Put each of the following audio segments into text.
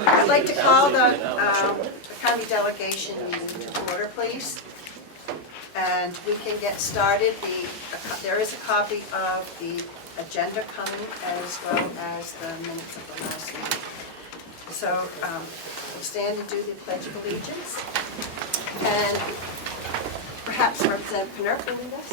I'd like to call the county delegation meeting to order, please. And we can get started. There is a copy of the agenda coming as well as the minutes of the last meeting. So we'll stand and do the Pledge of Allegiance. And perhaps Representative Knurk will lead us.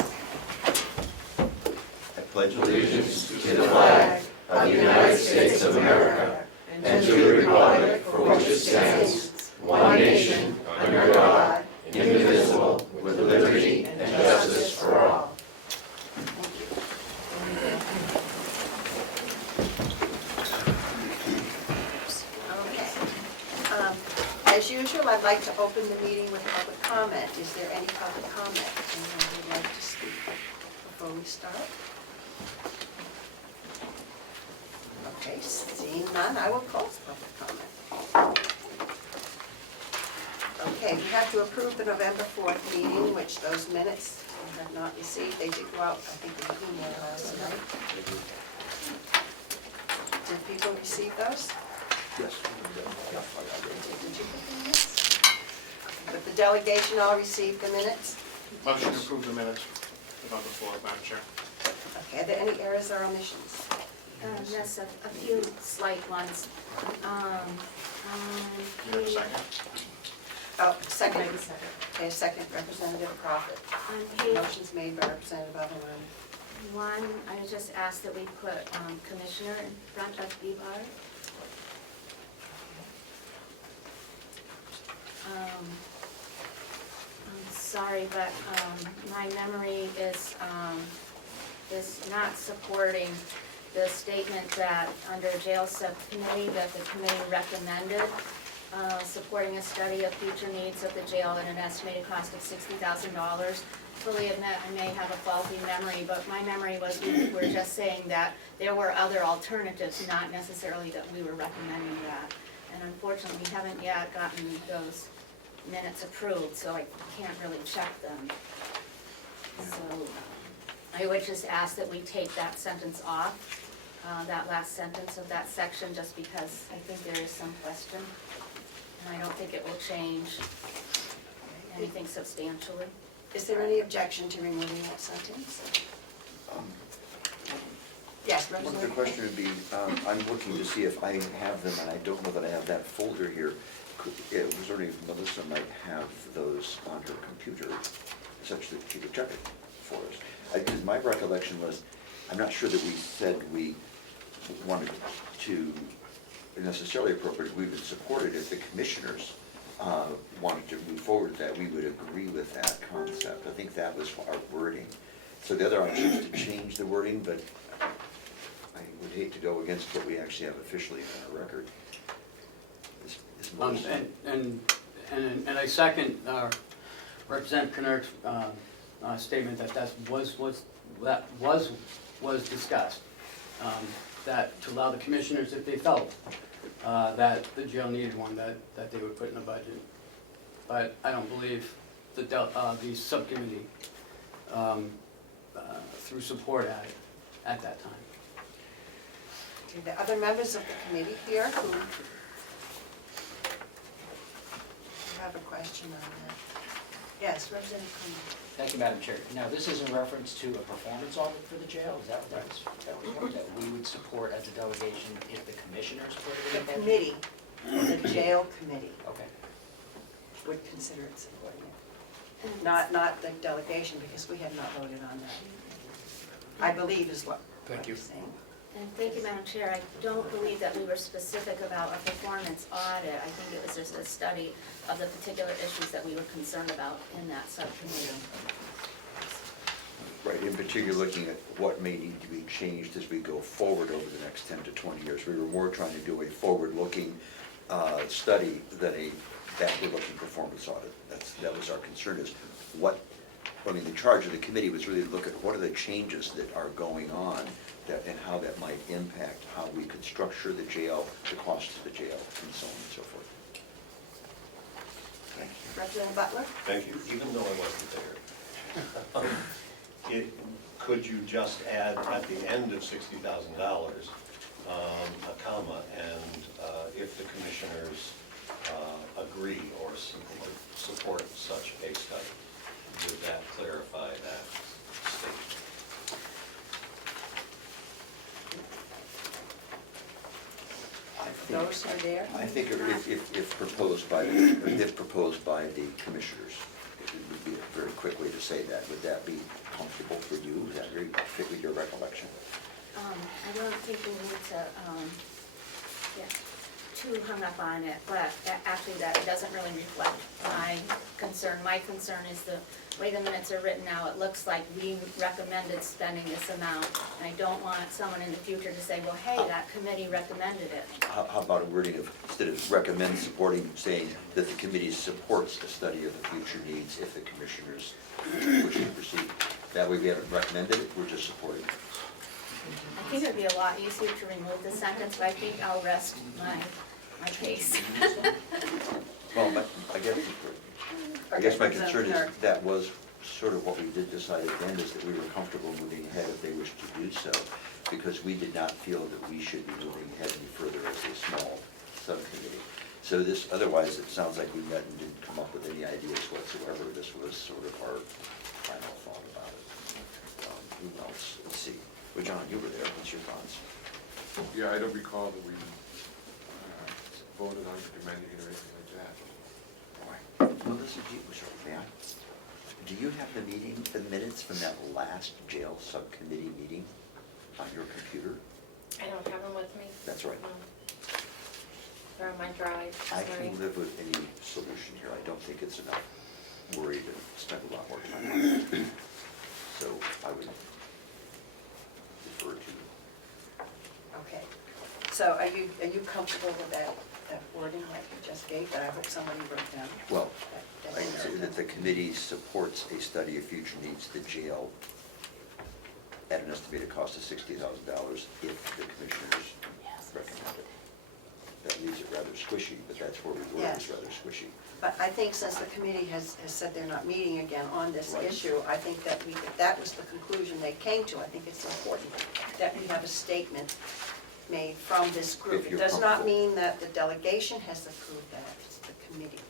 I pledge allegiance to the flag of the United States of America and to the republic for which it stands, one nation, under God, indivisible, with liberty and justice for all. Okay. As usual, I'd like to open the meeting with public comment. Is there any public comment anyone would like to speak before we start? Okay, seeing none, I will close public comment. Okay, we have to approve the November 4th meeting, which those minutes we have not received. They did go out, I think, in the email last night. Did people receive those? Yes. Did you get the minutes? But the delegation all received the minutes? Motion to approve the minutes about the floor, Madam Chair. Okay, are there any errors or omissions? Yes, a few slight ones. Give it a second. Oh, second. Okay, second, Representative Crawford. On page Motion's made by Representative Evelyn. 1, I just asked that we put Commissioner in front of Bebar. I'm sorry, but my memory is not supporting the statement that under jail subcommittee that the committee recommended supporting a study of future needs of the jail at an estimated cost of $60,000. Fully admit I may have a faulty memory, but my memory was we were just saying that there were other alternatives, not necessarily that we were recommending that. And unfortunately, we haven't yet gotten those minutes approved, so I can't really check them. So I would just ask that we take that sentence off. That last sentence of that section, just because I think there is some question, and I don't think it will change anything substantially. Is there any objection to removing that sentence? Yes, One Representative. quick question would be, I'm looking to see if I have them, and I don't know that I have that folder here. It was wondering if Melissa might have those on her computer, such that she could check it for us. Because my recollection was, I'm not sure that we said we wanted to necessarily appropriate, we would support it if the commissioners wanted to move forward with that, we would agree with that concept. I think that was our wording. So the other option is to change the wording, but I would hate to go against what we actually have officially on our record. And I second Representative Knurk's statement that was discussed. That to allow the commissioners, if they felt that the jail needed one, that they would put in the budget. But I don't believe the subcommittee threw support at it at that time. Do the other members of the committee here who have a question on that? Yes, Representative Comeau. Thank you, Madam Chair. Now, this is in reference to a performance audit for the jail? Is that what that we would support as a delegation if the commissioners put it in The the budget? committee, the jail committee Okay. would consider it supporting it. Not the delegation, because we have not voted on that. I believe is what Thank you. I'm saying. And thank you, Madam Chair. I don't believe that we were specific about a performance audit. I think it was just a study of the particular issues that we were concerned about in that subcommittee. Right, in particular, looking at what may need to be changed as we go forward over the next 10 to 20 years. We were more trying to do a forward-looking study than a backward-looking performance audit. That was our concern, is the charge of the committee was really to look at what are the changes that are going on and how that might impact how we could structure the jail, the costs of the jail, and so on and so forth. Thank you. Representative Butler? Thank you, even though I wasn't there. Could you just add at the end of $60,000 a comma, and if the commissioner commissioners agree or support such a study. Would that clarify that statement? I think- Those are there? I think if proposed by, the commissioners, it would be a very quick way to say that. Would that be comfortable for you? Is that very fit with your recollection? I don't think we need to, get too hung up on it, but actually that doesn't really reflect my concern. My concern is the way the minutes are written now. It looks like we recommended spending this amount, and I don't want someone in the future to say, well, hey, that committee recommended it. How about a wording of, instead of recommend supporting, saying that the committee supports the study of the future needs if the commissioners wish to proceed? That way we haven't recommended it, we're just supporting it. I think it'd be a lot easier to remove the sentence, but I think I'll rest my case. Well, I guess my concern is that was sort of what we did decide at the end, is that we were comfortable moving ahead if they wished to do so, because we did not feel that we should be moving ahead any further as a small subcommittee. So this, otherwise, it sounds like we met and didn't come up with any ideas whatsoever. This was sort of our final thought about it. Who else? Let's see. Well, John, you were there. What's your thoughts? Yeah, I don't recall that we voted on recommending it or anything like that. Melissa, do you have the minutes from that last jail subcommittee meeting on your computer? I don't have them with me. That's right. They're on my drive, I sorry. can live with any solution here. I don't think it's enough worry to spend a lot more time on it. So I would defer to you. Okay, so are you comfortable with that wording like you just gave, that I hope somebody wrote down? Well, That- I can say that the committee supports a study of future needs of the jail at an estimated cost of $60,000 if the commissioners recommend it. That leaves it rather squishy, but that's where we were, it's Yes. rather squishy. But I think since the committee has said they're not meeting again on this Right. issue, I think that if that was the conclusion they came to, I think it's important that we have a statement made from this group. If It you're does not comfortable. mean that the delegation has approved that, it's the committee.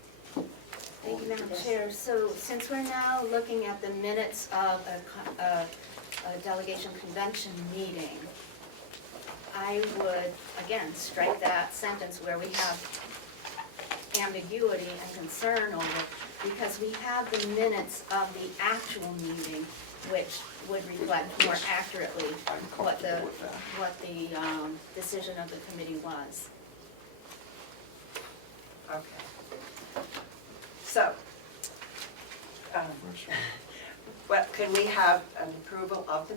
Thank you, Madam Chair. So since we're now looking at the minutes of a delegation convention meeting, I would, again, strike that sentence where we have ambiguity and concern over, because we have the minutes of the actual meeting, which would reflect more accurately I'm what the, comfortable with that. what the decision of the committee was. Okay. So, what, can we have an approval of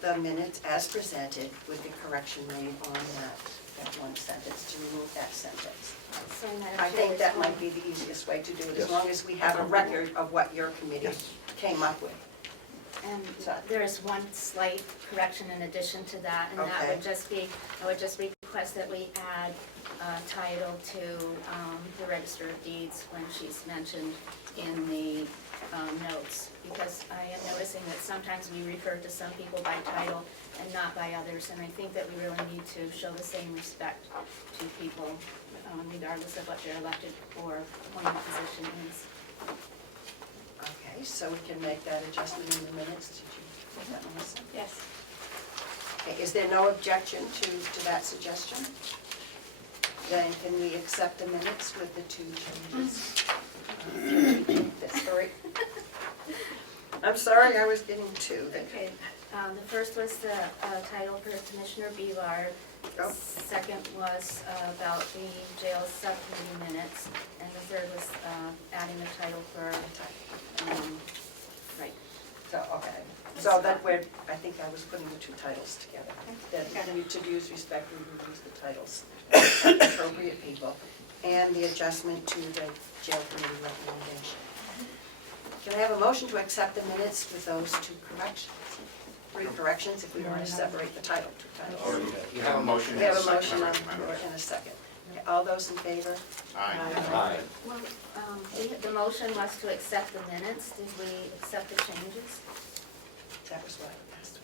the minutes as presented with the correction made on that one sentence, to remove that sentence? So, Madam I Chair, think that there's might be the easiest way to do it, as Yes. long as we have a record of what your committee Yes. came up with. And there is one slight correction in addition to that, and that Okay. would just be, I would just request that we add title to the Register of Deeds when she's mentioned in the notes, because I am noticing that sometimes we refer to some people by title and not by others, and I think that we really need to show the same respect to people, regardless of what their elected or appointed position is. Okay, so we can make that adjustment in the minutes, did you put that, Melissa? Yes. Okay, is there no objection to that suggestion? Then can we accept the minutes with the two changes? Sorry. I'm sorry, I was getting two. Okay, the first was the title for Commissioner Bevard. Oh. Second was about the jail subcommittee minutes, and the third was adding the title for, right. So, okay, so that we're, I think I was putting the two titles together. That we to use respect, we would use the titles of the appropriate people, and the adjustment to the jail committee recommendation. Can I have a motion to accept the minutes with those two corrections? Three corrections, if we want to separate the title, two titles. Already had- You have a motion We and have a a second. motion on I the recommend floor it. in a second. Okay, all those in favor? Aye. Aye. Well, the motion was to accept the minutes. Did we accept the changes? That was what I asked.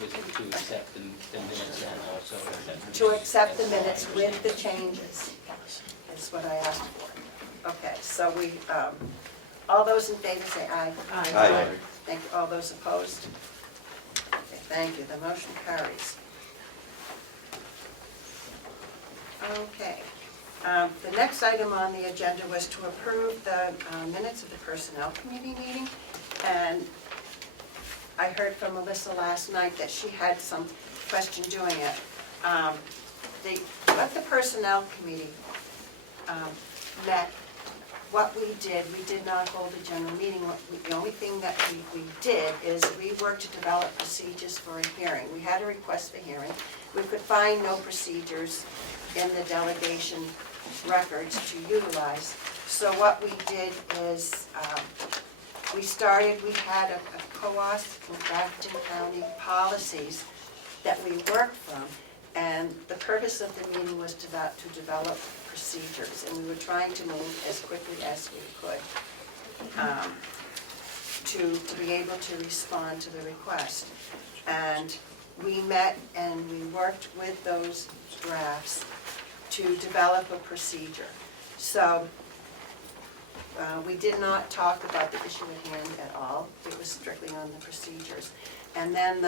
Was it to accept the minutes and also accept? To accept the minutes with the changes, is what I asked for. Okay, so we, all those in favor say aye. Aye. Thank you. All those opposed? Okay, thank you. The motion carries. Okay. The next item on the agenda was to approve the minutes of the Personnel Committee meeting. And I heard from Melissa last night that she had some question doing it. What the Personnel Committee met, what we did not hold a general meeting. The only thing that we did is we worked to develop procedures for a hearing. We had a request for hearing. We could find no procedures in the delegation records to utilize. So what we did is we had a co-op in Grafton County policies that we worked from, and the purpose of the meeting was to develop procedures, and we were trying to move as quickly as we could to be able to respond to the request. And we met and we worked with those drafts to develop a procedure. So we did not talk about the issue at hand at all. It was strictly on the procedures. And then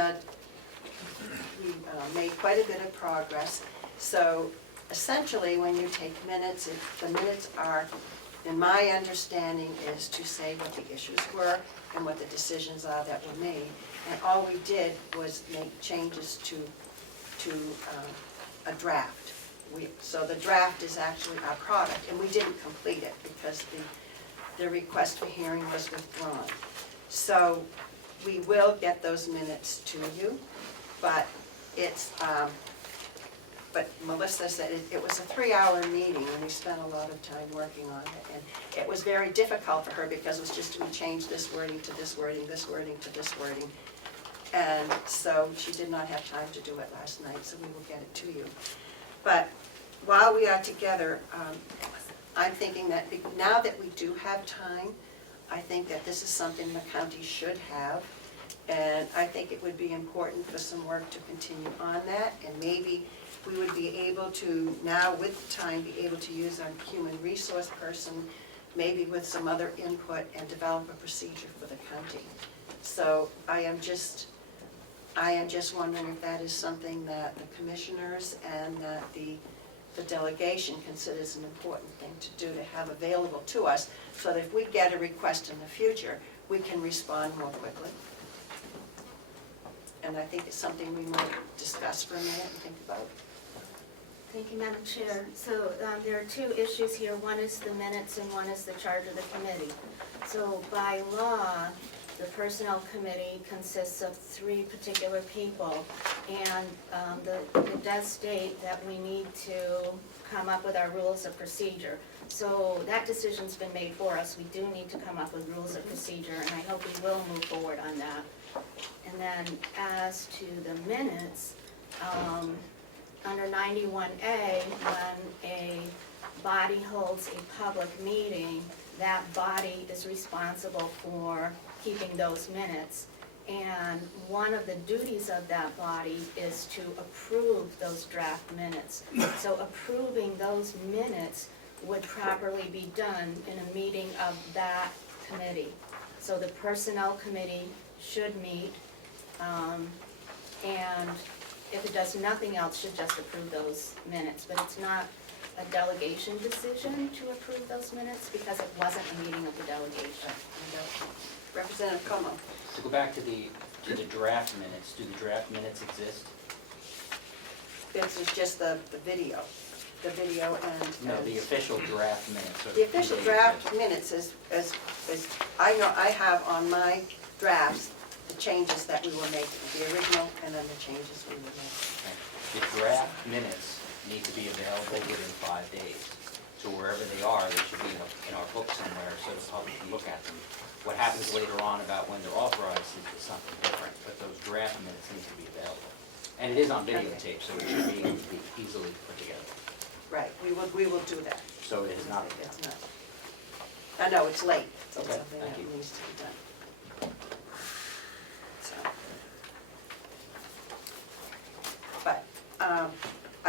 we made quite a bit of progress. So essentially, when you take minutes, the minutes are, in my understanding, is to say what the issues were and what the decisions are that were made. And all we did was make changes to a draft. So the draft is actually our product, and we didn't complete it because the request for hearing was withdrawn. So we will get those minutes to you, but but Melissa said it was a 3-hour meeting, and we spent a lot of time working on it. And it was very difficult for her because it was just, we changed this wording to this wording, this wording to this wording. And so she did not have time to do it last night, so we will get it to you. But while we are together, I'm thinking that now that we do have time, I think that this is something the county should have. And I think it would be important for some work to continue on that. And maybe we would be able to, now with time, be able to use our human resource person, maybe with some other input, and develop a procedure for the county. So I am just wondering if that is something that the commissioners and that the delegation considers an important thing to do, to have available to us, so that if we get a request in the future, we can respond more quickly. And I think it's something we might discuss for a minute and think about. Thank you, Madam Chair. So there are two issues here. One is the minutes and one is the charge of the committee. So by law, the Personnel Committee consists of 3 particular people, and it does state that we need to come up with our rules of procedure. So that decision's been made for us. We do need to come up with rules of procedure, and I hope we will move forward on that. And then as to the minutes, under 91A, when a body holds a public meeting, that body is responsible for keeping those minutes. And one of the duties of that body is to approve those draft minutes. So approving those minutes would properly be done in a meeting of that committee. So the Personnel Committee should meet, and if it does nothing else, should just approve those minutes. But it's not a delegation decision to approve those minutes because it wasn't a meeting of the delegation. Representative Comeau. To go back to the draft minutes, do the draft minutes exist? This is just the video and. No, the official draft minutes. The official draft minutes is, I know I have on my drafts the changes that we were making, the original and then the changes we were making. The draft minutes need to be available within 5 days. So wherever they are, they should be in our book somewhere so the public can look at them. What happens later on about when they're authorized is something different, but those draft minutes need to be available. And it is on videotape, so it should be easily put together. Right, we will do that. So it is not. It's not. I know, it's late, so Okay, something thank that you. needs to be done. So.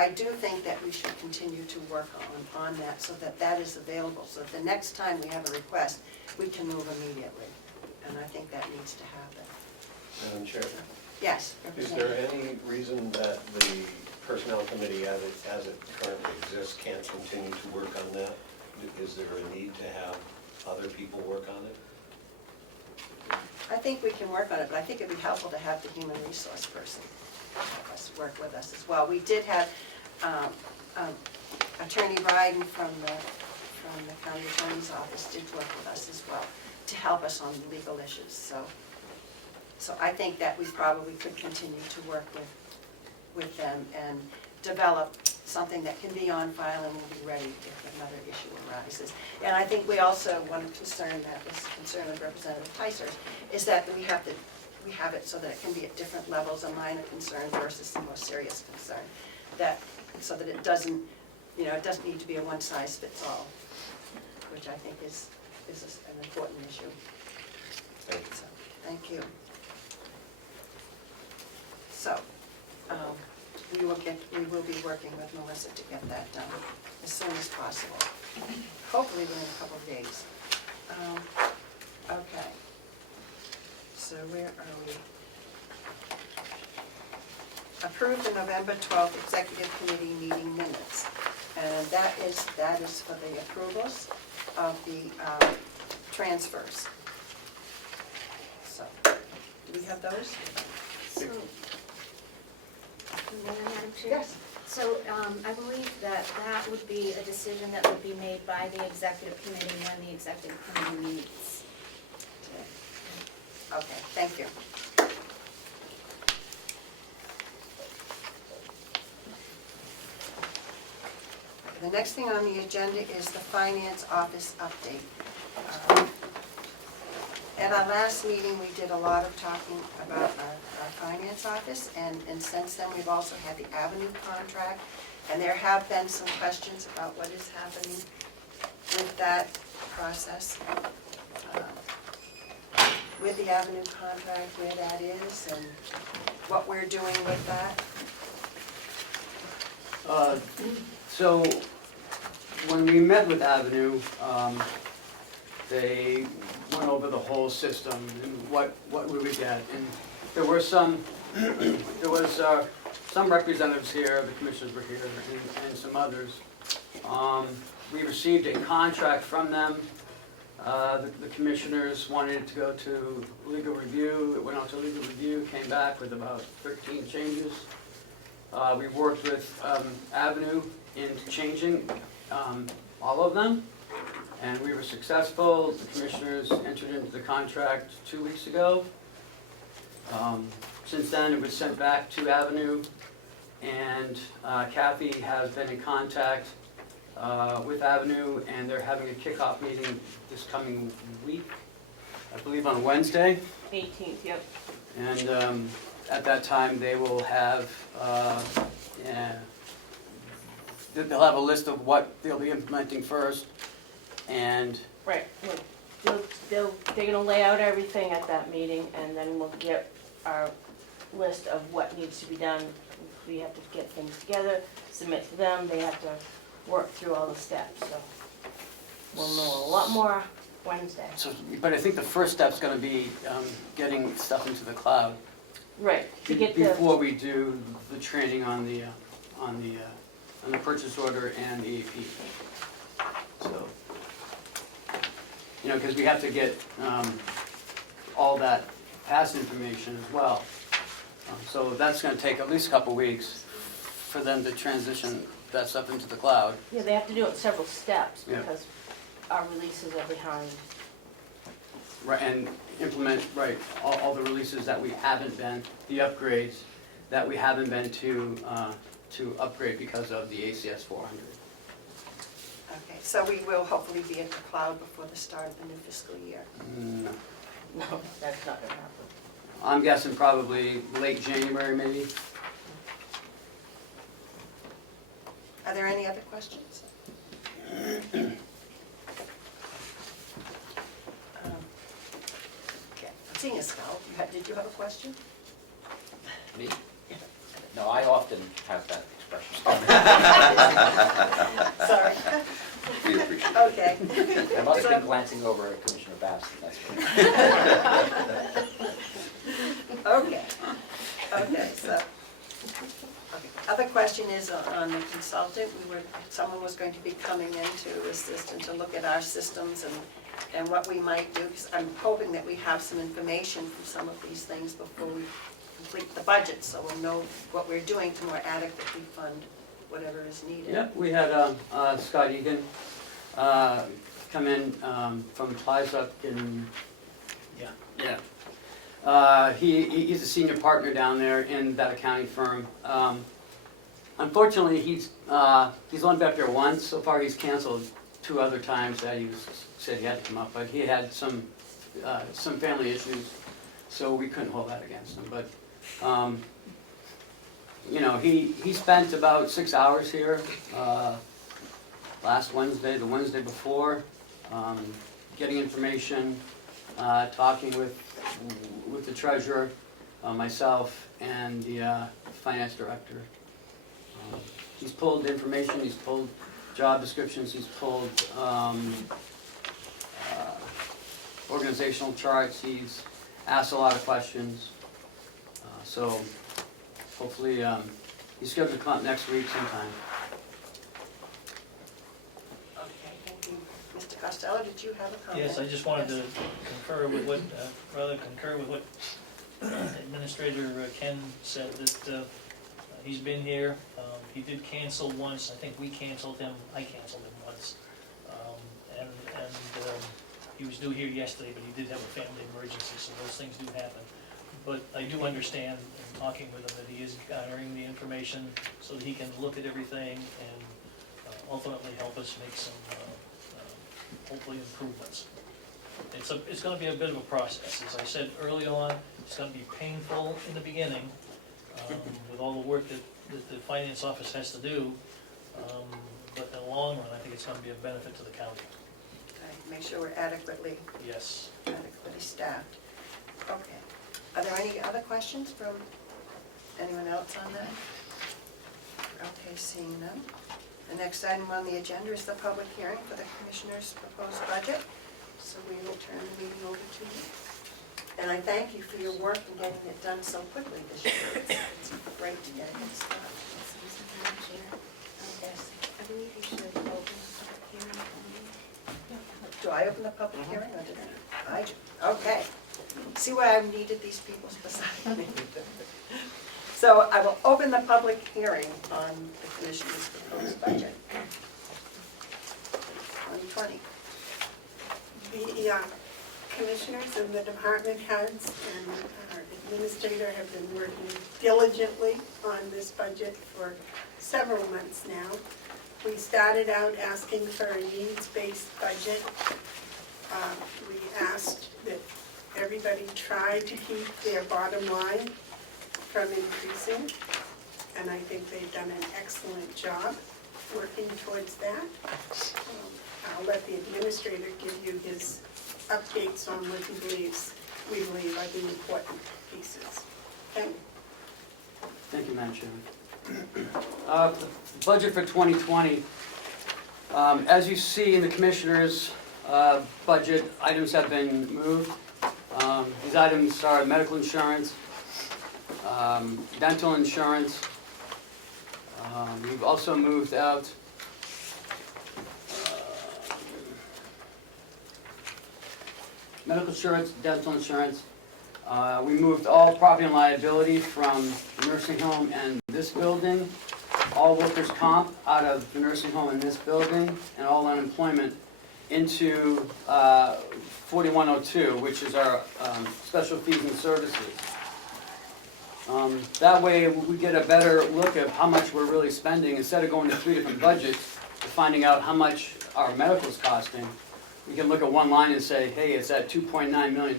I do think that we should continue to work on that so that that is available. So that the next time we have a request, we can move immediately. And I think that needs to happen. Madam Chair, Yes, is there Representative. any reason that the Personnel Committee, as it currently exists, can't continue to work on that? Is there a need to have other people work on it? I think we can work on it, but I think it'd be helpful to have the human resource person help us, work with us as well. We did have Attorney Bryden from the county attorney's office did work with us as well to help us on legal issues. So I think that we probably could continue to work with them and develop something that can be on file and will be ready if another issue arises. And I think we also, one concern that was concerned with Representative Tyser is that we have it so that it can be at different levels, a minor concern versus a more serious concern. So that it doesn't need to be a one-size-fits-all, which I think is an important issue. Thank you. So, thank you. So, we will be working with Melissa to get that done as soon as possible, hopefully within a couple of days. Okay, so where are we? Approve the November 12th Executive Committee meeting minutes. And that is for the approvals of the transfers. So, do we have those? So, Madam Chair? Yes. So I believe that would be a decision that would be made by the executive committee when the executive committee meets. Okay, thank you. The next thing on the agenda is the finance office update. At our last meeting, we did a lot of talking about our finance office, and since then, we've also had the Avenue contract, and there have been some questions about what is happening with that process, with the Avenue contract, where that is, and what we're doing with that. So, when we met with Avenue, they went over the whole system and what we would get. And there were some representatives here, the commissioners were here, and some others. We received a contract from them. The commissioners wanted it to go to legal review. It went out to legal review, came back with about 13 changes. We worked with Avenue in changing all of them, and we were successful. The commissioners entered into the contract 2 weeks ago. Since then, it was sent back to Avenue, and Kathy has been in contact with Avenue, and they're having a kickoff meeting this coming week, I believe on Wednesday. 18th, yep. And at that time, they will have, they'll have a list of what they'll be implementing first, and Right. They're gonna lay out everything at that meeting, and then we'll get our list of what needs to be done. We have to get things together, submit to them, they have to work through all the steps, so we'll know a lot more Wednesday. so, but I think the first step's gonna be getting stuff into the cloud. Right, to get the, Before we do the training on the purchase order and the AP. So, because we have to get all that past information as well. So that's gonna take at least a couple weeks for them to transition that stuff into the cloud. yeah, they have to do it in several steps, Yeah. because our releases are behind. Right, and implement, all the releases that we haven't been, the upgrades that we haven't been to upgrade because of the ACS 400. Okay, so we will hopefully be at the cloud before the start of the new fiscal year. No. No, that's not gonna happen. I'm guessing probably late January, maybe. Are there any other questions? Okay, seeing as how, did you have a question? Me? No, I often have that expression. glancing over at Commissioner Baston, that's what. Okay, so, okay. Other question is on the consultant. Someone was going to be coming in to assist and to look at our systems and what we might do, because I'm hoping that we have some information from some of these things before we complete the budget, so we'll know what we're doing to more adequately fund whatever is needed. Yep, we had Scott Egan come in from Plaza in, yeah. He's a senior partner down there in that accounting firm. Unfortunately, he's only been up there once. So far, he's canceled 2 other times that he said he had to come up, but he had some family issues, so we couldn't hold that against him. But you know, he spent about 6 hours here last Wednesday, the Wednesday before, getting information, talking with the treasurer, myself, and the finance director. He's pulled information, he's pulled job descriptions, he's pulled organizational charts, he's asked a lot of questions. So hopefully he's scheduled to come up next week sometime. Okay, thank you. Mr. Costello, did you have a comment? Yes, I just wanted to concur with what Administrator Ken said, that he's been here. He did cancel once. I think we canceled him. I canceled him once. And he was due here yesterday, but he did have a family emergency, so those things do happen. But I do understand, in talking with him, that he is garnering the information so that he can look at everything and ultimately help us make some, hopefully, improvements. It's going to be a bit of a process. As I said early on, it's going to be painful in the beginning with all the work that the finance office has to do. But in the long run, I think it's going to be a benefit to the county. Okay, make sure we're adequately staffed. Okay. Are there any other questions from anyone else on that? Okay, seeing none. The next item on the agenda is the public hearing for the Commissioner's proposed budget. So we will turn the meeting over to you. And I thank you for your work in getting it done so quickly this year. It's great to get it started. I believe you should open the public hearing. Do I open the public hearing or did I do? Okay. See why I've needed these people beside me. So I will open the public hearing on the Commissioner's proposed budget. 2020. The commissioners and the department heads and our administrator have been working diligently on this budget for several months now. We started out asking for a needs-based budget. We asked that everybody try to keep their bottom line from increasing, and I think they've done an excellent job working towards that. I'll let the administrator give you his updates on what we believe are the important pieces. Okay? Thank you, Madam Chairman. The budget for 2020, as you see in the Commissioner's budget, items have been moved. These items are medical insurance, dental insurance. We've also moved out medical insurance, dental insurance. We moved all property and liability from the nursing home and this building, all workers' comp out of the nursing home and this building, and all unemployment into 4102, which is our special fees and services. That way we get a better look at how much we're really spending. Instead of going to 3 different budgets, finding out how much our medical's costing, we can look at one line and say, hey, it's at $2.9 million.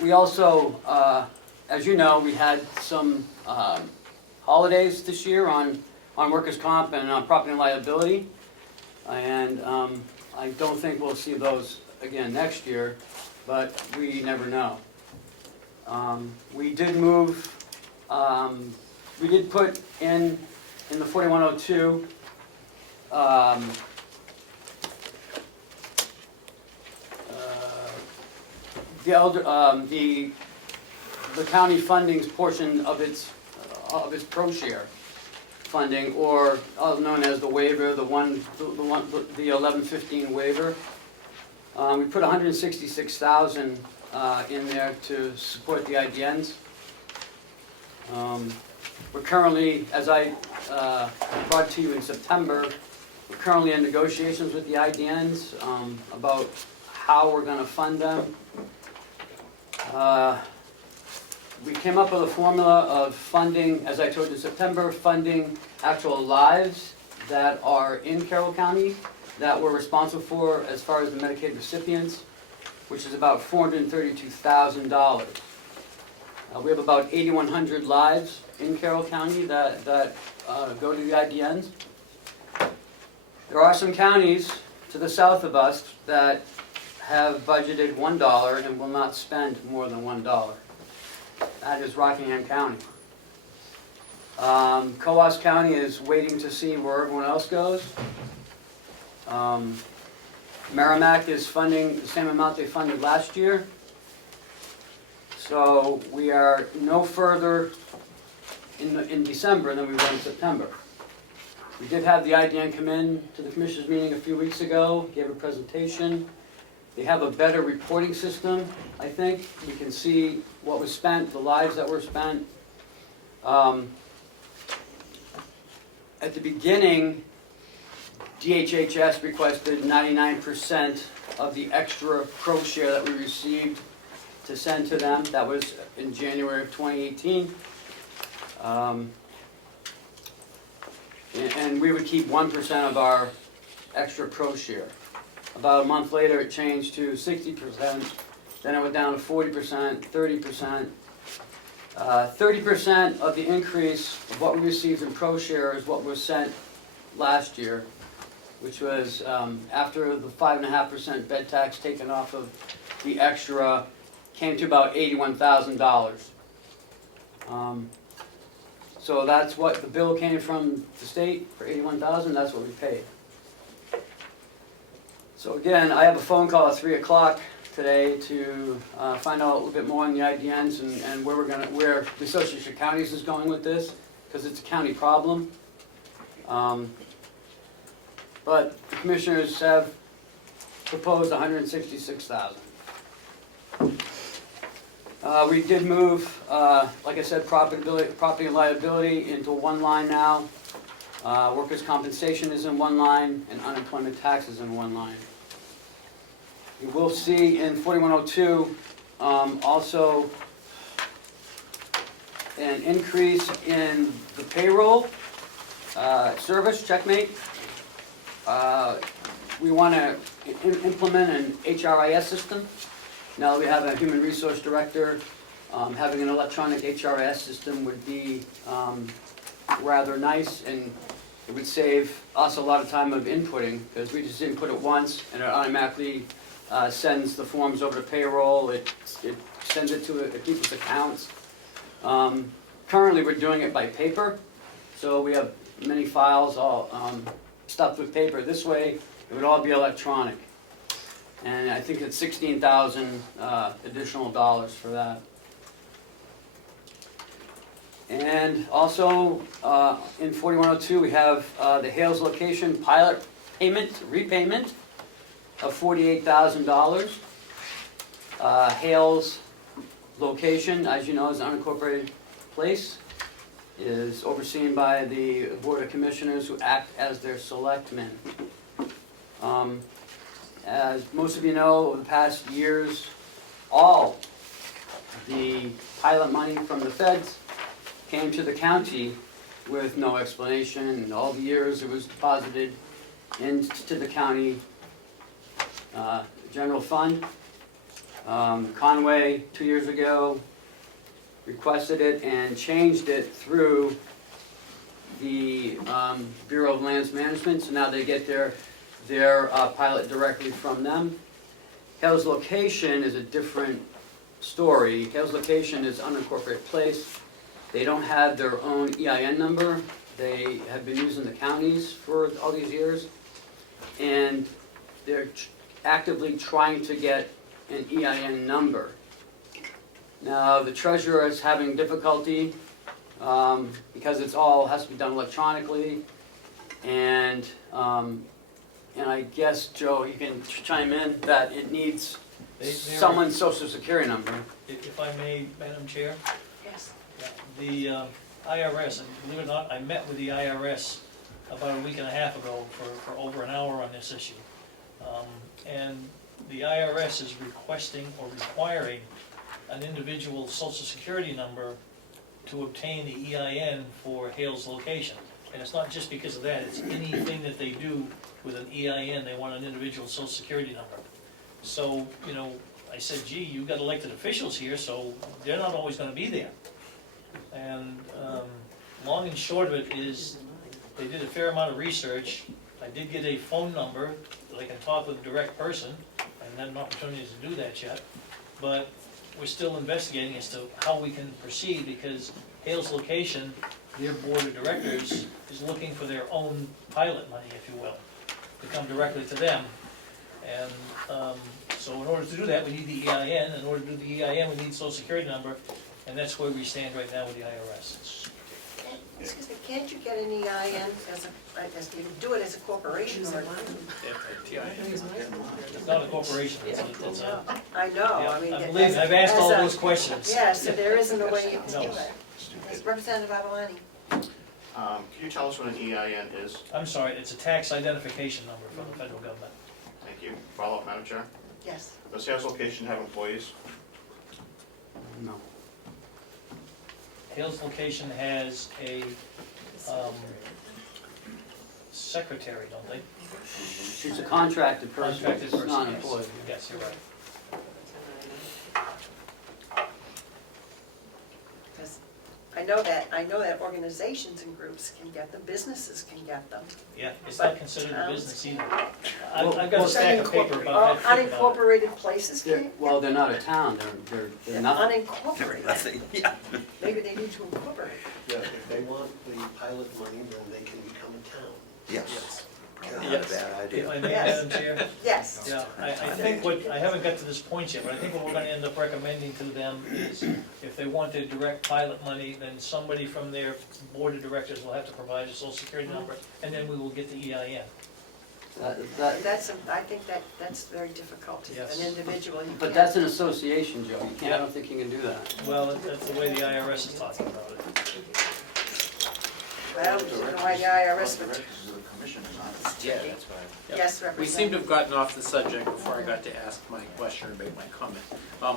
We also, as you know, we had some holidays this year on workers' comp and on property and liability. And I don't think we'll see those again next year, but we never know. We did move, we did put in the 4102, the county funding's portion of its pro share funding, or known as the waiver, the 1115 waiver. We put 166,000 in there to support the IDNs. We're currently, as I brought to you in September, we're currently in negotiations with the IDNs about how we're going to fund them. We came up with a formula of funding, as I told you in September, funding actual lives that are in Carroll County that we're responsible for as far as the Medicaid recipients, which is about $432,000. We have about 8,100 lives in Carroll County that go to the IDNs. There are some counties to the south of us that have budgeted $1 and will not spend more than $1. That is Rockingham County. Coas County is waiting to see where everyone else goes. Merrimack is funding the same amount they funded last year. So we are no further in December than we were in September. We did have the IDN come in to the commissioners meeting a few weeks ago, gave a presentation. They have a better reporting system, I think. We can see what was spent, the lives that were spent. At the beginning, DHHS requested 99% of the extra pro share that we received to send to them. That was in January of 2018. And we would keep 1% of our extra pro share. About a month later, it changed to 60%. Then it went down to 40%, 30%. 30% of the increase of what we received in pro share is what was sent last year, which was after the 5.5% bed tax taken off of the extra, came to about $81,000. So that's what the bill came from the state for $81,000. That's what we paid. So again, I have a phone call at 3 o'clock today to find out a little bit more on the IDNs and where where the Association of Counties is going with this, because it's a county problem. But the commissioners have proposed $166,000. We did move, like I said, property and liability into one line now. Workers' compensation is in one line, and unemployment tax is in one line. You will see in 4102 also an increase in the payroll service, checkmate. We want to implement an HRIS system. Now that we have a human resource director, having an electronic HRIS system would be rather nice, and it would save us a lot of time of inputting, because we just input it once and it automatically sends the forms over to payroll. It sends it to people's accounts. Currently we're doing it by paper, so we have many files all stuffed with paper. This way it would all be electronic, and I think it's $16,000 additional dollars for that. And also in 4102 we have the Hales location pilot repayment of $48,000. Hales location, as you know, is an unincorporated place, is overseen by the Board of Commissioners, who act as their selectmen. As most of you know, over the past years, all the pilot money from the feds came to the county with no explanation, and all the years it was deposited into the county general fund. Conway 2 years ago requested it and changed it through the Bureau of Lands Management, so now they get their pilot directly from them. Hales location is a different story. Hales location is unincorporated place. They don't have their own EIN number. They have been using the counties for all these years, and they're actively trying to get an EIN number. Now, the treasurer is having difficulty, because it's all, has to be done electronically, and I guess, Joe, you can chime in, that it needs They- someone's social security number. If I may, Madam Chair, Yes. the IRS, and believe it or not, I met with the IRS about a week and a half ago for over an hour on this issue. And the IRS is requesting or requiring an individual social security number to obtain the EIN for Hale's location. And it's not just because of that, it's anything that they do with an EIN, they want an individual social security number. So, you know, I said, gee, you've got elected officials here, so they're not always gonna be there. And long and short of it is, they did a fair amount of research. I did get a phone number that I can talk with a direct person. I haven't had an opportunity to do that yet. But we're still investigating as to how we can proceed, because Hale's location, their board of directors is looking for their own pilot money, if you will, to come directly to them. And so in order to do that, we need the EIN. In order to do the EIN, we need social security number, and that's where we stand right now with the IRS. Excuse me, can't you get an EIN you do it as a corporation or? It's not a corporation, it's a, I know, I mean. I believe, I've asked all those questions. Yes, so there isn't a way you can do No. it. Yes, Representative Avalani. Can you tell us what an EIN is? I'm sorry, it's a tax identification number from the federal government. Thank you. Follow up, Madam Chair. Yes. Does Hale's location have employees? No. Hale's location has a secretary, don't they? She's a contracted person, Contracted it's person, not yes. employed. Yes, you're right. Because I know that organizations and groups can get them, businesses can get them. Yeah, it's But not considered a towns business either. Well, I've got a stack of paper about that. Unincorporated places can. Well, they're not a town, they're They're nothing. unincorporated. Nothing, yeah. Maybe they need to incorporate. Yeah, if they want the pilot money, then they can become a town. Yes. Not a Yes. bad If idea. I may, Yes. Madam Chair? Yes. Yeah, I think what, I haven't got to this point yet, but I think what we're gonna end up recommending to them is if they want their direct pilot money, then somebody from their board of directors will have to provide a social security number, and then we will get the EIN. I think that's very difficult to Yes. an individual. You But can't- that's an association, Joe, you can't, I Yeah. don't think you can do that. Well, that's the way the IRS is talking about it. I don't know why the IRS would. Directors of the commission is on it. Yeah, that's right. Yes, We seem to Representative. have gotten off the subject before I got to ask my question or make my comment.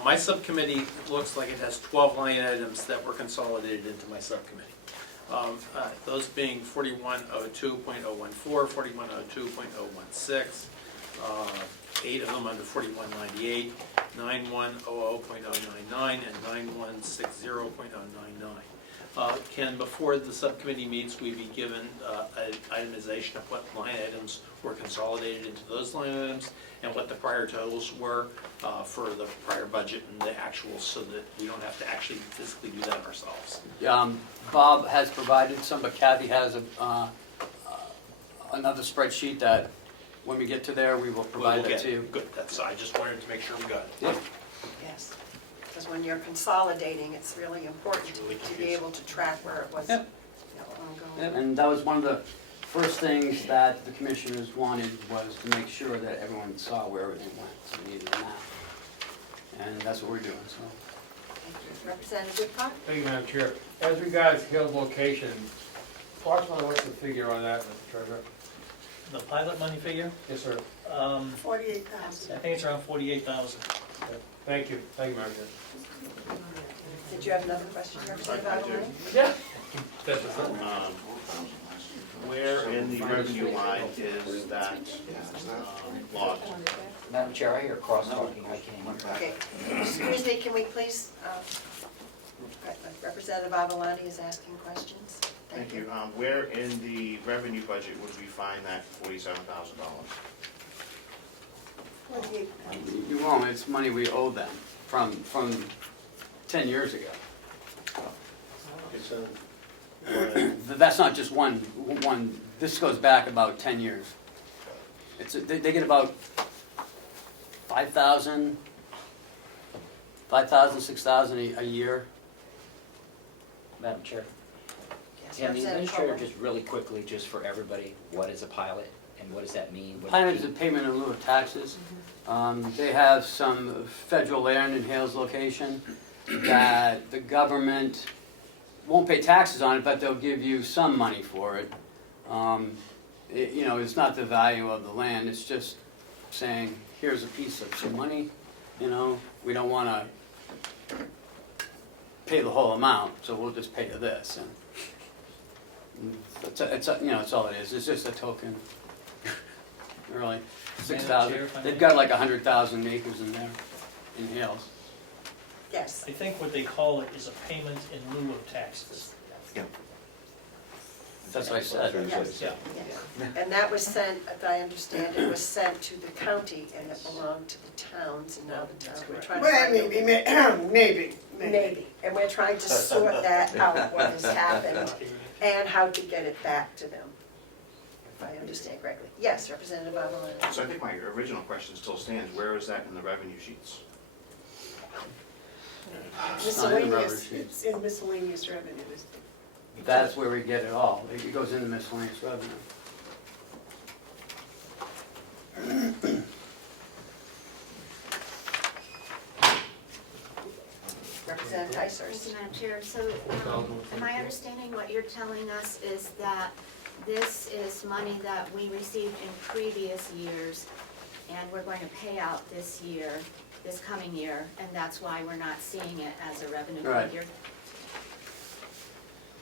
My subcommittee looks like it has 12 line items that were consolidated into my subcommittee. Those being 4102.014, 4102.016, 8 of them under 4198, 9100.099, and 9160.099. Can, before the subcommittee meets, we be given an itemization of what line items were consolidated into those line items and what the prior totals were for the prior budget and the actuals, so that we don't have to actually physically do that ourselves? Bob has provided some, but Kathy has another spreadsheet that, when we get to there, we will provide that to you. Good, I just wanted to make sure we got it. Yeah. Yes, because when you're consolidating, it's really important It's really to be confusing. able to track where it was, Yep. ongoing. And that was one of the first things that the commissioners wanted, was to make sure that everyone saw where everything went, so we needed a map. And that's what we're doing, so. Thank you. Representative Woodcock? Thank you, Madam Chair. As regards Hill's location, approximately what's the figure on that, Mr. Treasurer? The pilot money figure, Yes, sir. 48,000. I think it's around 48,000. Thank you, Madam Chair. Did you have another question, Representative I do. Avalani? Yeah. Where in the revenue line is that logged? Madam Chair, I hear cross-talking, I can't hear. Okay, excuse me, can we please, Representative Avalani is asking questions. Thank you. Where in the revenue budget would we find that $47,000? 48,000. You won't, it's money we owe them from 10 years ago. It's a, That's not just one, this goes back about 10 years. They get about 5,000 5,000, 6,000 a year. Madam Chair. Yes, Can the Representative administrator Comeau. just really quickly, just for everybody, what is a pilot and what does that mean? What- Pilot is a payment in lieu of taxes. They have some federal land in Hales location that the government won't pay taxes on it, but they'll give you some money for it. You know, it's not the value of the land, it's just saying, here's a piece of some money, you know, we don't wanna pay the whole amount, so we'll just pay you this. And you know, it's all it is, it's just a token. Really, 6,000, Chair, if I they've may. got like 100,000 acres in there, in Hales. Yes, I think what they call it is a payment in lieu of taxes. Yeah. That's what I said. yes, Yeah. yes. And that was sent, if I understand, it was sent to the county and it belonged to the towns and now the towns, we're trying to Well, find out. maybe. Maybe, and we're trying to sort that out, what has happened, and how to get it back to them, if I understand correctly. Yes, Representative Avalon. So I think my original question still stands, where is that in the revenue sheets? Miscellaneous, it's in miscellaneous revenues. That's where we get it all, it goes into miscellaneous revenue. Representative Thank Ticehurst. you, Madam Chair. So, am I understanding what you're telling us is that this is money that we received in previous years, and we're going to pay out this year, this coming year, and that's why we're not seeing it as a revenue Right. figure?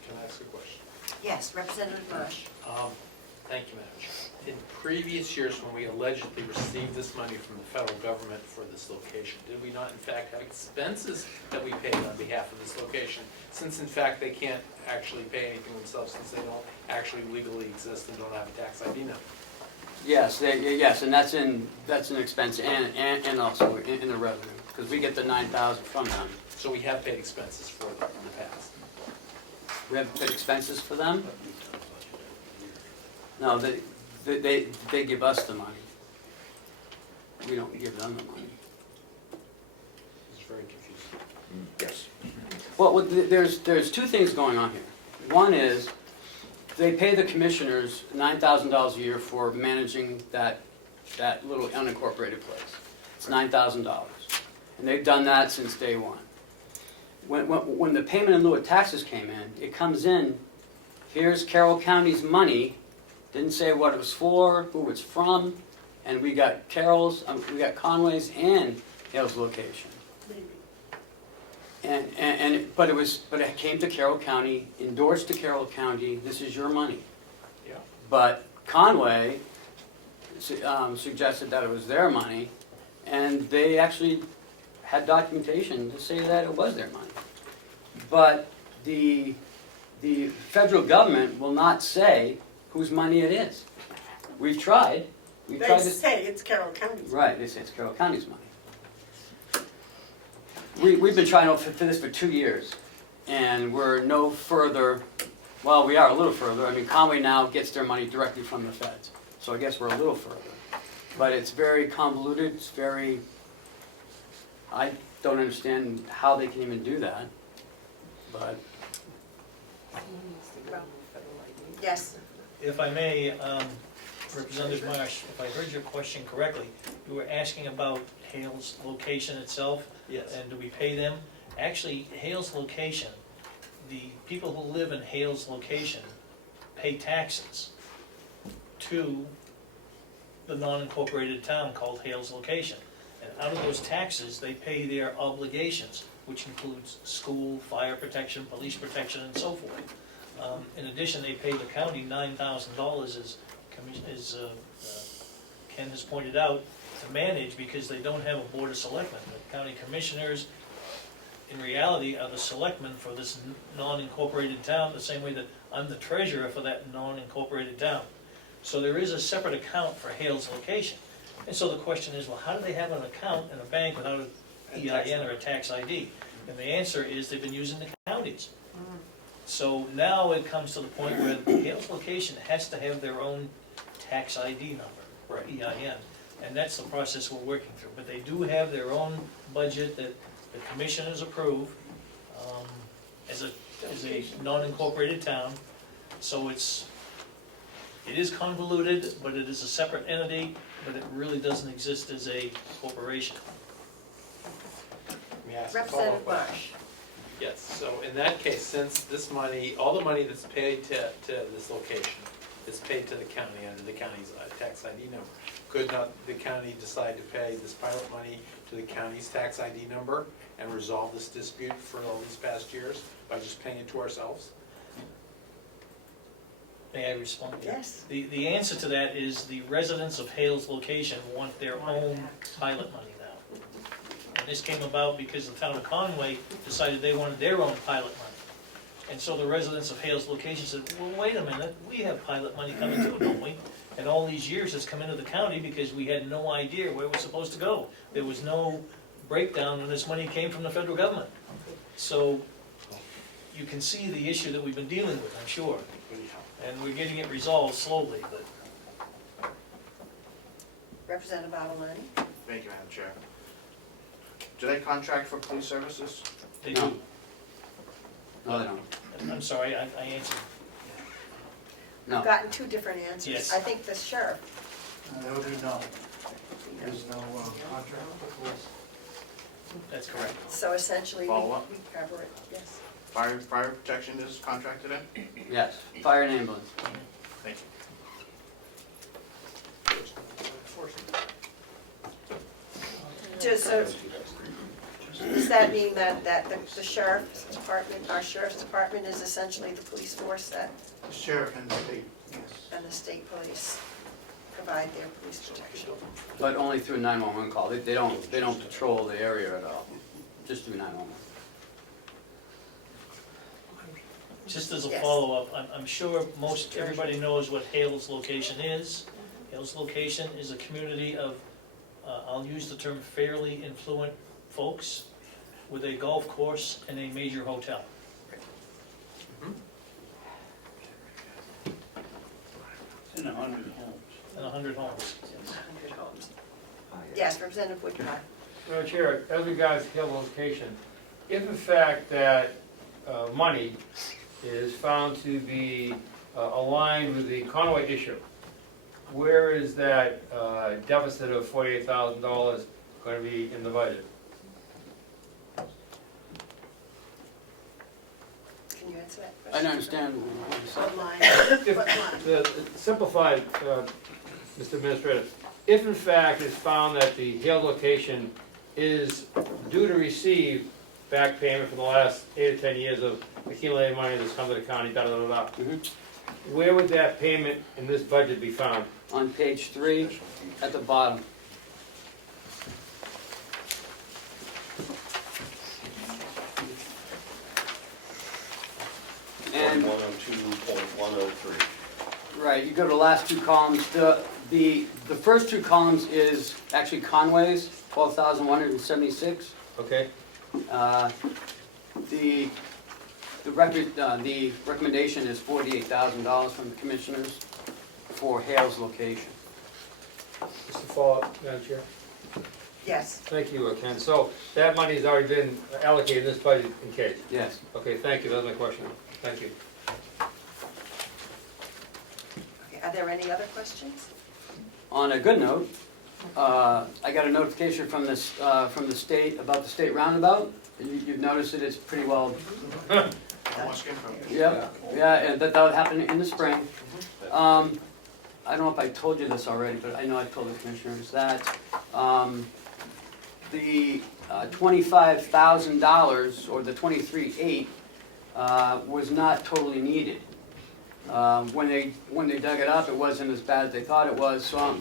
Can I ask a question? Yes, Representative Marsh. Thank you, Madam Chair. In previous years, when we allegedly received this money from the federal government for this location, did we not in fact have expenses that we paid on behalf of this location? Since in fact they can't actually pay anything themselves, since they don't actually legally exist and don't have a tax ID number. Yes, yes, and that's an expense and also in the revenue, because we get the 9,000 from them. So we have paid expenses for them in the past. We have paid expenses for them? No, they give us the money. We don't give them the money. It's very confusing. Yes. Well, there's two things going on here. One is, they pay the commissioners $9,000 a year for managing that little unincorporated place. It's $9,000. And they've done that since day one. When the payment in lieu of taxes came in, it comes in, here's Carroll County's money, didn't say what it was for, who it's from, and we got Carroll's, we got Conway's and Hale's location. But it came to Carroll County, endorsed to Carroll County, this is your money. Yeah. But Conway suggested that it was their money, and they actually had documentation to say that it was their money. But the federal government will not say whose money it is. We've tried. We've They tried to. say it's Carroll County's. Right, they say it's Carroll County's money. We've been trying for this for 2 years, and we're no further, well, we are a little further. I mean, Conway now gets their money directly from the feds, so I guess we're a little further. But it's very convoluted, it's very, I don't understand how they can even do that, but. Yes, If I may, Representative Marsh, if I heard your question correctly, you were asking about Hale's location itself? Yes. And do we pay them? Actually, Hale's location, the people who live in Hale's location pay taxes to the non-incorporated town called Hale's location. And out of those taxes, they pay their obligations, which includes school, fire protection, police protection, and so forth. In addition, they pay the county $9,000, as Ken has pointed out, to manage, because they don't have a board of selectmen. The county commissioners, in reality, are the selectmen for this non-incorporated town, the same way that I'm the treasurer for that non-incorporated town. So there is a separate account for Hale's location. And so the question is, well, how do they have an account in a bank without an EIN or a tax ID? And the answer is they've been using the counties. So now it comes to the point where Hale's location has to have their own tax ID number, or EIN. And that's the process we're working through. But they do have their own budget that the commissioners approve, as a non-incorporated town. So it is convoluted, but it is a separate entity, but it really doesn't exist as a corporation. Let me ask a Representative follow-up Marsh. Yes, so in that case, since this money, all the money that's paid to this location is paid to the county under the county's tax ID number, could not the county decide to pay this pilot money to the county's tax ID number and resolve this dispute for all these past years by just paying it to ourselves? May I respond? Yes. The answer to that is the residents of Hales location want their own pilot money now. And this came about because the town of Conway decided they wanted their own pilot money. And so the residents of Hales location said, well, wait a minute, we have pilot money coming too, don't we? And all these years it's come into the county because we had no idea where it was supposed to go. There was no breakdown when this money came from the federal government. So you can see the issue that we've been dealing with, I'm sure. And we're getting it resolved slowly, but Representative Avaloni. Thank you, Madam Chair. Do they contract for police services? they No. do. No, they don't. I'm sorry, I answered. No. I've gotten two different answers. Yes. I think the sheriff. That would be no. There's no contract. That's correct. So essentially, we Follow up? cover it, yes. Fire protection is contracted in? Yes, fire and ambulance. Thank Does that mean that the sheriff's department, our sheriff's department is essentially the police force that, you. Sheriff and state, yes. and the state police provide their police protection? But only through 911 call. They don't patrol the area at all, just through 911. Just as a Yes. follow-up, I'm sure everybody knows what Hales location is. Hales location is a community of, I'll use the term fairly affluent folks with a golf course and a major hotel. In 100 homes. And 100 homes. 100 homes. Yes, Representative Woodcock. Madam Chair, as regards Hill location, if in fact that money is found to be aligned with the Conway issue, where is that deficit of $48,000 going to be in the budget? Can you answer that I question? don't understand what you said. What line? What line? Simplified, Mr. Administrator, if in fact it's found that the Hill location is due to receive back payment for the last 8 or 10 years of accumulated money that's come to the county, da-da-da-da, where would that payment in this budget be found? On page 3, at the bottom. And 102.103. right, you go to the last two columns. The first two columns is actually Conway's, 12,176. Okay? The recommendation is $48,000 from the commissioners for Hales location. Just to follow up, Madam Chair. Yes. Thank you, Ken. So that money has already been allocated in this budget in case? Yes. Okay, thank you, that was my question. Thank you. Okay, are there any other questions? On a good note, I got a notification from the state about the state roundabout. You've noticed that it's pretty well. Yeah, and that would happen in the spring. I don't know if I told you this already, but I know I told the commissioners that the $25,000 or the $23,800 was not totally needed. When they dug it up, it wasn't as bad as they thought it was. So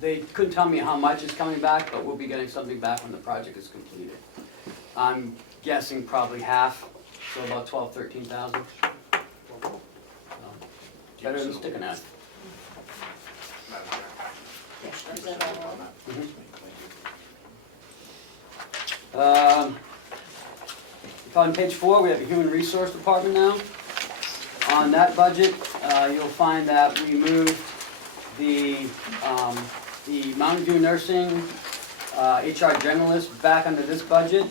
they couldn't tell me how much is coming back, but we'll be getting something back when the project is completed. I'm guessing probably half, so about 12,000, 13,000. Better than sticking at. Yes, Representative Avalon. On page 4, we have the Human Resource Department now. On that budget, you'll find that we moved the Mountain View Nursing HR Generalist back under this budget.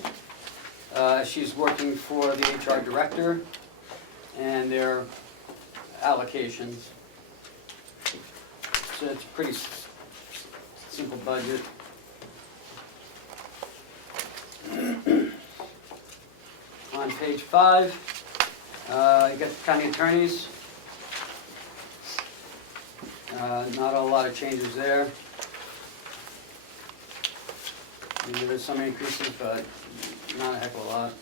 She's working for the HR director and their allocations. So it's a pretty simple budget. On page 5, you got the county attorneys. Not a lot of changes there. I mean, there's some increases, but not a heck of a lot.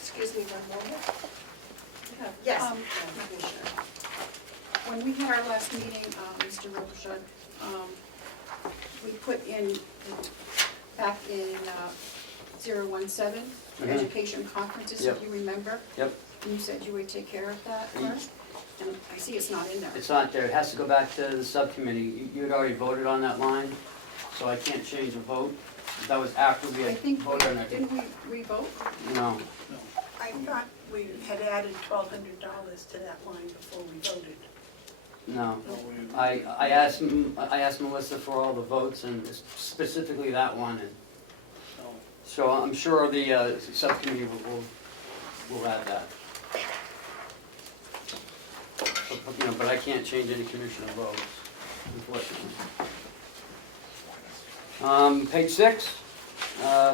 Excuse me one moment. Yes, Commissioner. When we had our last meeting, Mr. Robichaud, we put in, back in 017, Mhm. education conferences, Yep. if you remember. Yep. And you said you would take care of that first, and I see it's not in there. It's not there, it has to go back to the subcommittee. You had already voted on that line, so I can't change the vote. That was after we I had think, voted on it. didn't we re-vote? No, I thought we had added $1,200 to that line before we voted. no. I asked Melissa for all the votes and specifically that one, and so I'm sure the subcommittee will add that. But I can't change any commissioner votes, unfortunately. Page 6,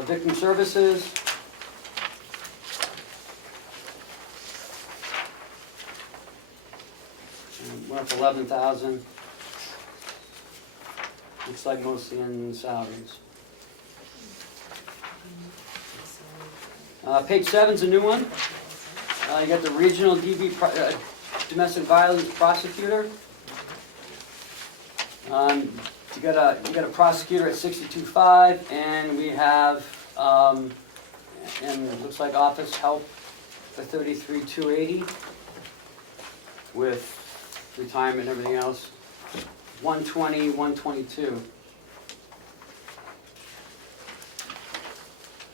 victim services. We're up 11,000. Looks like mostly in salaries. Page 7's a new one. You got the regional domestic violence prosecutor. You got a prosecutor at 62.5, and we have, and it looks like office help for 33,280 with retirement and everything else. 120, 122.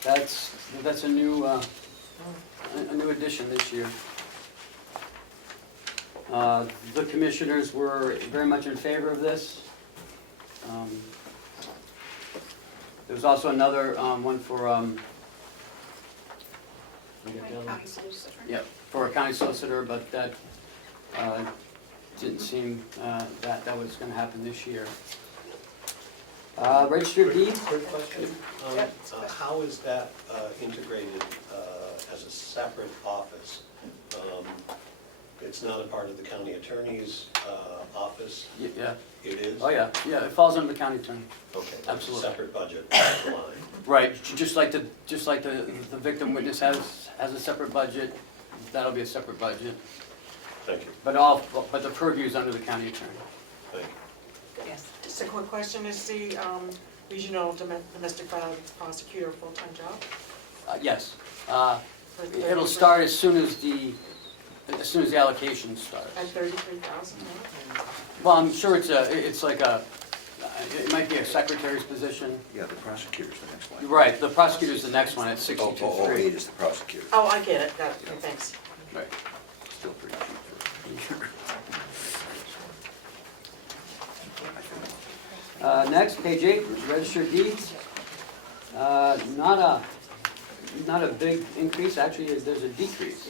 That's a new addition this year. The commissioners were very much in favor of this. There was also another one for, County solicitor. yep, for a county solicitor, but that didn't seem that was going to happen this year. Registry of Deeds. Quick question. Yep. How is that integrated as a separate office? It's not a part of the county attorney's office? Yeah. It is? Oh, yeah, it falls under the county attorney. Okay, Absolutely. separate budget line. Right, just like the victim witness has a separate budget, that'll be a separate budget. Thank you, But the purview is under the county attorney. thank you. Yes, just a quick question, is the regional domestic violence prosecutor a full-time job? Yes. For It'll start as soon as the allocation starts. At 33,000 now? Well, I'm sure it's like it might be a secretary's position. Yeah, the prosecutor's the next one. Right, the prosecutor's the next one at 62.3. 008 is the prosecutor. Oh, I get it, got it, okay, thanks. Right. Still pretty cheap for Next, page 8, register of deeds. Not a big increase, actually, there's a decrease.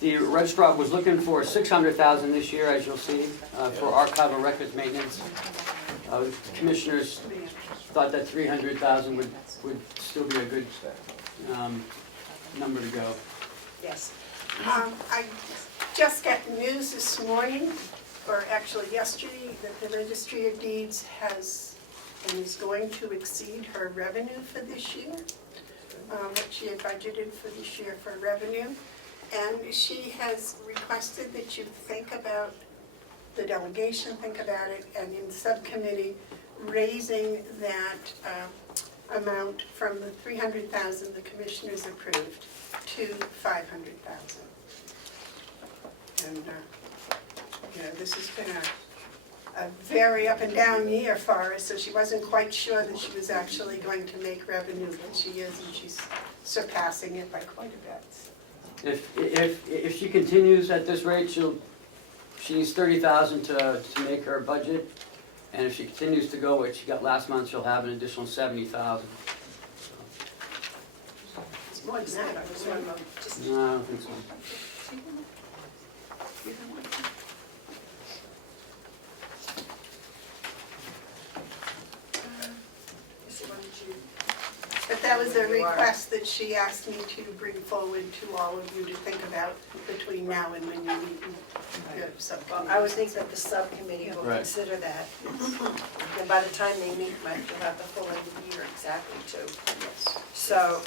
The registrar was looking for $600,000 this year, as you'll see, for archival records maintenance. Commissioners thought that $300,000 would still be a good number to go. Yes. I just got news this morning, or actually yesterday, that the Registry of Deeds has and is going to exceed her revenue for this year, what she had budgeted for this year for revenue. And she has requested that you think about the delegation, think about it, and in subcommittee, raising that amount from the $300,000 the commissioners approved to $500,000. And, this has been a very up and down year for her, so she wasn't quite sure that she was actually going to make revenue, but she is, and she's surpassing it by quite a bit. If she continues at this rate, she needs $30,000 to make her budget. And if she continues to go what she got last month, she'll have an additional 70,000. It's more than that, I was wondering, just. No, I don't think so. But that was a request that she asked me to bring forward to all of you to think about between now and when you meet the Well, subcommittee. I was thinking that the subcommittee will Right. consider that. And by the time they meet, you'll have the full year exactly too. So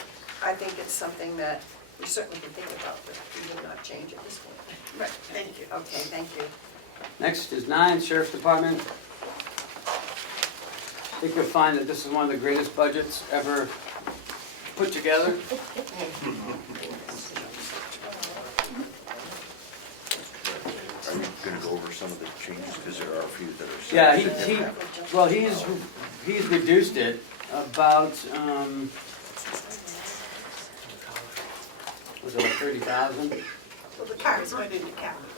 I think it's something that we certainly can think about, but we will not change at this point. Right, thank you. Okay, thank you. Next is 9, Sheriff's Department. I think you'll find that this is one of the greatest budgets ever put together. Are you gonna go over some of the changes, because there are a few that are. Yeah, Well, he's reduced it about, was it like 30,000? Well, the cars went into capital.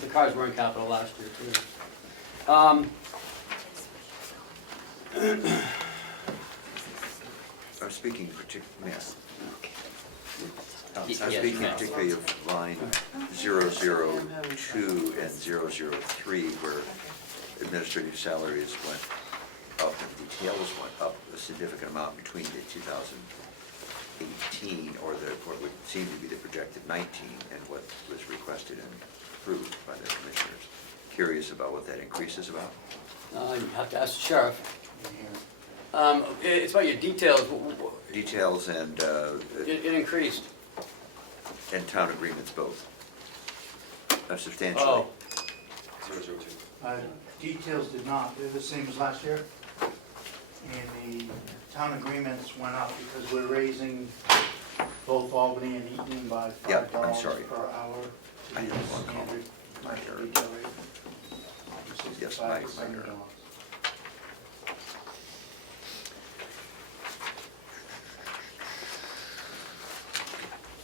The cars were in capital last year too. I'm speaking particularly, yes. I'm Yes, speaking ma'am. particularly of line 002 and 003, where administrative salaries went up and details went up a significant amount between the 2018, or what would seem to be the projected 19, and what was requested and approved by the commissioners. Curious about what that increase is about? You have to ask the sheriff. It's about your details. Details and It increased. town agreements both. Substantially. Oh, Details did not, they're the same as last year. And the town agreements went up because we're raising both Albany and Eaton by Yeah, I'm $5 sorry. per hour I to have the one call. standard My market error. retail rate. Yes, 65 my to $70. error.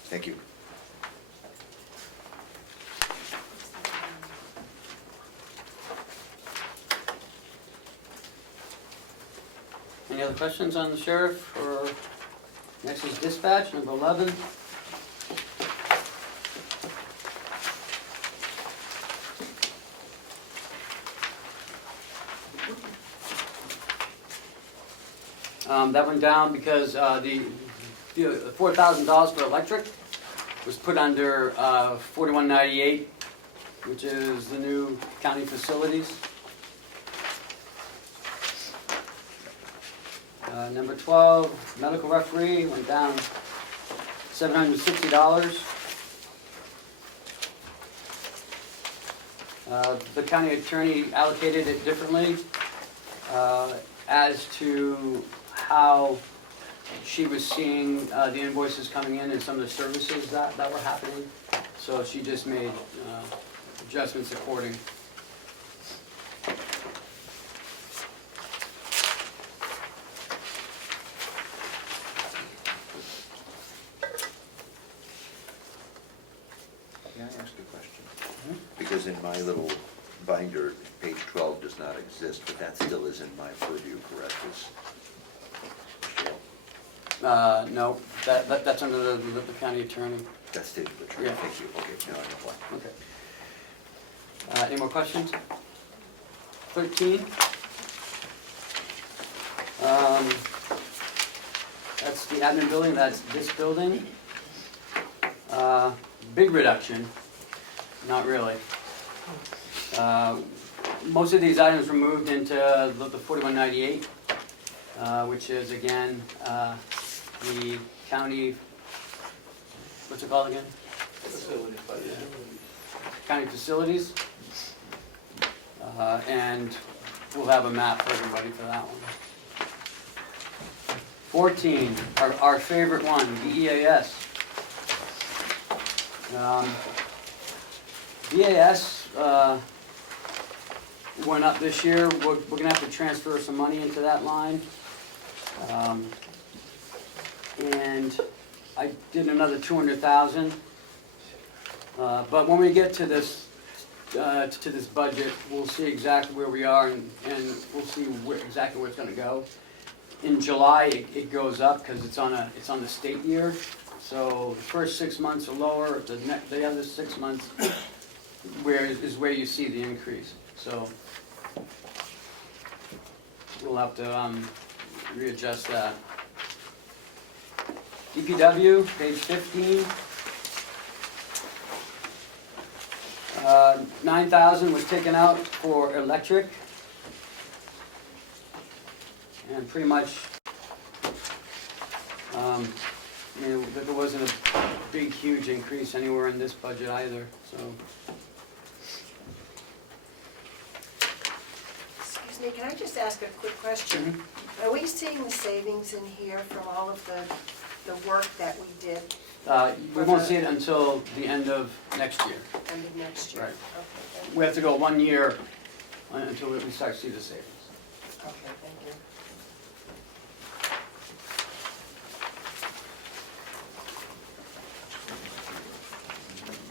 Thank you. any other questions on the sheriff? Or next is dispatch, number 11. That went down because the $4,000 for electric was put under 4198, which is the new county facilities. Number 12, medical referee went down $760. The county attorney allocated it differently as to how she was seeing the invoices coming in and some of the services that were happening. So she just made adjustments according. May I ask a question? Because in my little binder, page 12 does not exist, but that still is in my purview, correct? No, that's under the county attorney. That's stated the attorney, Yeah. thank you. Okay, now I know why. Okay. Any more questions? 13. That's the admin building, that's this building. Big reduction, not really. Most of these items were moved into the 4198, which is again, the county, what's it called again? Facilities budget. County facilities. And we'll have a map for everybody for that one. 14, our favorite one, the EAS. EAS went up this year. We're gonna have to transfer some money into that line. And I did another 200,000. But when we get to this to this budget, we'll see exactly where we are and we'll see exactly where it's gonna go. In July, it goes up because it's on the state year. So the first 6 months are lower, the other 6 months is where you see the increase. So we'll have to readjust that. DPW, page 15. 9,000 was taken out for electric. And pretty much, there wasn't a big, huge increase anywhere in this budget either, so. Excuse me, can I just ask a quick question? Are we seeing the savings in here from all of the work that we did We won't see it until the end of next year. end of next year? Right. Okay, We have to go 1 year until we start to see the savings. okay, thank you.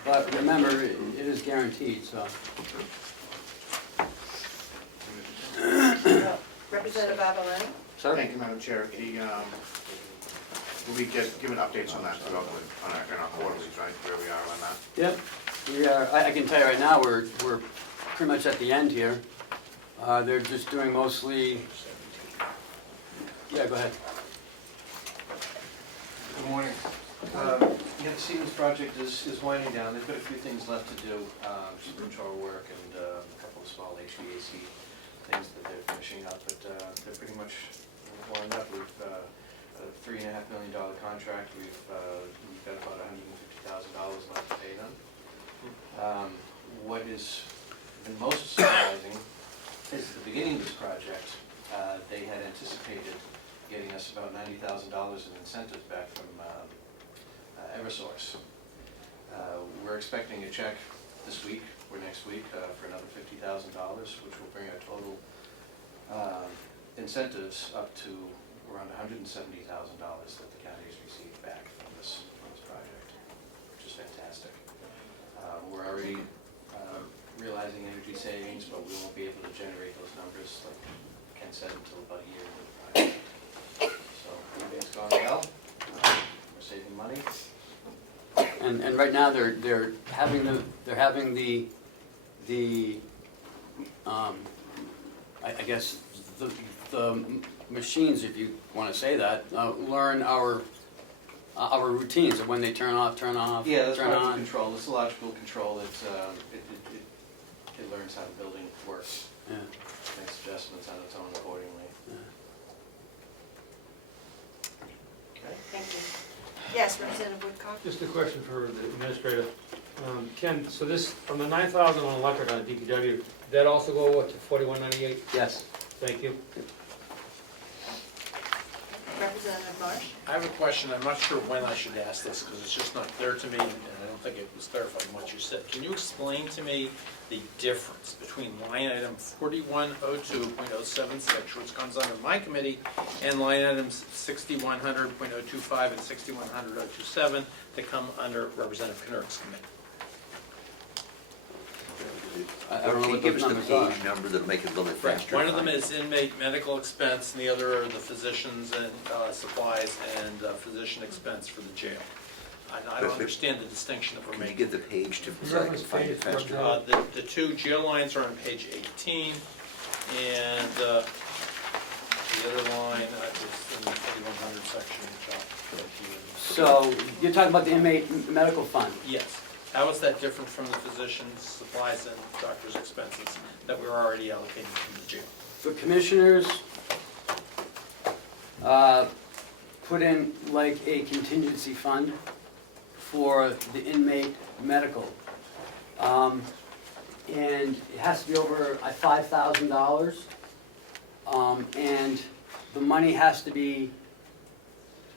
But remember, it is guaranteed, so. Representative Avalon? Sir? Thank you, Madam Chair. Will we get given updates on that throughout in our quarterlies, right, where we are on that? Yep, we are, I can tell you right now, we're pretty much at the end here. They're just doing mostly, yeah, go ahead. Good morning. Yeah, the Stevens project is winding down. They've got a few things left to do, some control work and a couple of small HVAC things that they're finishing up, but they're pretty much wound up. We've a $3.5 million contract. We've got about $150,000 left to pay them. What has been most surprising is at the beginning of this project, they had anticipated getting us about $90,000 in incentives back from Eversource. We're expecting a check this week or next week for another $50,000, which will bring our total incentives up to around $170,000 that the county has received back from this project, which is fantastic. We're already realizing energy savings, but we won't be able to generate those numbers, like Ken said, until about a year into the project. So everything's gone well. We're saving money. And right now, they're having I guess, the machines, if you want to say that, learn our routines of when they turn off, turn Yeah, that's turn part of the on. control. It's logical control. It's it learns how the building works. Yeah. Makes adjustments on its own accordingly. Okay, thank you. Yes, Representative Woodcock? Just a question for the administrator. Ken, so this, from the 9,000 on electric on DPW, that also go what, to 4198? Yes. Thank you. Representative Marsh? I have a question, I'm not sure when I should ask this, because it's just not clear to me, and I don't think it was clarified in what you said. Can you explain to me the difference between line item 4102.076, which comes under my committee, and line items 6100.025 and 6100.027 that come under Representative Knurk's committee? I don't know Can you what give those us the numbers are. page number that'll make it a little bit faster? One of them is inmate medical expense, and the other are the physicians and supplies and physician expense for the jail. I don't understand the distinction that we're Can you making. give the page to, so I can find it faster? The two jail lines are on page 18, and the other line is in the 4100 section. So, you're talking about the inmate medical fund? Yes. How is that different from the physicians, supplies, and doctor's expenses that we're already allocating from the jail? The commissioners put in like a contingency fund for the inmate medical. And it has to be over $5,000. And the money has to be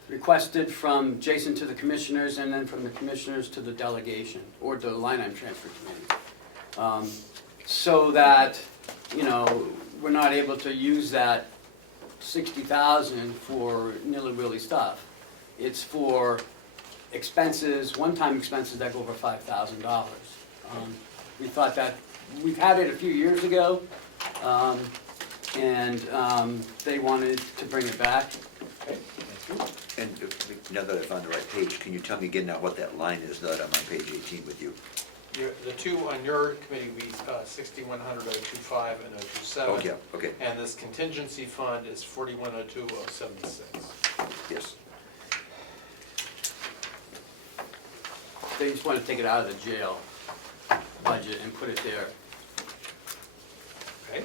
requested from Jason to the commissioners and then from the commissioners to the delegation or the line item transfer committee. So that, we're not able to use that 60,000 for nilly-willy stuff. It's for expenses, one-time expenses that go over $5,000. We thought that we've had it a few years ago, and they wanted to bring it back. And now that I found the right page, can you tell me again now what that line is that I'm on page 18 with you? The two on your committee would be 6100-025 and 027. Oh, yeah, okay, And this contingency fund is 4102-076. yes. They just want to take it out of the jail budget and put it there. Okay?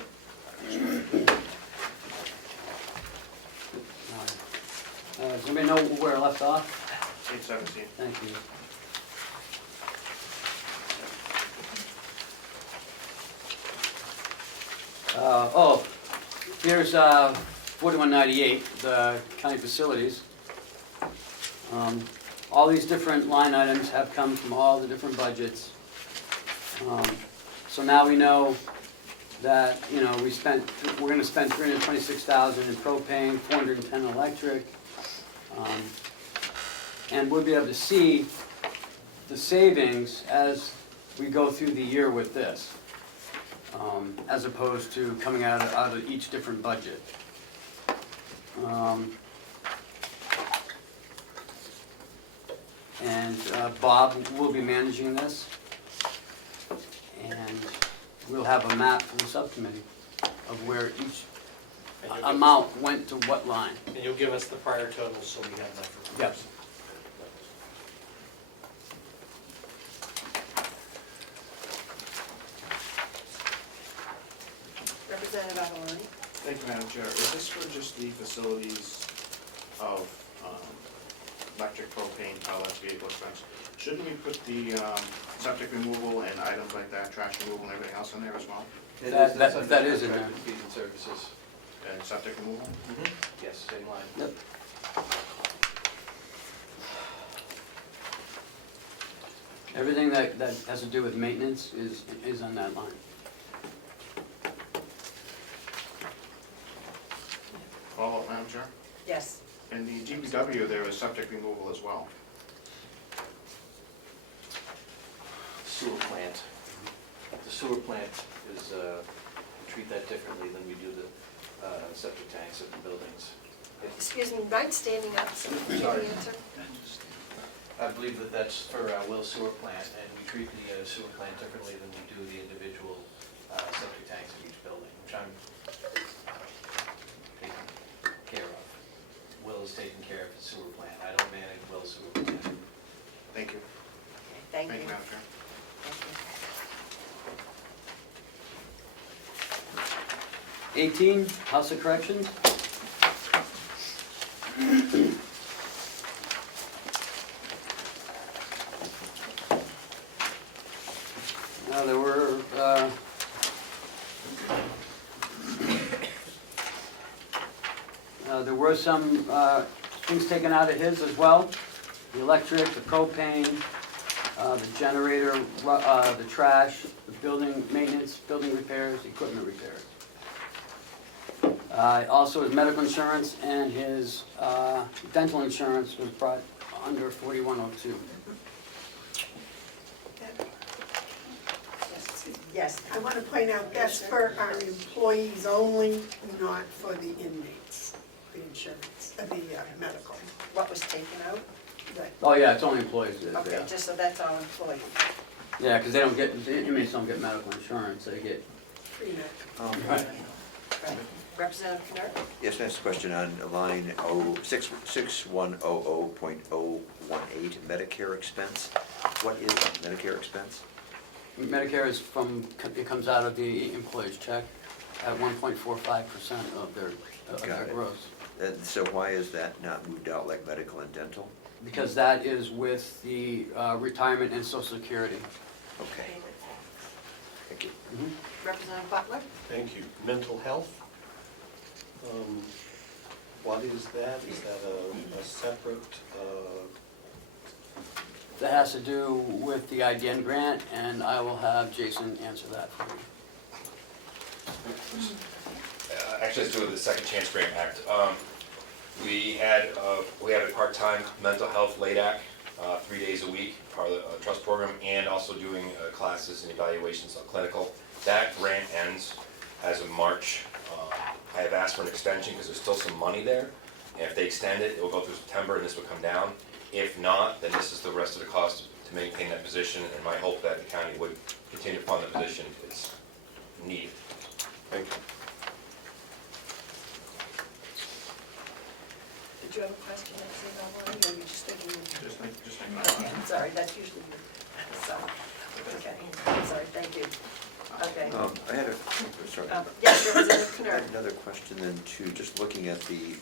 Does anybody know where I left off? 817. Thank you. Here's 4198, the county facilities. All these different line items have come from all the different budgets. So now we know that, you know, we're gonna spend $326,000 in propane, 410 electric. And we'll be able to see the savings as we go through the year with this, as opposed to coming out of each different budget. And Bob will be managing this, and we'll have a map for the subcommittee of where each amount went to what line. And you'll give us the prior totals so we have that for Yep. Representative Avalon? Thank you, Madam Chair. Is this for just the facilities of electric, propane, power, vehicle expense? Shouldn't we put the septic removal and items like that, trash removal and everything else in there as well? That is in there. Fees and services. And septic removal? Yes, same line. Yep. Everything that has to do with maintenance is on that line. Follow-up, Madam Chair? Yes. In the DPW, there is septic removal as well. Sewer plant. The sewer plant is, treat that differently than we do the septic tanks at the buildings. Excuse me, right, standing up, so you can Sorry. answer. I believe that that's for Will's sewer plant, and we treat the sewer plant differently than we do the individual septic tanks in each building, which I'm taking care of. Will is taking care of his sewer plant. I don't manage Will's sewer plant. Thank you. Thank you. Madam Chair. Thank you. 18, House of Corrections. Now there were some things taken out of his as well. The electric, the propane, the generator, the trash, the building maintenance, building repairs, equipment repairs. Also his medical insurance and his dental insurance was brought under 4102. Yes, I want to point out, that's for our employees only, not for the inmates, the insurance, the medical. What was taken out? Right. Oh yeah, it's only employees that, Okay, just so that's all employees. yeah, because they don't get, the inmates don't get medical insurance, they get. Free medical. Right. Right. Representative Knurr? Yes, next question on line 6100.018, Medicare expense. What is Medicare expense? Medicare is it comes out of the employee's check at 1.45% of their Got it. gross. And so why is that not moved out like medical and dental? Because that is with the retirement and Social Security. Okay. Thank you. Representative Butler? Thank you. Mental health? What is that? Is that a separate, That has to do with the IDN grant, and I will have Jason answer that for you. Actually, it's to do with the Second Chance Grant Act. We had a part-time mental health LADAC 3 days a week, part of the trust program, and also doing classes and evaluations on clinical. That grant ends as of March. I have asked for an extension because there's still some money there. And if they extend it, it will go through September and this will come down. If not, then this is the rest of the cost to maintain that position, and my hope that the county would continue to fund the position if it's needed. Thank you. Did you have a question, or are you just thinking? Just think Okay, I'm sorry, that's usually you. So, okay, I'm sorry, thank you. Okay. I had a, sorry. Yes, Representative I Knurr. had another question then too, just looking at the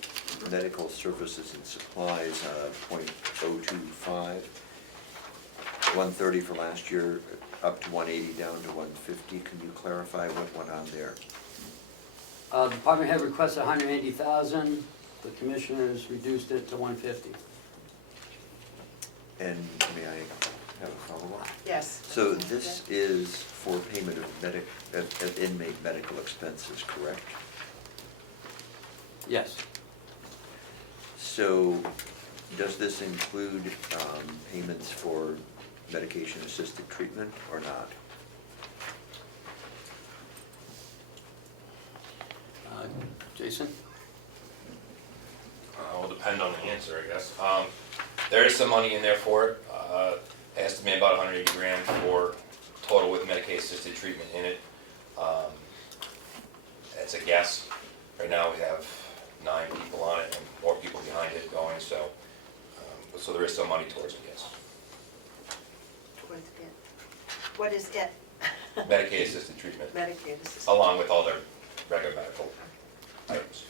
medical services and supplies, .025, 130 for last year, up to 180, down to 150. Can you clarify what went on there? Department head requested 180,000, the commissioners reduced it to 150. And may I have a follow-up? Yes. So this is for payment of inmate medical expenses, correct? Yes. So does this include payments for medication-assisted treatment or not? Jason? Will depend on the answer, I guess. There is some money in there for it. Estimate about 180 grand for total with Medicaid-assisted treatment in it. It's a guess. Right now we have 9 people on it and more people behind it going, so there is some money towards it, yes. Towards it. What is it? Medicaid-assisted treatment. Medicaid assisted. Along with all their regular medical items.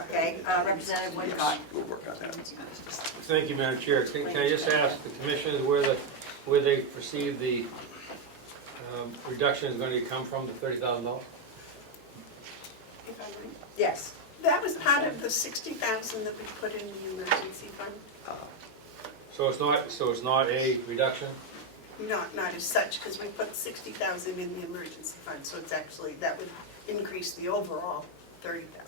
Okay, Representative Woodcock. We'll work on that. Thank you, Madam Chair. Can I just ask the commissioners where they perceive the reduction is going to come from, the $30,000? If I may. Yes. That was part of the 60,000 that we put in the emergency fund. So it's not a reduction? Not as such, because we put 60,000 in the emergency fund, so it's actually, that would increase the overall 30,000.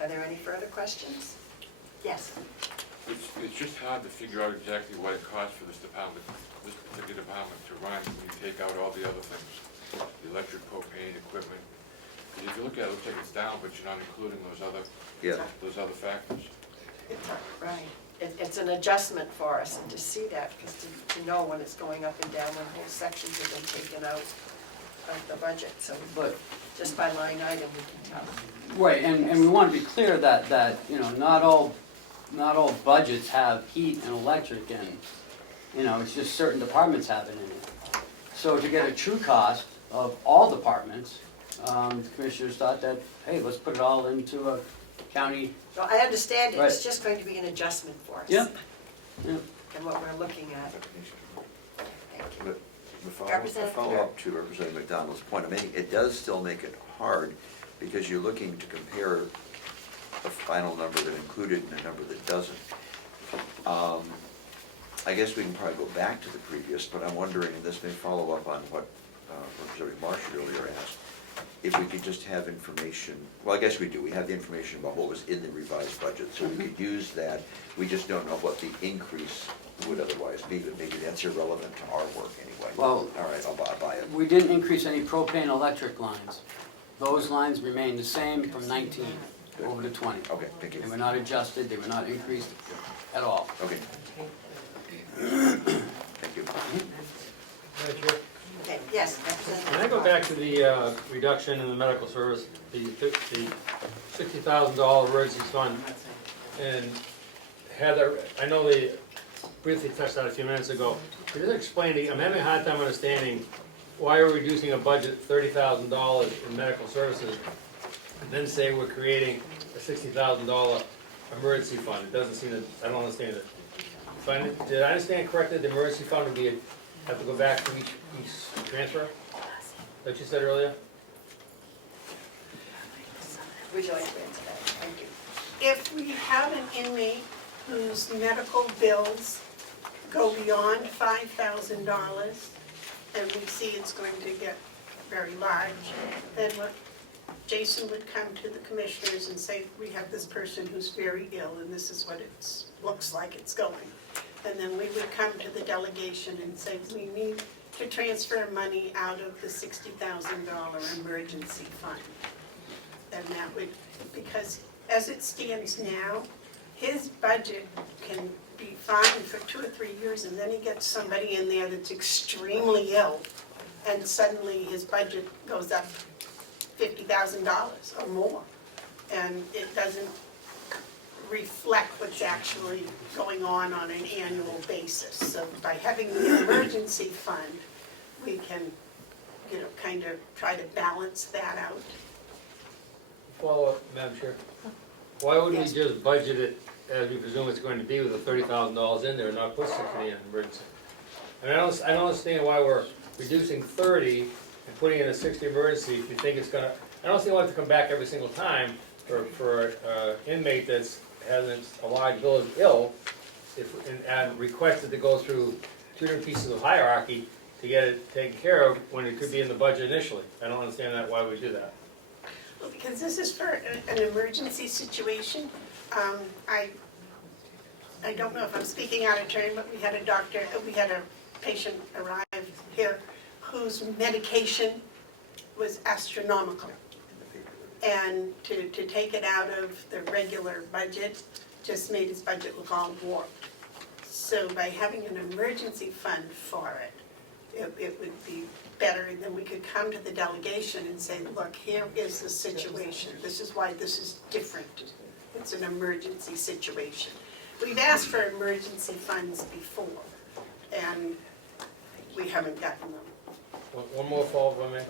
Are there any further questions? Yes. It's just hard to figure out exactly what it costs for this particular department to run when you take out all the other things, the electric, propane, equipment. Because if you look at it, it looks like it's down, but you're not including those other factors. Right. It's an adjustment for us, and to see that, because to know when it's going up and down, when whole sections have been taken out of the budget, so just by line item we can tell. Right, and we want to be clear that you know, not all budgets have heat and electric, and you know, it's just certain departments have it in it. So to get a true cost of all departments, the commissioners thought that, hey, let's put it all into a county. Well, I understand it. It's Right. just going to be an adjustment for us. Yeah. Yeah. And what we're looking at. Thank you. But the Representative follow-up to Representative McDonald's point, I mean, it does still make it hard because you're looking to compare a final number that included and a number that doesn't. I guess we can probably go back to the previous, but I'm wondering, and this may follow up on what Representative Marsh earlier asked, if we could just have information, well, I guess we do, we have the information about what was in the revised budget, so we could use that. We just don't know what the increase would otherwise be, but maybe that's irrelevant to our work anyway. Well, all right, I'll buy it. We didn't increase any propane electric lines. Those lines remained the same from 19 over to 20. Okay, thank you. They were not adjusted, they were not increased at all. Okay. Thank you. Madam Chair? Okay, yes, Representative. Can I go back to the reduction in the medical service, the $60,000 emergency fund? And Heather, I know they briefly touched on it a few minutes ago. Could you explain, I'm having a hard time understanding why we're reducing a budget $30,000 in medical services and then say we're creating a $60,000 emergency fund. It doesn't seem to, I don't understand it. Did I understand correctly, the emergency fund would be, have to go back to each transfer? Like you said earlier? Would you like to answer that? Thank you. If we have an inmate whose medical bills go beyond $5,000, and we see it's going to get very large, then what Jason would come to the commissioners and say, we have this person who's very ill and this is what it looks like it's going. And then we would come to the delegation and say, we need to transfer money out of the $60,000 emergency fund. And that would, because as it stands now, his budget can be fine for 2 or 3 years, and then he gets somebody in there that's extremely ill, and suddenly his budget goes up $50,000 or more. And it doesn't reflect what's actually going on an annual basis. So by having the emergency fund, we can, kind of try to balance that out. Follow up, Madam Chair. Why wouldn't we Yes. just budget it as we presume it's going to be with the $30,000 in there and not put 60 in emergency? I mean, I don't understand why we're reducing 30 and putting in a 60 emergency if you think it's gonna, I don't see why we have to come back every single time for inmate that's having a large bill is ill, and requested to go through 2 different pieces of hierarchy to get it taken care of when it could be in the budget initially. I don't understand that, why we do that. Well, because this is for an emergency situation. I don't know if I'm speaking out of turn, but we had a patient arrive here whose medication was astronomical. And to take it out of the regular budget just made his budget look all warped. So by having an emergency fund for it would be better, and then we could come to the delegation and say, look, here is the situation. This is why this is different. It's an emergency situation. We've asked for emergency funds before, and we haven't gotten them. One more follow-up on me.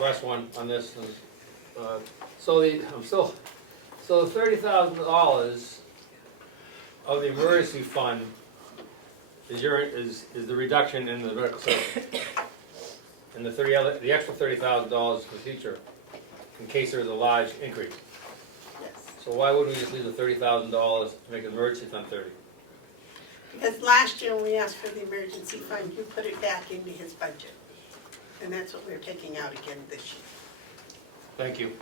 Last one on this. So the $30,000 of the emergency fund is the reduction in the medical service. And the extra $30,000 for the future, in case there's a large increase. Yes. So why wouldn't we just leave the $30,000 to make an emergency fund 30? Because last year when we asked for the emergency fund, you put it back into his budget. And that's what we're taking out again this year. Thank you.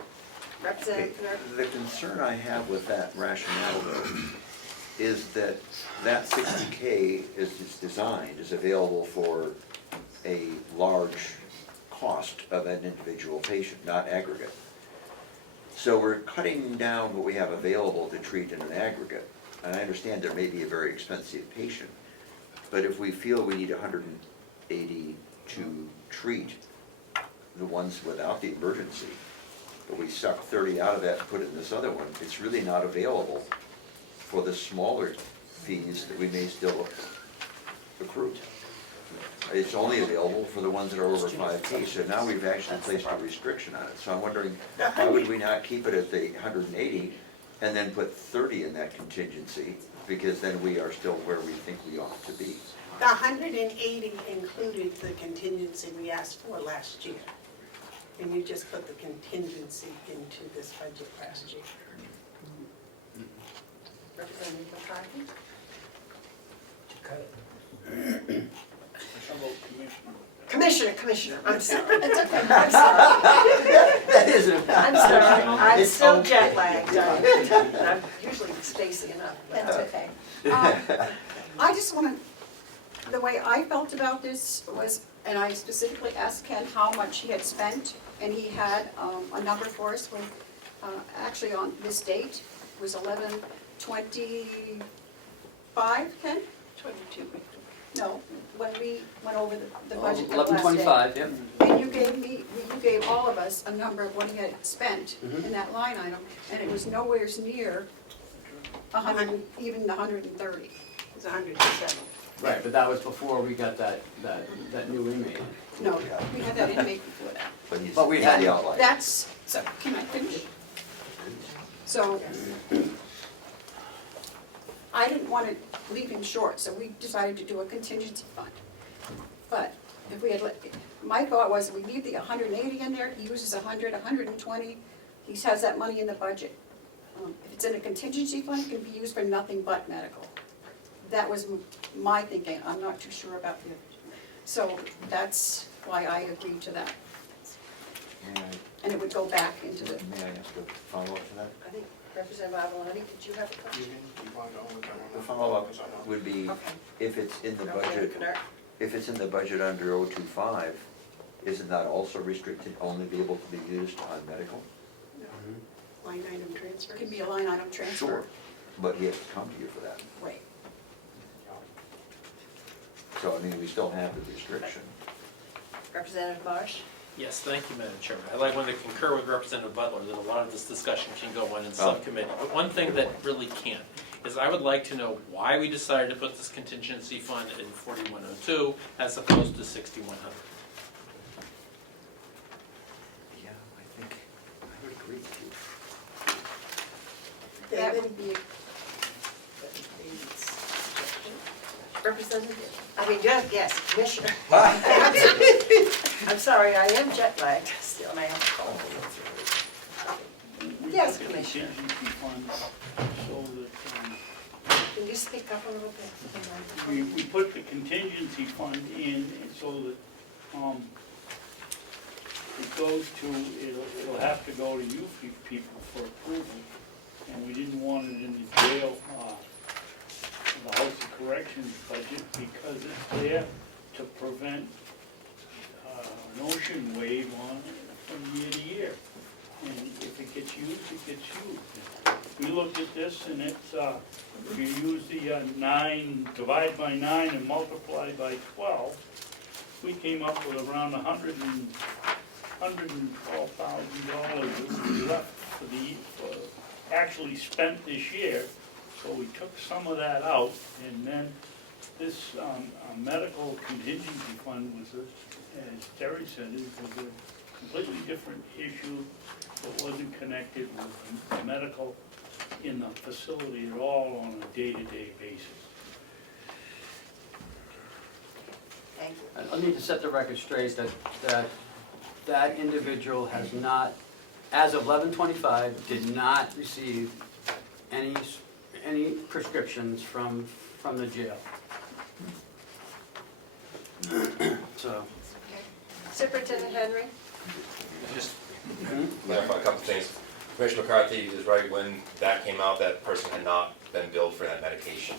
Representative Knerr? The concern I have with that rationale though is that 60K is designed, is available for a large cost of an individual patient, not aggregate. So we're cutting down what we have available to treat in an aggregate. And I understand there may be a very expensive patient, but if we feel we need 180 to treat the ones without the emergency, but we suck 30 out of that and put it in this other one, it's really not available for the smaller fees that we may still accrue. It's only available for the ones that are over 5K, so now we've actually placed a restriction on it. So I'm wondering, why would we not keep it at the 180 and then put 30 in that contingency? Because then we are still where we think we ought to be. The 180 included the contingency we asked for last year. And you just put the contingency into this budget last year. Representative McCarthy? Commissioner, I'm sorry. It's okay, I'm sorry. That isn't. I'm sorry, I'm still jet lagged. I'm usually spacey enough. That's okay. I just want to, the way I felt about this was, and I specifically asked Ken how much he had spent, and he had a number for us with, actually on this date, was 11/25, Ken? 22. No, when we went over the budget the last day. 11/25, yep. And you gave all of us a number of what he had spent in that line item, and it was nowhere near 100, even the 130. It was 107. Right, but that was before we got that new inmate. No, we had that inmate before that. But we had the outline. That's, so, can I finish? So, I didn't want to leave him short, so we decided to do a contingency fund. But if we had, my thought was if we leave the 180 in there, he uses 100, 120, he has that money in the budget. If it's in a contingency fund, it can be used for nothing but medical. That was my thinking. I'm not too sure about the, so that's why I agreed to that. would go back into the, May I ask a follow-up to that? I think Representative Avaloni, did you have a question? The follow-up would be, Okay. if it's in the Representative budget, Kennard? if it's in the budget under 025, isn't that also restricted, only be able to be used on medical? Line item transfer. could be a line item transfer. Sure, but he has to come to you for that. Right. So, I mean, we still have the restriction. Representative Marsh? Yes, thank you, Madam Chairman. I'd like to concur with Representative Butler that a lot of this discussion can go on in subcommittee. But one thing that really can't is I would like to know why we decided to put this contingency fund in 4102 as opposed to 6100. Yeah, I think, I would agree with you. That would be. Representative, yes, Commissioner. I'm sorry, I am jet lagged still, and I have a cold. Yes, Commissioner. Contingency fund, so that, Can you speak up a little bit? we put the contingency fund in so that, it goes to, it'll have to go to you people for approval. And we didn't want it in the jail, the House of Corrections budget because it's there to prevent, an ocean wave on it from year to year. And if it gets used, it gets used. We looked at this and it's, if you use the 9, divide by 9 and multiply by 12, we came up with around $112,000 left for actually spent this year. So we took some of that out, and then this medical contingency fund was, as Terry said, it was a completely different issue that wasn't connected with medical in the facility at all on a day-to-day basis. Thank you. I need to set the record straight that individual has not, as of 11/25, did not receive any prescriptions from the jail. So. Superintendent Henry? Just clarify a couple of things. Commissioner McCarthy is right, when that came out, that person had not been billed for that medication.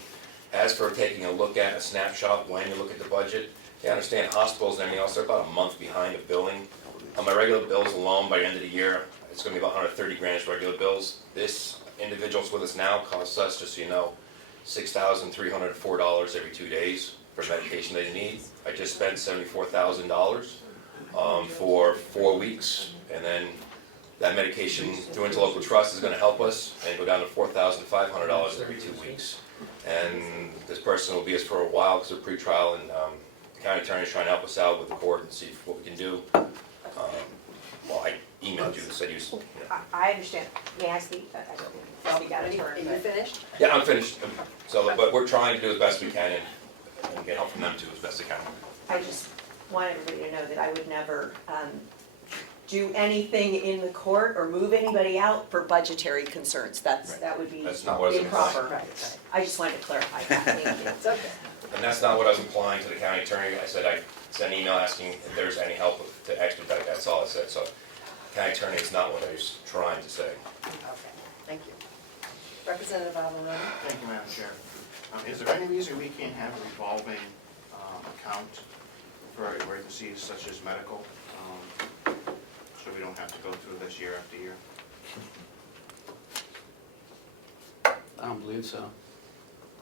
As for taking a look at a snapshot when you look at the budget, you understand hospitals and everything else, they're about a month behind of billing. On my regular bills alone, by the end of the year, it's gonna be about 130 grand as regular bills. This individual's with us now costs us, just so you know, $6,304 every 2 days for medication they need. I just spent $74,000 for 4 weeks, and then that medication through Interlocal Trust is gonna help us and go down to $4,500 every 2 weeks. And this person will be us for a while because we're pre-trial, and the county attorney's trying to help us out with the court and see what we can do. Well, I emailed you and said you. I understand. May I speak? I don't speak out of turn. Are you but- finished? Yeah, I'm finished. So, but we're trying to do as best we can and get help from them too as best they can. I just want everybody to know that I would never do anything in the court or move anybody out for budgetary concerns. That would be That's not what I was improper. implying. I just wanted to clarify that. Thank you. It's okay. And that's not what I was implying to the county attorney. I said I sent an email asking if there's any help to expedite. That's all I said. So county attorney is not what I was trying to say. Okay, thank you. Representative Avaloni? Thank you, Madam Chair. Is there any reason we can't have a revolving account for emergencies such as medical, so we don't have to go through this year after year? I don't believe so.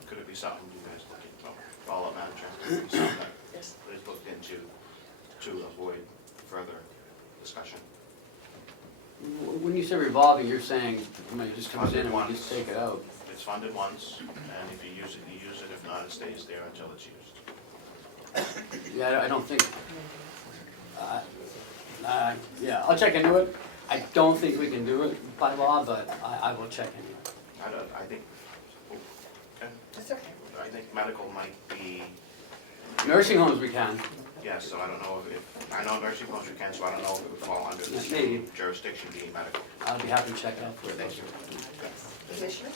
Could it be something you guys look into? Follow up, Madam Chair. Could it be something that is looked into to avoid further discussion? When you say revolving, you're saying somebody just comes in and we just take it out. It's funded once, and if you use it, you use it. If not, it stays there until it's used. Yeah, I don't think, yeah, I'll check into it. I don't think we can do it by law, but I will check into it. I think, okay. That's okay. I think medical might be, Nursing homes we can. yes, so I don't know if, I know nursing homes we can, so I don't know if it would fall under the Maybe. jurisdiction being medical. I'll be happy to check it out for you. Thank you. Commissioner?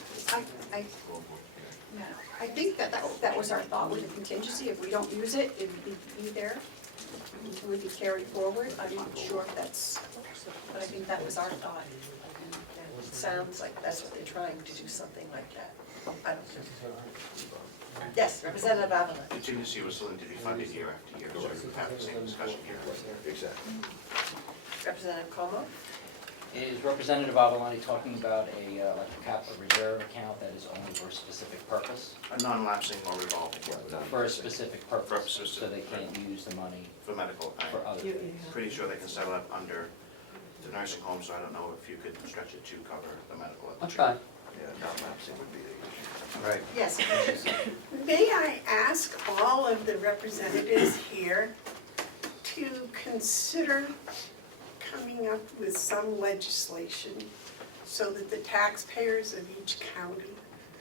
I think that was our thought with the contingency. If we don't use it, it would be there. It would be carried forward. I'm not sure if that's, but I think that was our thought. It sounds like that's what they're trying to do, something like that. I don't know. Yes, Representative Avalon. Contingency was still to be funded year after year, so we have the same discussion here. Exactly. Representative Comeau. Is Representative Avalon talking about like a capital reserve account that is only for a specific purpose? A non-lapsing or revolving. For a specific For a purpose, so specific- they can't use the money For medical. for I'm other things. pretty sure they can set it up under the nursing home, so I don't know if you could stretch it to cover the medical. I'll try. Yeah, non-lapsing would be the issue. Right. Yes. May I ask all of the representatives here to consider coming up with some legislation so that the taxpayers of each county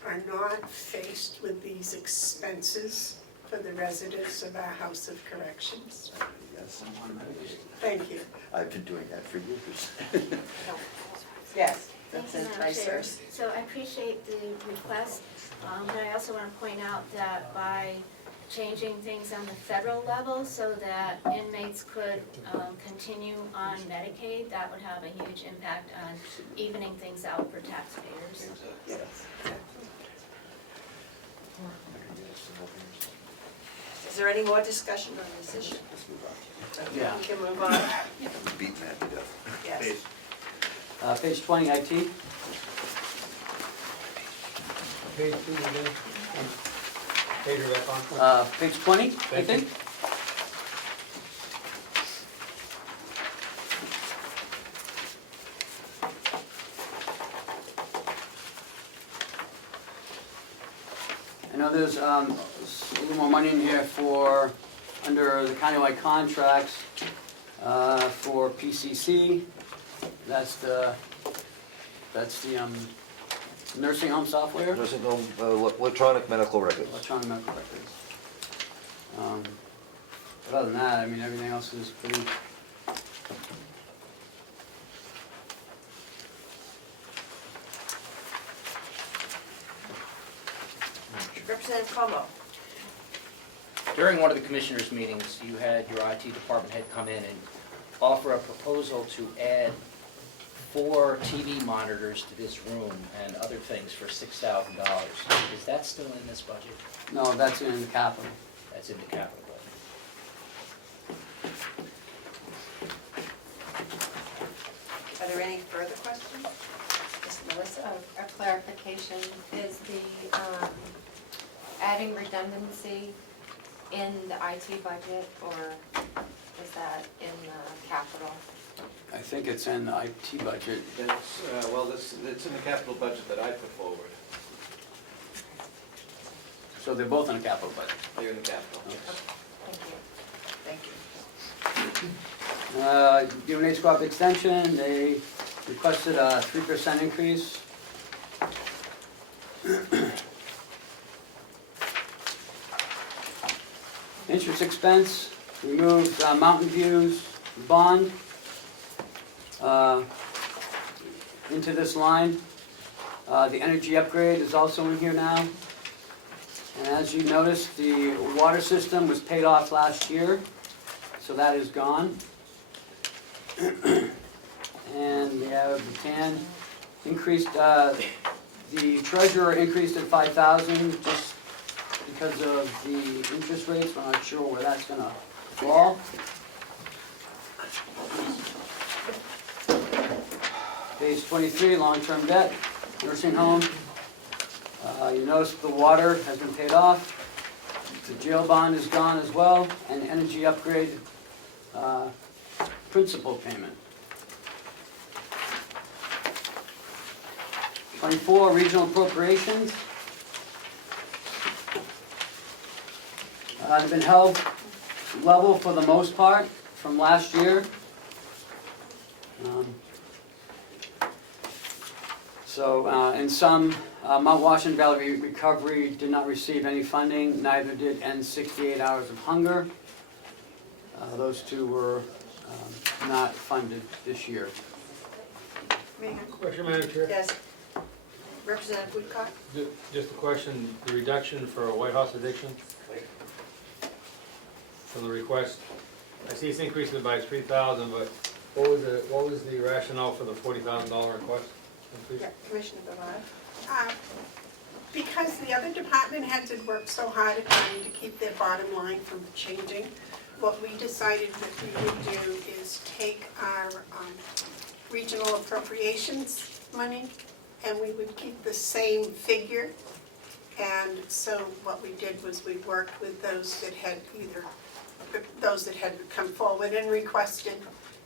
are not faced with these expenses for the residents of our House of Corrections? Yes. Thank you. I've been doing that for years. Yes. Thank you, Representative Madam Chair. Icer. So I appreciate the request, but I also want to point out that by changing things on the federal level so that inmates could continue on Medicaid, that would have a huge impact on evening things out for taxpayers. Yes. Is there any more discussion on this issue? Let's move on. Okay, Yeah. we can move on. Beating that to death. Yes. Please. Page 20, IT. Page 2 again. Page her back on. Page 20, I Thank think. I know there's a little more money in here for, under the countywide contracts, for PCC. That's the nursing home software, Nursing home, electronic medical records. electronic medical records. But other than that, I mean, everything else is pretty, Representative Comeau. During one of the commissioners' meetings, you had your IT department head come in and offer a proposal to add 4 TV monitors to this room and other things for $6,000. Is that still in this budget? no, that's in the capital. That's in the capital budget. Are there any further questions? Ms. Melissa? A clarification, is the adding redundancy in the IT budget, or is that in the capital? I think it's in the IT budget. It's, well, it's in the capital budget that I put forward. So they're both in the capital budget. They're in the capital. Thank you. Thank you. UNH co-op extension, they requested a 3% increase. Interest expense, we moved Mountain View's bond into this line. The energy upgrade is also in here now. And as you noticed, the water system was paid off last year, so that is gone. And we have the TAN increased, the treasurer increased at 5,000 just because of the interest rates. We're not sure where that's gonna fall. Page 23, long-term debt, nursing home. You notice the water has been paid off. The jail bond is gone as well, and energy upgrade principal payment. 24, regional appropriations. They've been held level for the most part from last year. And some, Mount Washington Valley Recovery did not receive any funding, neither did End 68 Hours of Hunger. Those two were not funded this year. Question, Madam Chair? Yes. Representative Woodcock? Just a question, the reduction for White House addiction? From the request, I see it's increasing by 3,000, but what was the rationale for the $40,000 request? Yeah, Commissioner Bavard? Because the other department heads had worked so hard at trying to keep their bottom line from changing, what we decided that we would do is take our regional appropriations money, and we would keep the same figure. And so what we did was we worked with those that had come forward and requested,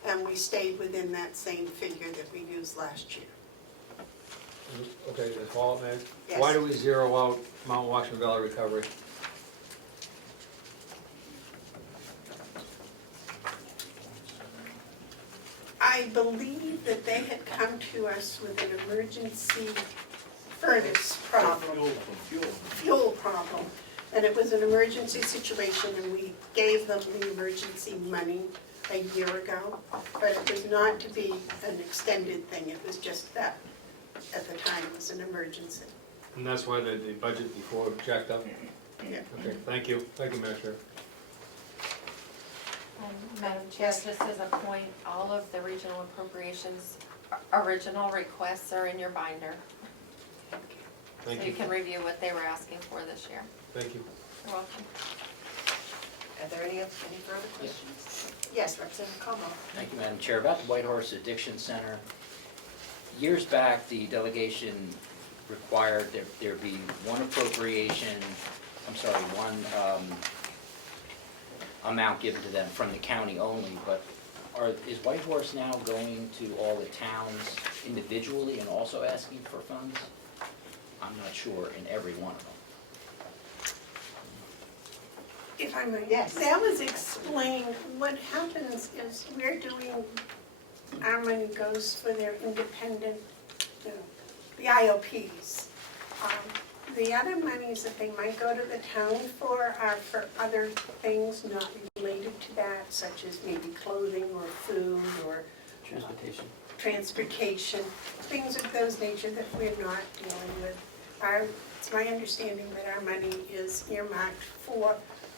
and we stayed within that same figure that we used last year. Okay, the follow-up, Meg? Yes. Why do we zero out Mount Washington Valley Recovery? I believe that they had come to us with an emergency furnace problem. Fuel problem. And it was an emergency situation, and we gave them the emergency money a year ago. But it was not to be an extended thing, it was just that, at the time, it was an emergency. And that's why the budget before jacked up? Yeah. Okay, thank you, Minister. Madam Chair, just as a point, all of the regional appropriations, original requests are in your binder. Thank So you. you can review what they were asking for this year. Thank you. You're welcome. Are there any further questions? Yes, Representative Comeau. Thank you, Madam Chair. About the Whitehorse Addiction Center, years back, the delegation required there be one appropriation, one amount given to them from the county only, but is Whitehorse now going to all the towns individually and also asking for funds? I'm not sure in every one of them. If I may. Yes. That was explained. What happens is we're doing, our money goes for their independent, the IOPs. The other monies that they might go to the town for are for other things not related to that, such as maybe clothing or food or transportation, things of those nature that we're not dealing with. It's my understanding that our money is earmarked for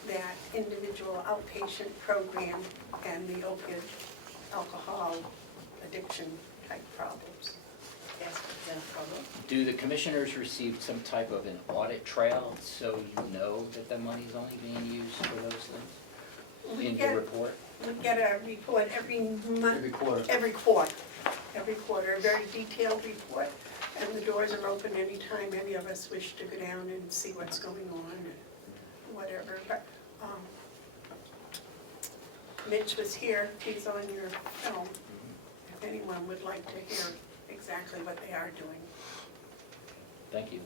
that individual outpatient program and the opiate, alcohol addiction type problems. Yes, Representative Comeau. Do the commissioners receive some type of an audit trail so you know that the money's only being used for those things in your report? We get a report every month. Every quarter. Every quarter, a very detailed report, and the doors are open anytime any of us wish to go down and see what's going on and whatever, but, Mitch was here, he's on your film, if anyone would like to hear exactly what they are doing. Thank you.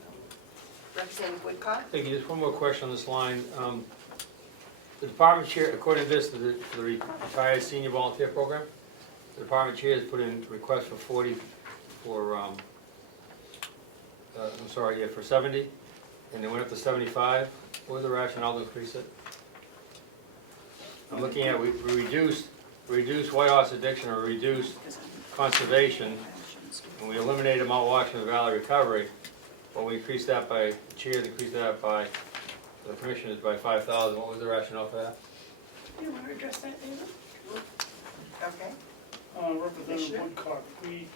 Representative Woodcock? Thank you, just one more question on this line. The department chair, according to this, for the retired senior volunteer program, the department chair has put in a request for 40, for 70, and they went up to 75. What was the rationale to increase it? I'm looking at, we reduced White Horse Addiction, or reduced conservation, and we eliminated Mount Washington Valley Recovery, but we increased that by, the chair increased that by, the commissioners by 5,000. What was the rationale for that? Do you want to address that, David? Okay. Representative Woodcock, we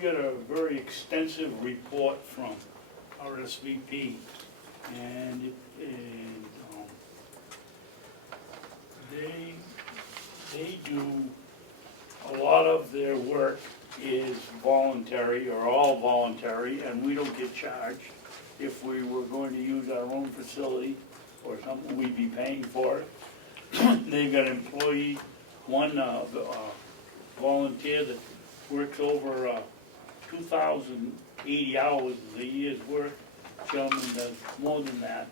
get a very extensive report from RSVP, and they do, a lot of their work is voluntary or all voluntary, and we don't get charged. If we were going to use our own facility or something, we'd be paying for it. They've got one volunteer that works over 2,080 hours a year's work. Gentleman does more than that.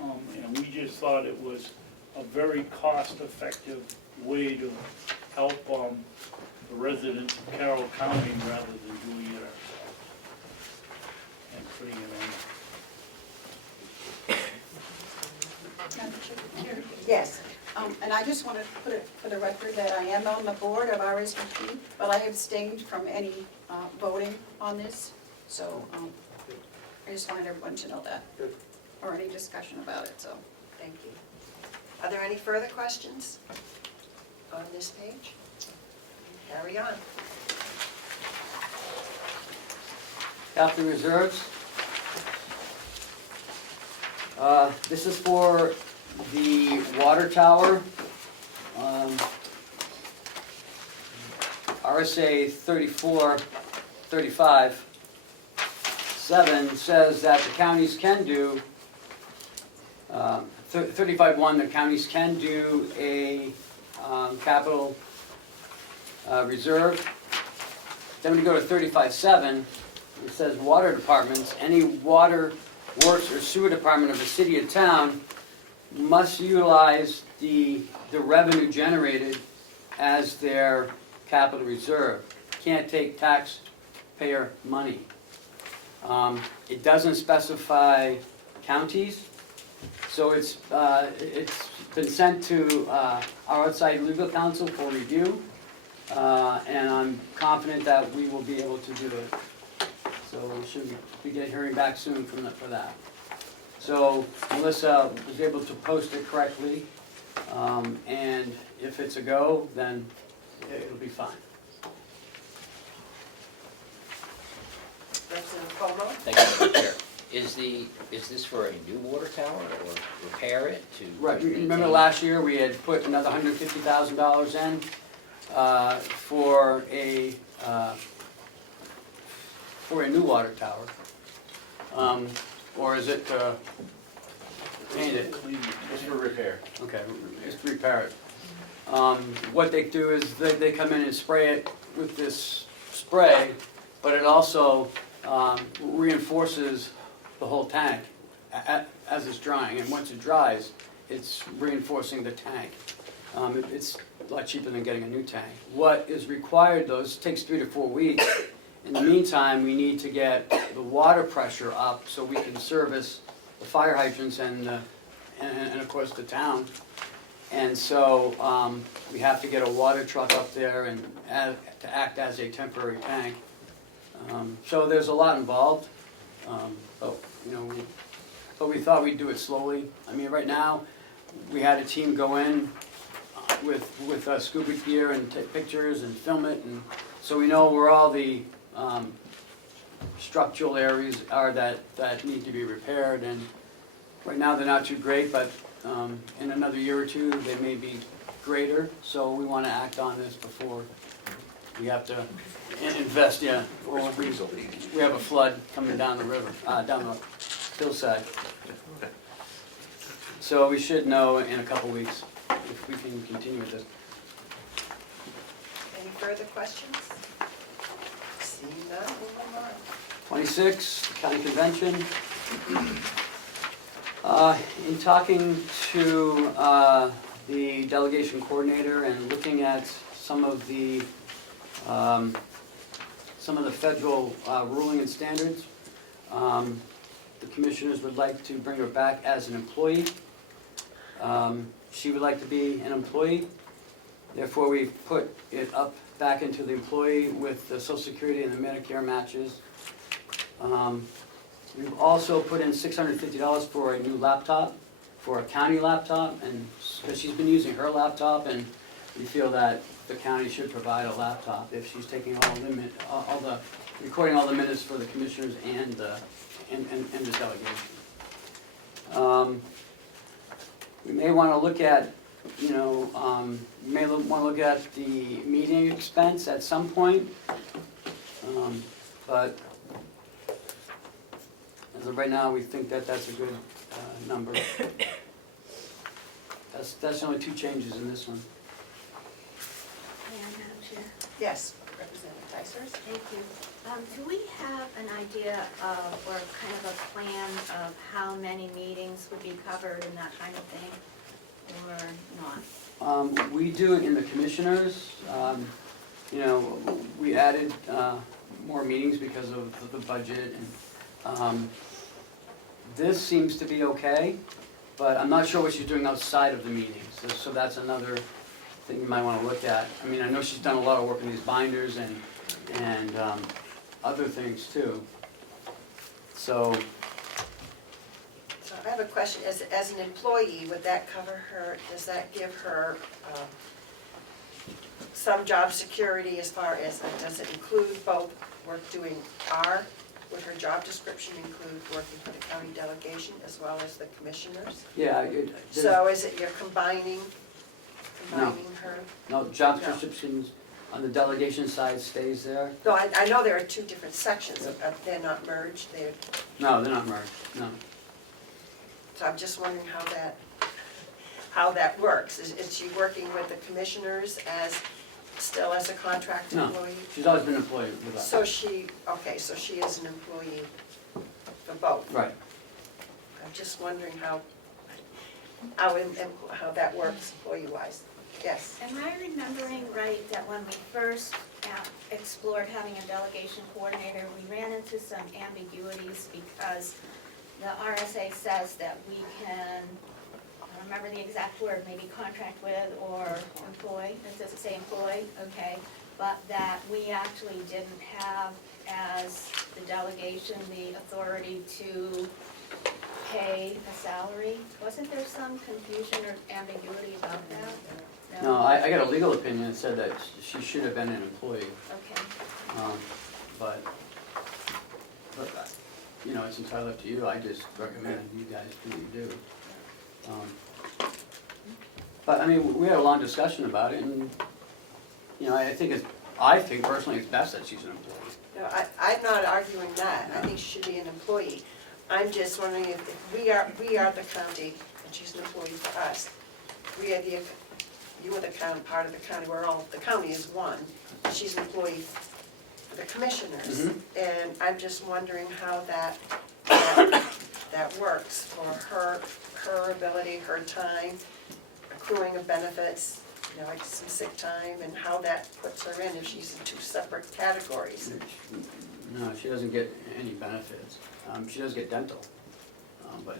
And we just thought it was a very cost-effective way to help the residents of Carroll County rather than doing it ourselves and putting it on. Yes. And I just want to put it for the record that I am on the board of RSVP, but I abstained from any voting on this, so I just wanted everyone to know that, or any discussion about it, so. Thank you. Are there any further questions on this page? Carry on. Capital reserves. This is for the water tower. RSA 3435(7) says that the counties can do, 35(1), the counties can do a capital reserve. Then we go to 35(7), it says water departments, any water works or sewer department of a city or town must utilize the revenue generated as their capital reserve. Can't take taxpayer money. It doesn't specify counties, so it's been sent to our outside legal counsel for review, and I'm confident that we will be able to do it. So we should be hearing back soon for that. So Melissa was able to post it correctly, and if it's a go, then it'll be fine. Representative Comeau? Thank you, Madam Chair. Is this for a new water tower or repair it to? Right, remember maintain? last year, we had put another $150,000 in for a new water tower. Or is it paint it? Just for repair. Okay, just repair it. What they do is they come in and spray it with this spray, but it also reinforces the whole tank as it's drying. And once it dries, it's reinforcing the tank. It's a lot cheaper than getting a new tank. What is required though, it takes 3 to 4 weeks. In the meantime, we need to get the water pressure up so we can service the fire hydrants and of course the town. And so we have to get a water truck up there and to act as a temporary tank. So there's a lot involved, but we thought we'd do it slowly. I mean, right now we had a team go in with scuba gear and take pictures and film it, and so we know where all the structural areas are that need to be repaired. And right now they're not too great, but in another year or two they may be greater. So we want to act on this before we have to invest. Yeah, or we have a flood coming down the river, down the hillside. So we should know in a couple weeks if we can continue with this. Any further questions? Seeing none, moving on. 26, county convention. In talking to the delegation coordinator and looking at some of the federal ruling and standards, the commissioners would like to bring her back as an employee. She would like to be an employee. Therefore, we've put it up back into the employee with the Social Security and the Medicare matches. We've also put in $650 for a new laptop, for a county laptop, and because she's been using her laptop, and we feel that the county should provide a laptop if she's taking recording all the minutes for the commissioners and the delegation. We may want to look at, we may want to look at the meeting expense at some point, but as of right now, we think that that's a good number. That's the only 2 changes in this one. Madam Chair. Yes, Representative Dysers? Thank you. Do we have an idea of, or kind of a plan of how many meetings would be covered and that kind of thing, or not? We do it in the commissioners. We added more meetings because of the budget, and this seems to be okay, but I'm not sure what she's doing outside of the meetings. So that's another thing you might want to look at. I mean, I know she's done a lot of work in these binders and other things too. So I have a question. As an employee, would that cover her, does that give her some job security as far as, does it include both work doing would her job description include working for the county delegation as well as the commissioners? Yeah, So is it you're combining her? no, job No. descriptions on the delegation side stays there. No, I know there are two different sections, they're not merged, No, they're not merged, no. so I'm just wondering how that works. Is she working with the commissioners still as a contract No, employee? she's always been employed with us. So she is an employee for both. Right. I'm just wondering how that works employee-wise. Yes. Am I remembering right that when we first explored having a delegation coordinator, we ran into some ambiguities because the RSA says that we can, I don't remember the exact word, maybe contract with or employ, does it say employ? Okay, but that we actually didn't have, as the delegation, the authority to pay a salary. Wasn't there some confusion or ambiguity about that? No, I got a legal opinion that said that she should have been an employee. Okay. But, you know, it's entirely up to you. I just recommend you guys do what you do. But, I mean, we had a long discussion about it, and, you know, I think personally it's best that she's an employee. No, I'm not arguing that. I think she should be an employee. I'm just wondering if we are the county, and she's an employee for us. We are you are the county, part of the county, the county is one. She's an employee for the commissioners. And I'm just wondering how that works for her ability, her time, accruing of benefits, you know, like some sick time, and how that puts her in if she's in two separate categories. No, she doesn't get any benefits. She does get dental, but.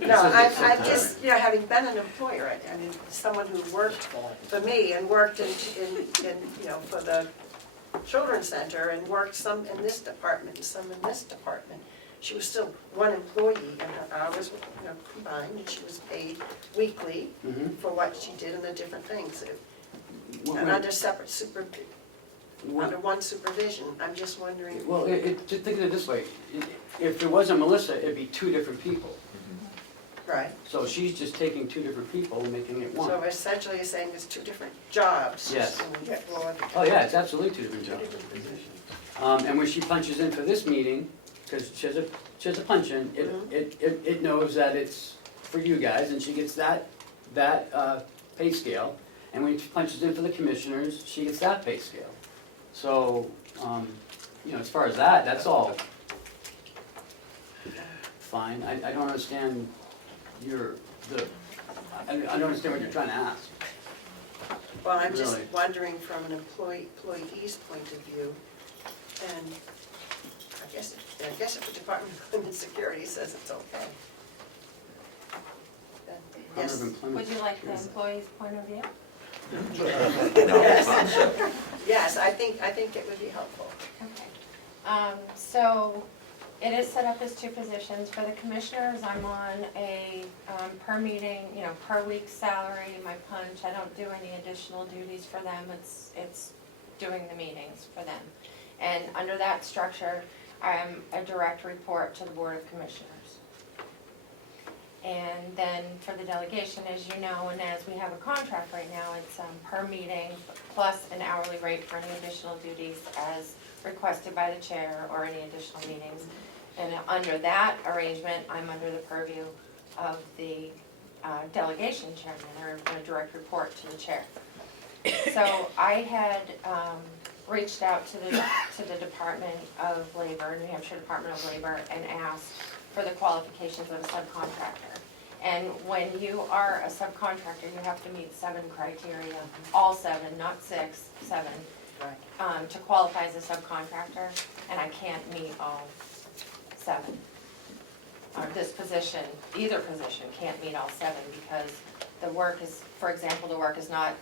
No, I'm just, you know, having been an employer, I mean, someone who worked for me and worked in you know, for the children's center and worked some in this department and some in this department. She was still one employee and her hours were, you know, combined, and she was paid weekly for what she did and the different things. And under separate under one supervision. I'm just wondering. Well, just think of it this way. If there wasn't Melissa, it'd be two different people. Right. So she's just taking two different people and making it one. So essentially you're saying there's two different jobs. Yes. For the Oh, yeah, it's absolutely two different jobs. And when she punches in for this meeting, because she has a punch in, it knows that it's for you guys, and she gets that pay scale. And when she punches in for the commissioners, she gets that pay scale. So, you know, as far as that's all fine. I don't understand I don't understand what you're trying to ask. Well, I'm just Really. wondering from an employee's point of view, and I guess if the Department of Homeland Security says it's okay. Then yes. Would you like the employee's point of view? Yes. Yes, I think it would be helpful. Okay. So it is set up as two positions. For the commissioners, I'm on a per meeting, you know, per week salary, my punch. I don't do any additional duties for them. It's doing the meetings for them. And under that structure, I'm a direct report to the Board of Commissioners. And then for the delegation, as you know, and as we have a contract right now, it's per meeting plus an hourly rate for any additional duties as requested by the chair or any additional meetings. And under that arrangement, I'm under the purview of the delegation chairman or a direct report to the chair. So I had reached out to the Department of Labor, New Hampshire Department of Labor, and asked for the qualifications of a subcontractor. And when you are a subcontractor, you have to meet 7 criteria, all 7, not 6, 7, to qualify as a subcontractor, and I can't meet all 7. This position, either position can't meet all 7 because the work is, for example, the work is not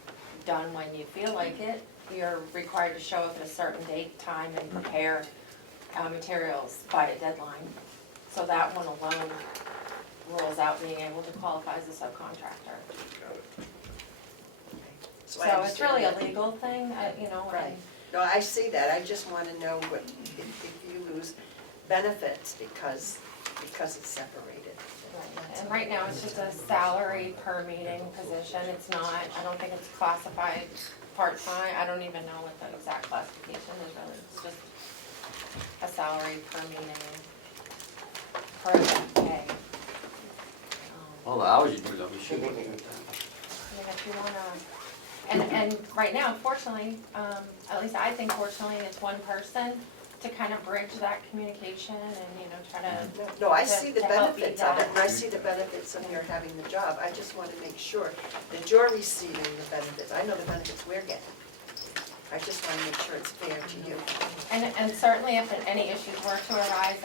done when you feel like it. You're required to show up at a certain date, time, and prepare materials by a deadline. So that one alone rules out being able to qualify as a subcontractor. So So I it's really a understand that. legal thing, you know, and Right. No, I see that, I just wanna know what, if you lose benefits because it's separated. Right, and right now, it's just a salary per meeting position, it's not, I don't think it's classified part-time, I don't even know what the exact classification is, really, it's just a salary per meeting, per event pay. All the hours you do though, we should. I mean, if you wanna, and right now, fortunately, at least I think fortunately, it's one person to kind of bridge that communication and, you know, try to. No, I to- see the to help you benefits of it, down. and I see the benefits of your having the job. I just want to make sure that you're receiving the benefits. I know the benefits we're getting. I just want to make sure it's fair to you. And certainly if any issues were to arise,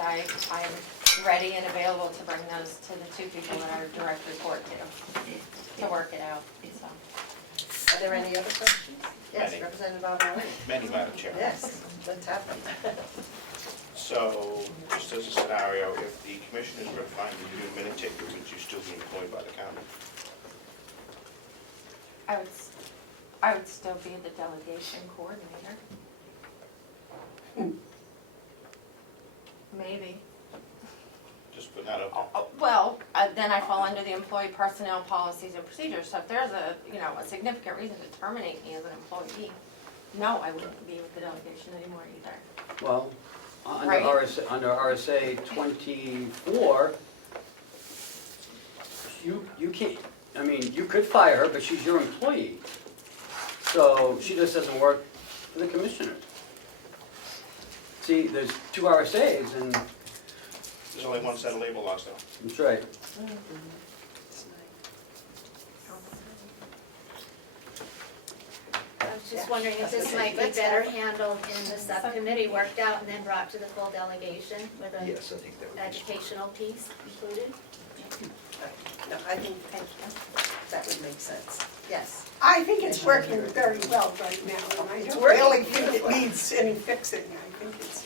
I'm ready and available to bring those to the two people that I direct report to work it out, so. Are there any other questions? Yes, Many. Representative Alvarez? Many, Madam Chair. Yes, let's have them. So, just as a scenario, if the commissioners were to find you to do minute taker, would you still be employed by the county? I would still be the delegation coordinator. Maybe. Just put that up. Well, then I fall under the employee personnel policies and procedures, so if there's a, you know, a significant reason to terminate me as an employee, no, I wouldn't be with the delegation anymore either. Well, under Right. under RSA 24, you can't, I mean, you could fire her, but she's your employee. So she just doesn't work for the commissioners. See, there's 2 RSAs and There's only one set of labor laws though. that's right. I was just wondering if this might be Let's better have- handled in the subcommittee, worked out and then brought to the full delegation with an Yes, I think that would be. educational piece included. No, I think that would make sense. Yes. I think it's working very well right now, and I It's don't working really think it beautifully. needs any fixing. I think it's,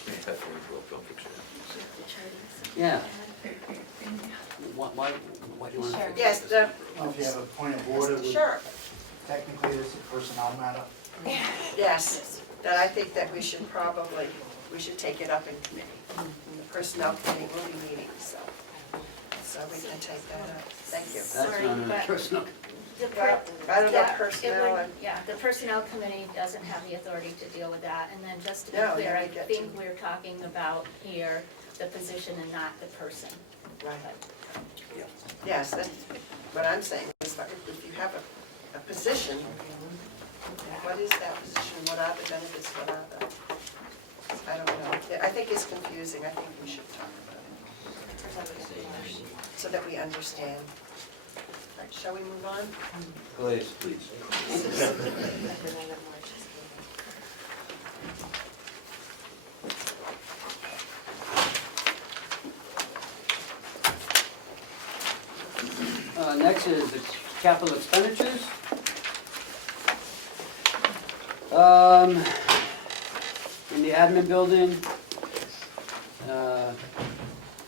Yeah. Why do you want to? Sure. Yes, the, If you have a point of order, would- sure, technically it's a personnel matter. yes. That I think that we should take it up in committee. The personnel committee will be meeting, so we can take that up. Thank you. That's Sorry, not a but- personal. I don't know Yeah, it personnel would- and, Yeah, the personnel committee doesn't have the authority to deal with that, and then just to be No, clear, no, I we get think to- we're talking about here the position and not the person. right. Yes, that's what I'm saying, is that if you have a position, what is that position, what are the benefits, what are the, I don't know. I think it's confusing, I think we should talk about it. So that we understand. Right, shall we move on? Please. Next is the capital expenditures. In the admin building,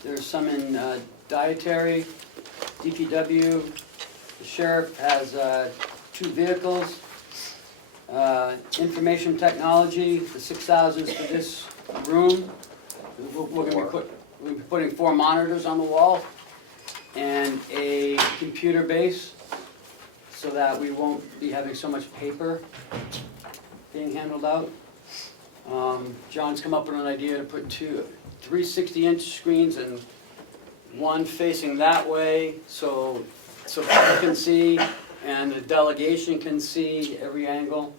there's some in dietary, DPW. The sheriff has 2 vehicles. Information technology, the 6,000 is for this room. We're gonna be putting 4 monitors on the wall and a computer base so that we won't be having so much paper being handled out. John's come up with an idea to put 2 360-inch screens and one facing that way so people can see and the delegation can see every angle.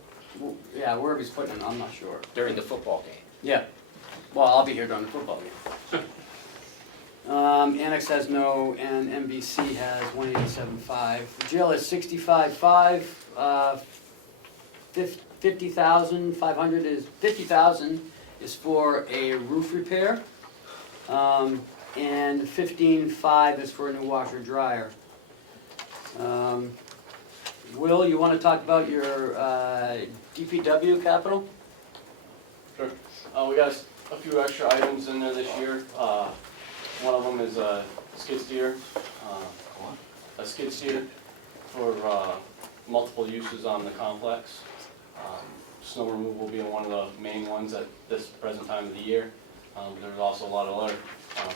Yeah, wherever he's putting it, I'm not sure. During the football game. Yeah, well, I'll be here during the football game. Annex has no, and MBC has 187.5. The jail is 65.5. 50,500 is 50,000 is for a roof repair, and 15.5 is for a new washer dryer. Will, you want to talk about your DPW capital? Sure. We got a few extra items in there this year. One of them is a skid steer. A skid steer for multiple uses on the complex. Snow removal being one of the main ones at this present time of the year. There's also a lot of other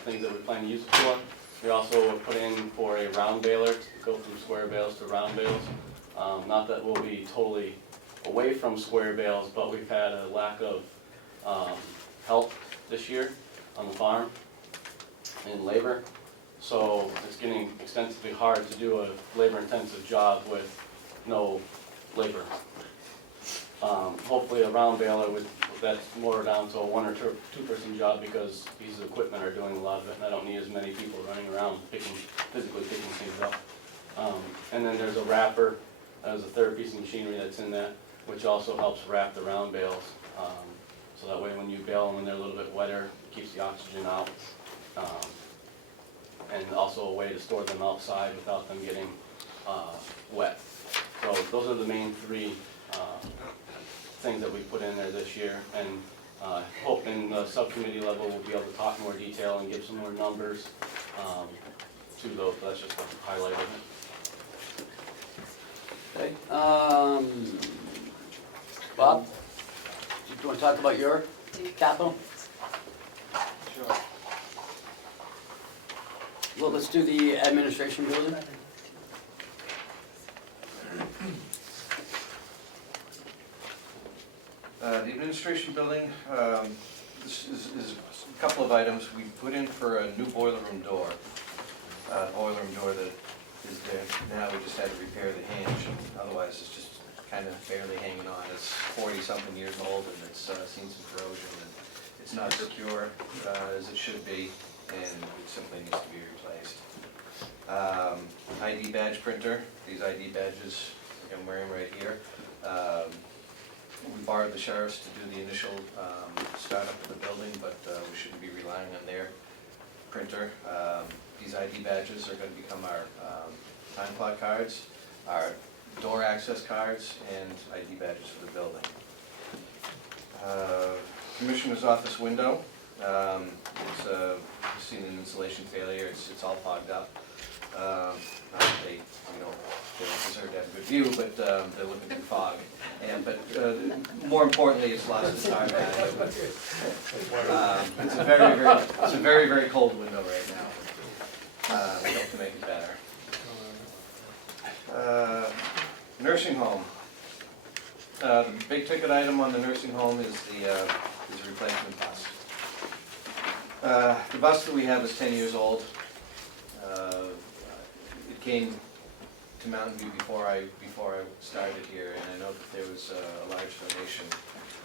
things that we plan to use it for. We also put in for a round baler to go from square bales to round bales. Not that we'll be totally away from square bales, but we've had a lack of help this year on the farm in labor. So it's getting extensively hard to do a labor-intensive job with no labor. Hopefully a round baler that's more down to a 1 or 2 person job, because pieces of equipment are doing a lot of it, and I don't need as many people running around physically picking things up. And then there's a wrapper, there's a third piece of machinery that's in that, which also helps wrap the round bales. So that way when you bale them, when they're a little bit wetter, it keeps the oxygen out. And also a way to store them outside without them getting wet. So those are the main 3 things that we put in there this year, and hope in the subcommittee level we'll be able to talk more detail and give some more numbers to those. That's just a highlight of it. Okay. Bob, do you want to talk about your capital? Sure. Well, let's do the administration building. The administration building, this is a couple of items. We put in for a new boiler room door. Boiler room door that is there now, we just had to repair the hinge, and otherwise it's just kind of barely hanging on. It's 40-something years old, and it's seen some corrosion, and it's not secure as it should be, and it simply needs to be replaced. ID badge printer, these ID badges I'm wearing right here. We borrowed the sheriff's to do the initial startup of the building, but we shouldn't be relying on their printer. These ID badges are going to become our time clock cards, our door access cards, and ID badges for the building. Commissioner's office window. It's seen an insulation failure. It's all fogged up. They don't deserve to have a good view, but they're looking through fog. But more importantly, it's lost its tar value. It's a very, very cold window right now. We hope to make it better. Nursing home. The big ticket item on the nursing home is the replacement bus. The bus that we have is 10 years old. It came to Mountain View before I started here, and I know that there was a large donation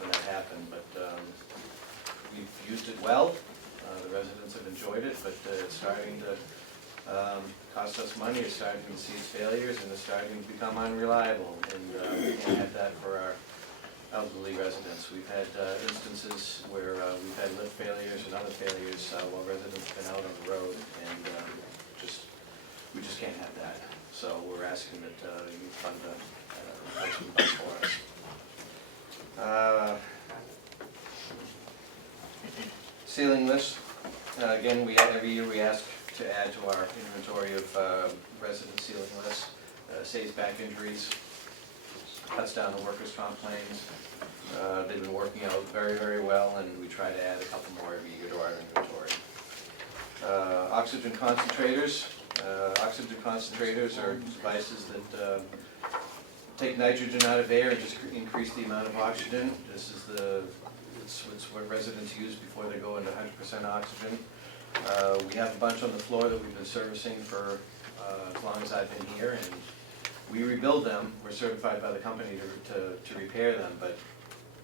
when that happened, but we've used it well. The residents have enjoyed it, but it's starting to cost us money. It's starting to see its failures, and it's starting to become unreliable, and we can't have that for our elderly residents. We've had instances where we've had lift failures and other failures while residents have been out on the road, and we just can't have that. So we're asking that you fund a replacement bus for us. Ceiling list. Again, every year we ask to add to our inventory of resident ceiling lists. Saves back injuries, cuts down the workers' comp claims. They've been working out very, very well, and we try to add a couple more every year to our inventory. Oxygen concentrators. Oxygen concentrators are devices that take nitrogen out of air and just increase the amount of oxygen. This is it's what residents use before they go into 100% oxygen. We have a bunch on the floor that we've been servicing for as long as I've been here, and we rebuild them. We're certified by the company to repair them, but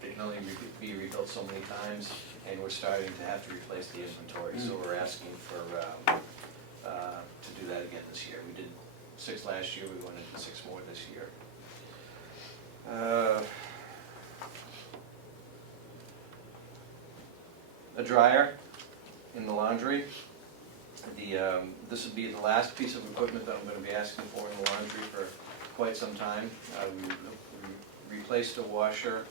they can only be rebuilt so many times, and we're starting to have to replace the inventory. So we're asking for to do that again this year. We did 6 last year. We want to do 6 more this year. A dryer in the laundry. This would be the last piece of equipment that I'm going to be asking for in the laundry for quite some time. We replaced a washer.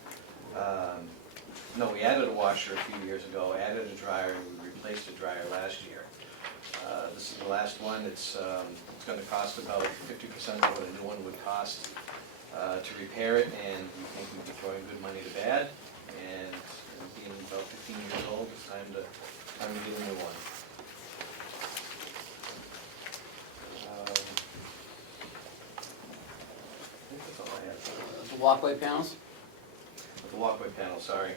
No, we added a washer a few years ago, added a dryer, and we replaced a dryer last year. This is the last one. It's going to cost about 50% of what a new one would cost. to repair it, and we think we'd be throwing good money to bad, and being about 15 years old, it's time to get a new one. I think that's all I have. The walkway panels? The walkway panel, sorry.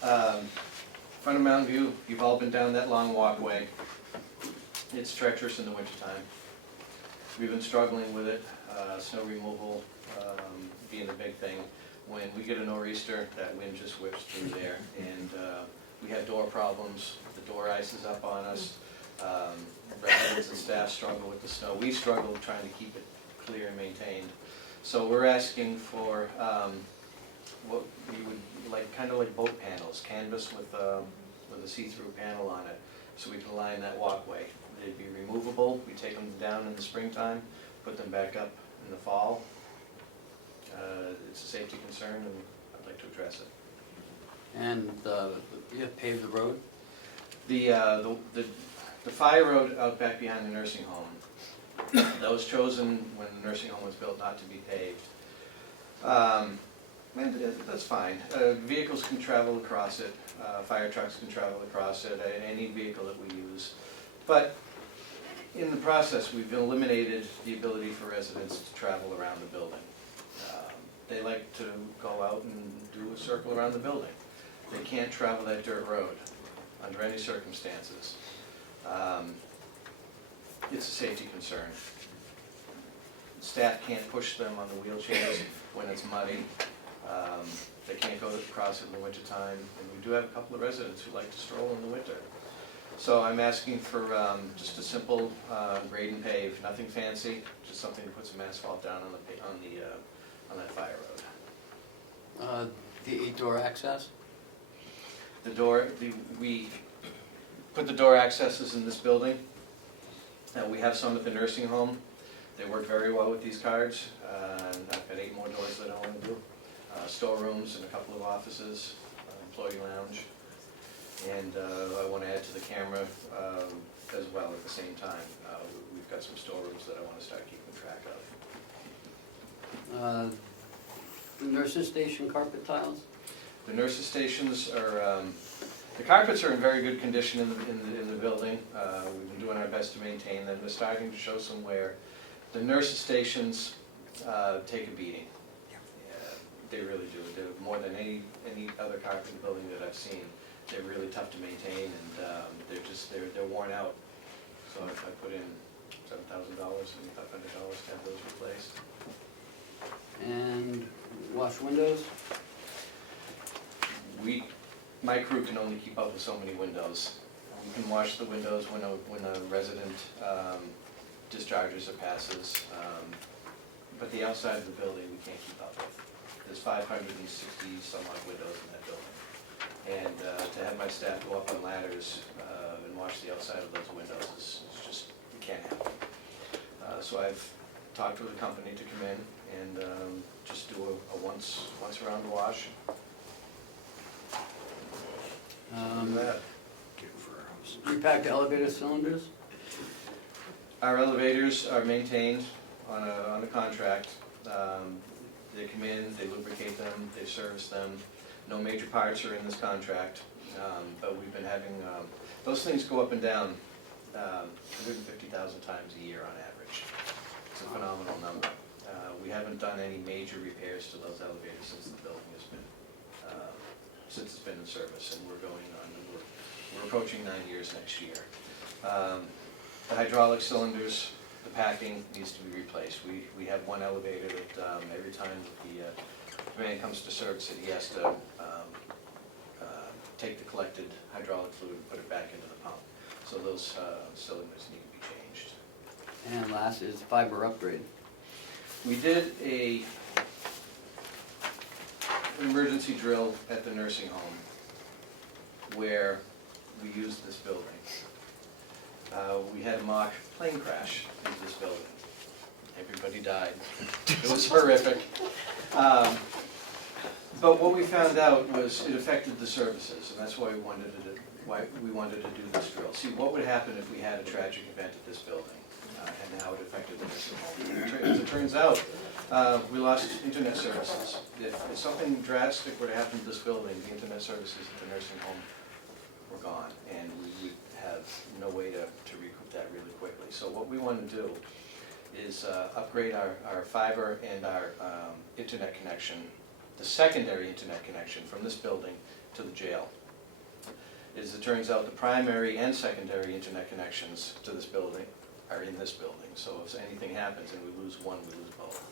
Front of Mountain View, you've all been down that long walkway. It's treacherous in the wintertime. We've been struggling with it, snow removal being the big thing. When we get a nor'easter, that wind just whips through there, and we have door problems. The door ices up on us. Residents and staff struggle with the snow. We struggle trying to keep it clear and maintained. So we're asking for what we would like, kind of like boat panels, canvas with a see-through panel on it, so we can line that walkway. They'd be removable. We take them down in the springtime, put them back up in the fall. It's a safety concern, and I'd like to address it. And you have paved the road? The fire road out back behind the nursing home, that was chosen when the nursing home was built not to be paved. And that's fine. Vehicles can travel across it, fire trucks can travel across it, any vehicle that we use. But in the process, we've eliminated the ability for residents to travel around the building. They like to go out and do a circle around the building. They can't travel that dirt road under any circumstances. It's a safety concern. Staff can't push them on the wheelchairs when it's muddy. They can't go across it in the wintertime, and we do have a couple of residents who like to stroll in the winter. So I'm asking for just a simple grade and pave, nothing fancy, just something to put some asphalt down on that fire road. The 8-door access? We put the door accesses in this building. We have some at the nursing home. They work very well with these cards. I've got 8 more doors that I want to do. Storerooms and a couple of offices, employee lounge. And I want to add to the camera as well at the same time. We've got some storerooms that I want to start keeping track of. The nurses' station carpet tiles? The nurses' stations are, the carpets are in very good condition in the building. We've been doing our best to maintain them. They're starting to show some wear. The nurses' stations take a beating. They really do. They're more than any other carpet building that I've seen. They're really tough to maintain, and they're worn out. So I put in $7,000 and $500 to have those replaced. And wash windows? My crew can only keep up with so many windows. We can wash the windows when a resident discharges or passes, but the outside of the building we can't keep up with. There's 560 some odd windows in that building. And to have my staff go up on ladders and wash the outside of those windows is just, it can't happen. So I've talked with a company to come in and just do a once around wash. Repack elevator cylinders? Our elevators are maintained on a contract. They come in, they lubricate them, they service them. No major parts are in this contract, but we've been having, those things go up and down 150,000 times a year on average. It's a phenomenal number. We haven't done any major repairs to those elevators since the building has been, since it's been in service, and we're approaching 9 years next year. The hydraulic cylinders, the packing needs to be replaced. We have one elevator that every time the man comes to service it, he has to take the collected hydraulic fluid and put it back into the pump. So those cylinders need to be changed. And last is fiber upgrade. We did an emergency drill at the nursing home where we used this building. We had a mock plane crash into this building. Everybody died. It was horrific. But what we found out was it affected the services, and that's why we wanted to do this drill. See, what would happen if we had a tragic event at this building, and how it affected the nursing home. As it turns out, We lost internet services. If something drastic were to happen to this building, the internet services at the nursing home were gone, and we would have no way to recoup that really quickly. So what we want to do is upgrade our fiber and our internet connection, the secondary internet connection from this building to the jail. As it turns out, the primary and secondary internet connections to this building are in this building. So if anything happens and we lose one, we lose both.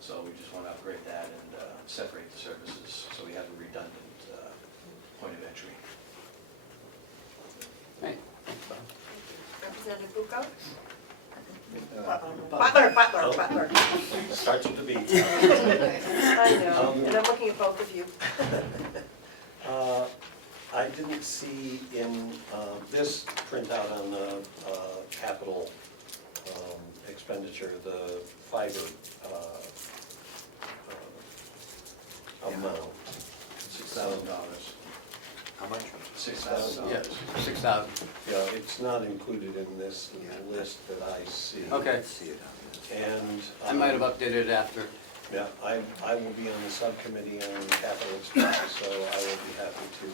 So we just want to upgrade that and separate the services so we have a redundant point of entry. Hey. Representative Bucco? Butler. Start to debate. I know, and I'm looking at both of you. I didn't see in this printout on the capital expenditure, the fiber amount. $6,000. How much? $6,000. Yeah, 6,000. Yeah, it's not included in this list that I see. Okay. See it on And I might have updated it after. yeah, I will be on the subcommittee on capital expenses, so I will be happy to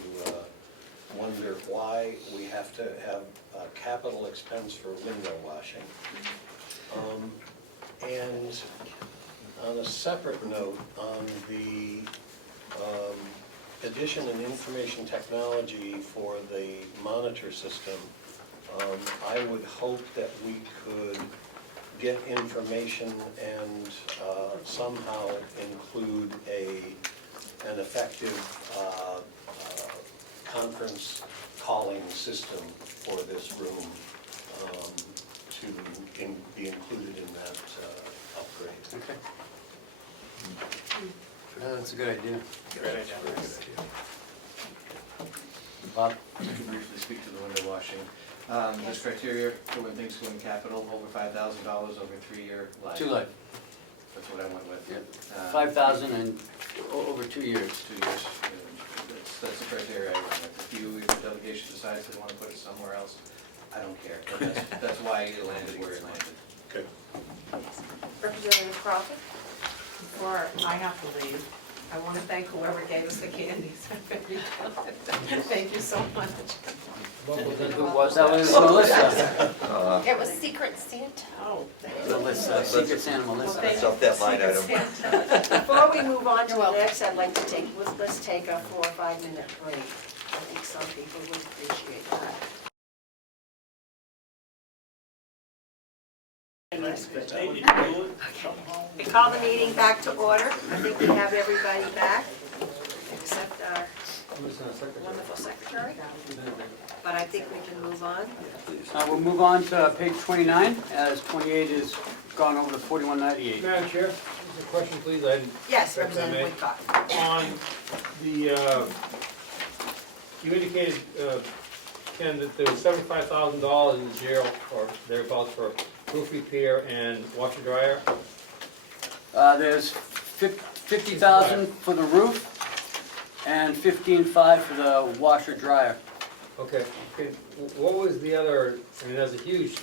wonder why we have to have a capital expense for window washing. And on a separate note, on the addition in information technology for the monitor system, I would hope that we could get information and somehow include an effective conference calling system for this room to be included in that upgrade. Okay. That's a good idea. Great idea. Bob? I can briefly speak to the window washing. There's criteria for when things go in capital, over $5,000 over a 3-year life. Two life. That's what I went with. Yeah. 5,000 and over 2 years. 2 years. That's the criteria I went with. If the delegation decides they want to put it somewhere else, I don't care. But that's why it landed where it landed. Good. Representative Crawford? Before I have to leave, I want to thank whoever gave us the candies. Thank you so much. Who was that? Was Melissa. It was Secret Santa. Oh, Melissa, Secret Santa Melissa. That's up that line item. Before we move on to the next, I'd like to let's take a 4 or 5 minute break. I think some people would appreciate that. We call the meeting back to order. I think we have everybody back, except our wonderful secretary. But I think we can move on. We'll move on to page 29, as 28 is gone over to 4198. Madam Chair, just a question, please. Yes, if I may. Representative Woodcock. On the, you indicated, Ken, that there was $75,000 in the jail or thereabouts for roof repair and washer dryer. There's 50,000 for the roof and 15.5 for the washer dryer. Okay, what was the other, I mean, there's a huge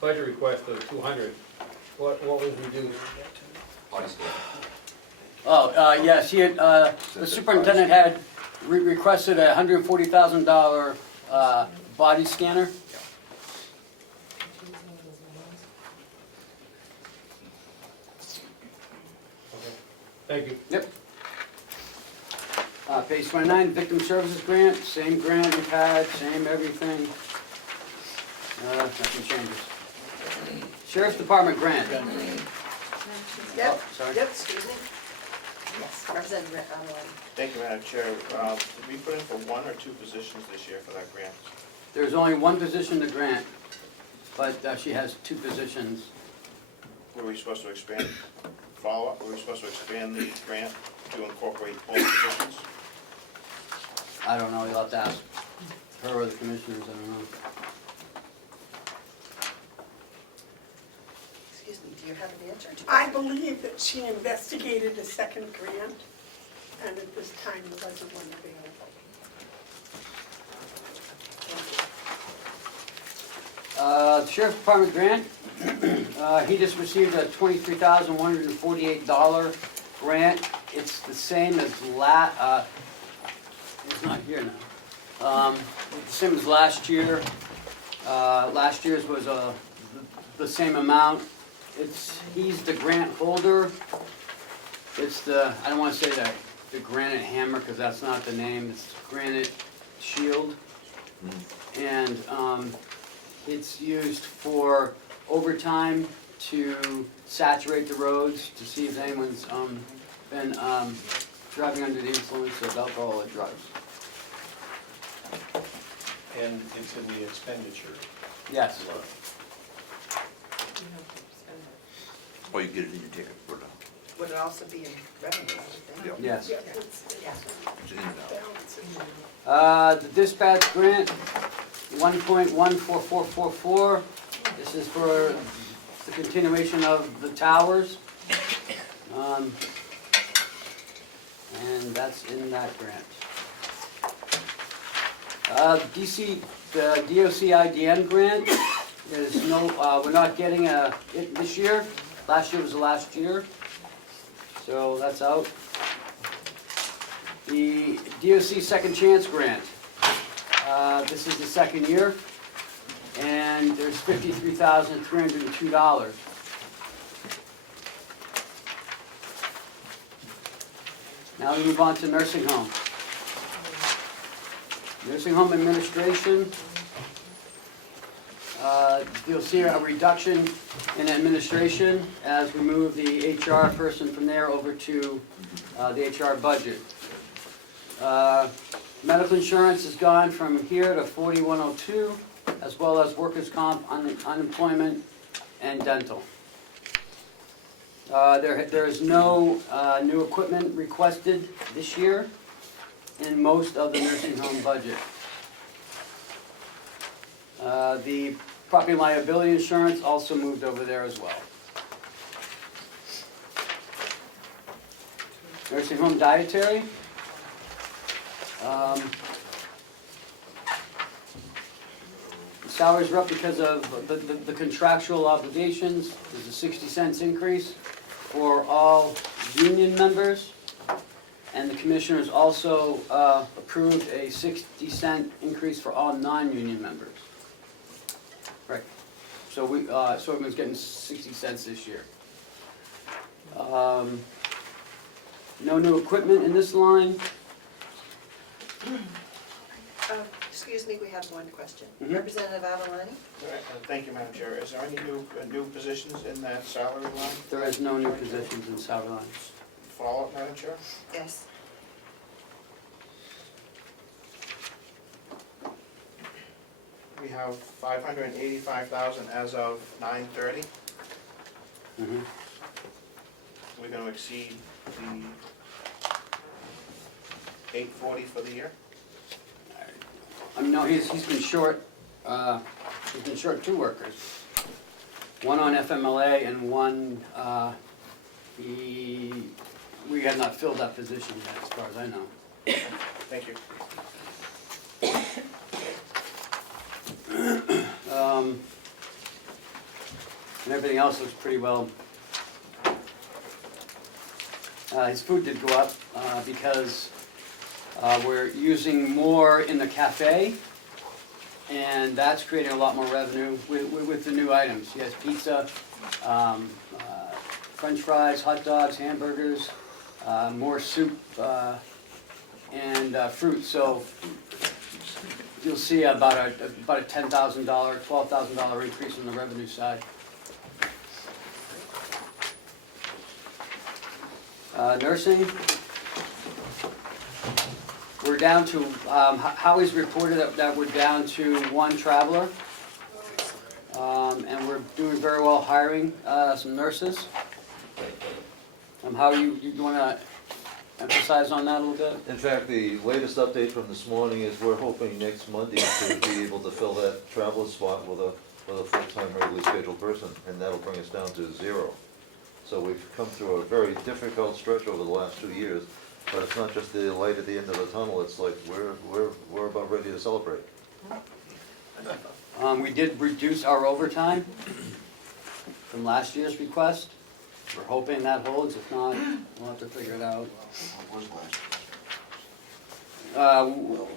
budget request of 200. What was reduced? Oh, yes, he had, the superintendent had requested a $140,000 body scanner. Thank you. Yep. Page 29, victim services grant, same grant we've had, same everything. Nothing changes. Sheriff's Department grant. Yep, Oh, sorry. yep, excuse me. Yes, Representative Thank you, Madam Chair. Did we put in for 1 or 2 positions this year for that grant? There's only one position to grant, but she has 2 positions. Were we supposed to expand, follow-up, were we supposed to expand the grant to incorporate all positions? I don't know, you'll have to ask her or the commissioners, I don't know. Excuse me, do you have an answer to that? I believe that she investigated a second grant, and at this time there wasn't one available. The Sheriff's Department grant, He just received a $23,148 grant. It's the same as it's not here now. It's the same as last year. Last year's was the same amount. He's the grant holder. It's I don't want to say the granite hammer because that's not the name. It's granite shield. And it's used for overtime to saturate the roads to see if anyone's been driving under the influence of alcohol or drugs. And it's in the expenditure. Yes. Or you get it and you take it, put it Would it also be in revenue, I would think? Yeah. Yes. Yeah. It's in and out. The dispatch grant, 1.14444. This is for the continuation of the towers. And that's in that grant. The DOC IDM grant is we're not getting it this year. Last year was the last year. So that's out. The DOC Second Chance Grant. This is the second year, and there's $53,302. Now we move on to nursing home. Nursing home administration. You'll see a reduction in administration as we move the HR person from there over to the HR budget. Medical insurance has gone from here to 4102, as well as workers' comp, unemployment, and dental. There is no new equipment requested this year in most of the nursing home budget. The property and liability insurance also moved over there as well. Nursing home dietary. Salaries are up because of the contractual obligations. There's a 60 cents increase for all union members. And the commissioners also approved a 60-cent increase for all non-union members. Right. So so everyone's getting 60 cents this year. No new equipment in this line. Excuse me, we have one question. Mhm. Representative Avaloni? Thank you, Madam Chair. Is there any new positions in that salary line? There is no new positions in salary lines. Follow-up, Madam Chair? Yes. We have $585,000 as of 9/30. Mhm. We're going to exceed the 840 for the year. No, he's been short, two workers. One on FMLA and one, we have not filled that position yet, as far as I know. Thank you. And everything else looks pretty well. His food did go up, because we're using more in the cafe, and that's creating a lot more revenue with the new items. He has pizza, French fries, hot dogs, hamburgers, more soup, and fruit. So you'll see about a $10,000, $12,000 increase on the revenue side. Nursing. We're down to, Howie's reported that we're down to one traveler. And we're doing very well hiring some nurses. How you want to emphasize on that a little bit? In fact, the latest update from this morning is we're hoping next Monday to be able to fill that traveler spot with a full-time regularly scheduled person, and that'll bring us down to 0. So we've come through a very difficult stretch over the last 2 years, but it's not just the light at the end of the tunnel, it's like we're about ready to celebrate. We did reduce our overtime. from last year's request. We're hoping that holds, if not, we'll have to figure it out. What was last?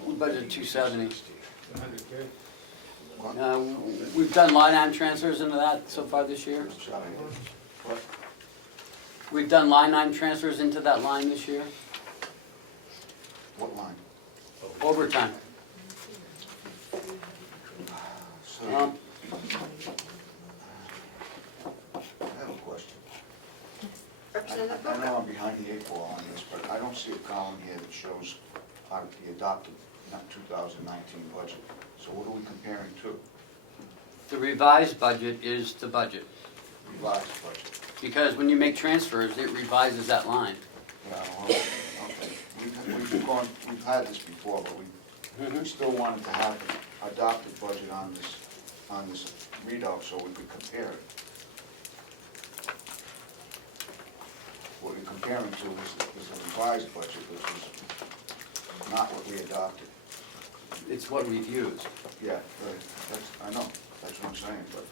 We budgeted 270. We've done line item transfers into that so far this year. What? We've done line item transfers into that line this year. What line? Overtime. So, I have a question. Representative I Booker. know I'm behind the 8 ball on this, but I don't see a column here that shows the adopted 2019 budget. So what are we comparing to? The revised budget is the budget, Revised budget. because when you make transfers, it revises that line. Yeah, well, okay. We've had this before, but we still wanted to have an adopted budget on this readout so we could compare it. What we're comparing to is a revised budget, which is not what we adopted. It's what we've used. Yeah, right. I know, that's what I'm saying, but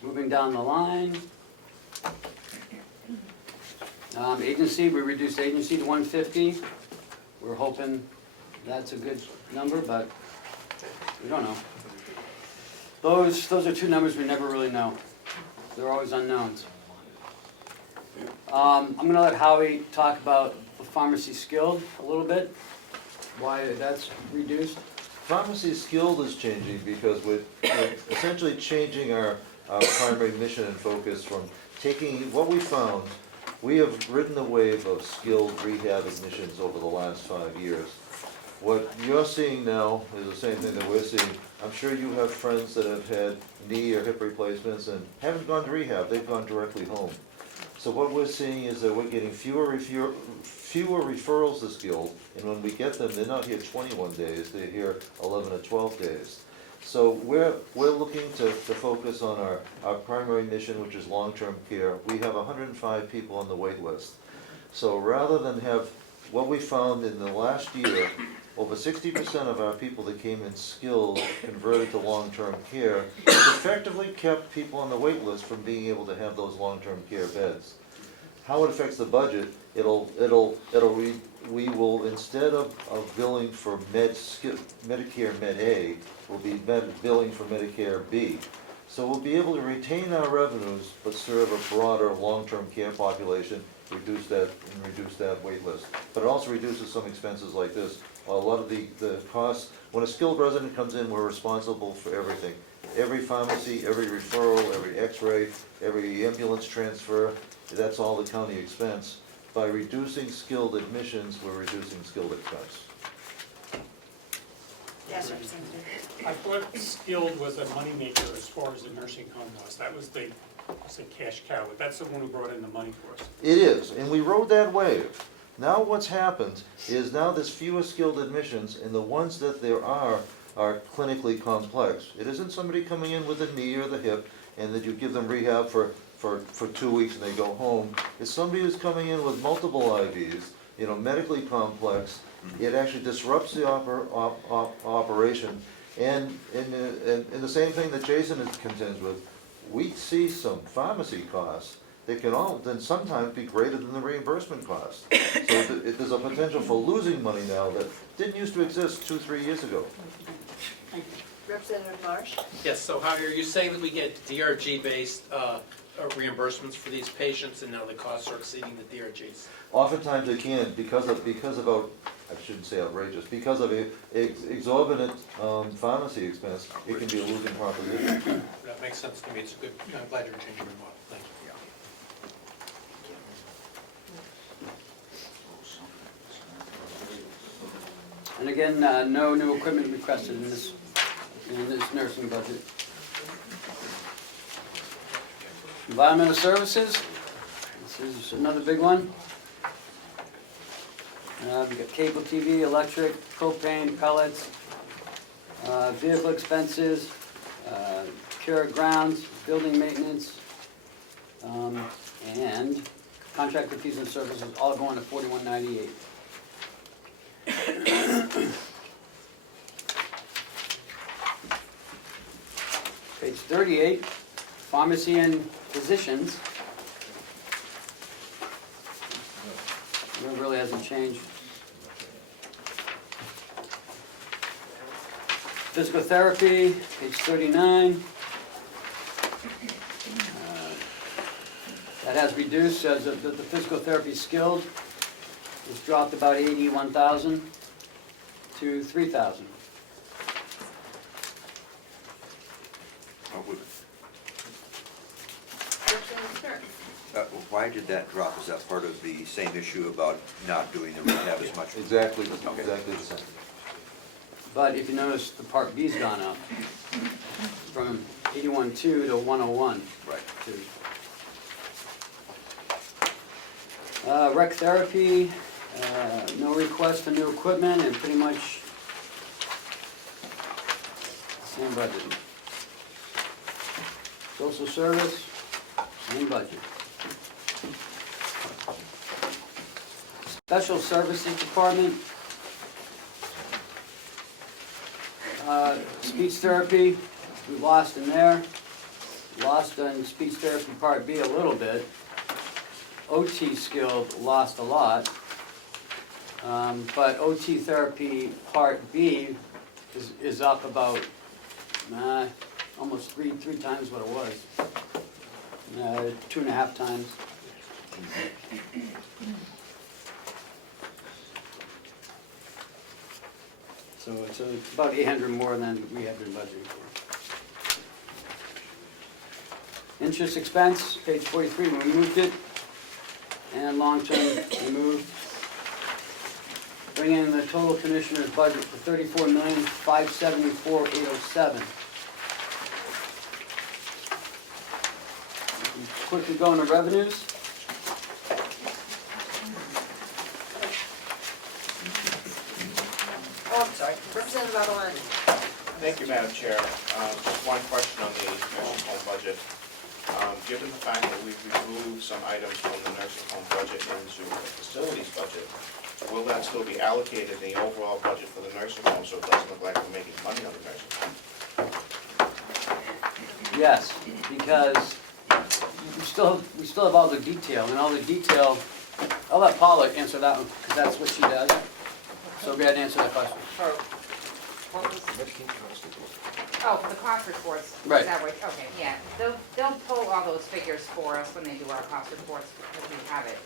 Moving down the line. Agency, we reduced agency to 150. We're hoping that's a good number, but we don't know. Those are two numbers we never really know. They're always unknowns. I'm gonna let Howie talk about the pharmacy skilled a little bit, why that's reduced. Pharmacy skilled is changing because we're essentially changing our primary mission and focus from taking what we found. We have ridden the wave of skilled rehab admissions over the last 5 years. What you're seeing now is the same thing that we're seeing. I'm sure you have friends that have had knee or hip replacements and haven't gone to rehab, they've gone directly home. So what we're seeing is that we're getting fewer referrals to skilled, and when we get them, they're not here 21 days, they're here 11 or 12 days. So we're looking to focus on our primary mission, which is long-term care. We have 105 people on the wait list. So rather than have, what we found in the last year, over 60% of our people that came in skilled converted to long-term care, which effectively kept people on the wait list from being able to have those long-term care beds. How it affects the budget, we will, instead of billing for Medicare Med A, we'll be billing for Medicare B. So we'll be able to retain our revenues, but serve a broader long-term care population, reduce that wait list. But it also reduces some expenses like this. A lot of the costs, when a skilled resident comes in, we're responsible for everything. Every pharmacy, every referral, every x-ray, every ambulance transfer, that's all the county expense. By reducing skilled admissions, we're reducing skilled expense. Yes, Representative. I thought skilled was a moneymaker as far as the nursing home was. That was the cash cow. That's the one who brought in the money for us. It is, and we rode that wave. Now what's happened is now there's fewer skilled admissions, and the ones that there are clinically complex. It isn't somebody coming in with a knee or the hip, and that you give them rehab for 2 weeks and they go home. It's somebody who's coming in with multiple IVs, medically complex. It actually disrupts the operation. And the same thing that Jason contends with, we see some pharmacy costs that can then sometimes be greater than the reimbursement cost. So there's a potential for losing money now that didn't used to exist 2-3 years ago. Representative Marsh? Yes, so Javier, you say that we get DRG-based reimbursements for these patients, and now the costs are exceeding the DRGs? Oftentimes they can, because of I shouldn't say outrageous, because of exorbitant pharmacy expense, it can be a losing proposition. That makes sense to me. It's good. I'm glad you're changing your model. Thank you. And again, no new equipment requested in this nursing budget. Environmental services, this is another big one. We've got cable TV, electric, propane, pellets, vehicle expenses, care of grounds, building maintenance, and contractor fees and services, all going to $41.98. Page 38, pharmacy and physicians. It really hasn't changed. Physical therapy, page 39. That has reduced, as the physical therapy skilled has dropped about 81,000 to 3,000. Why did that drop? Is that part of the same issue about not doing the rehab as much? Exactly, Okay. exactly the same. But if you notice, the Part B's gone up from 81.2 to 101. Right. Rec therapy, no request for new equipment and pretty much same budget. Social service, same budget. Special Services Department, speech therapy, we lost in there. Lost on speech therapy Part B a little bit. OT skilled lost a lot. But OT therapy Part B is up about almost three times what it was. 2.5 times. So it's about 800 more than we have been budgeting for. Interest expense, page 43, we moved it. And long-term, we moved. Bring in the total commissioner's budget for $34,574,807. Quickly go into revenues. Oh, I'm sorry, Representative Avalon. Thank you, Madam Chair. Just one question on the nursing home budget. Given the fact that we've removed some items from the nursing home budget into the facilities budget, will that still be allocated in the overall budget for the nursing home so it doesn't look like we're making money on the nursing home? Yes, because we still have all the detail, and all the detail, I'll let Paula answer that one, because that's what she does. So go ahead and answer that question. Oh, for the cost reports? Right. Is that what, okay, yeah. They'll pull all those figures for us when they do our cost reports, because we have it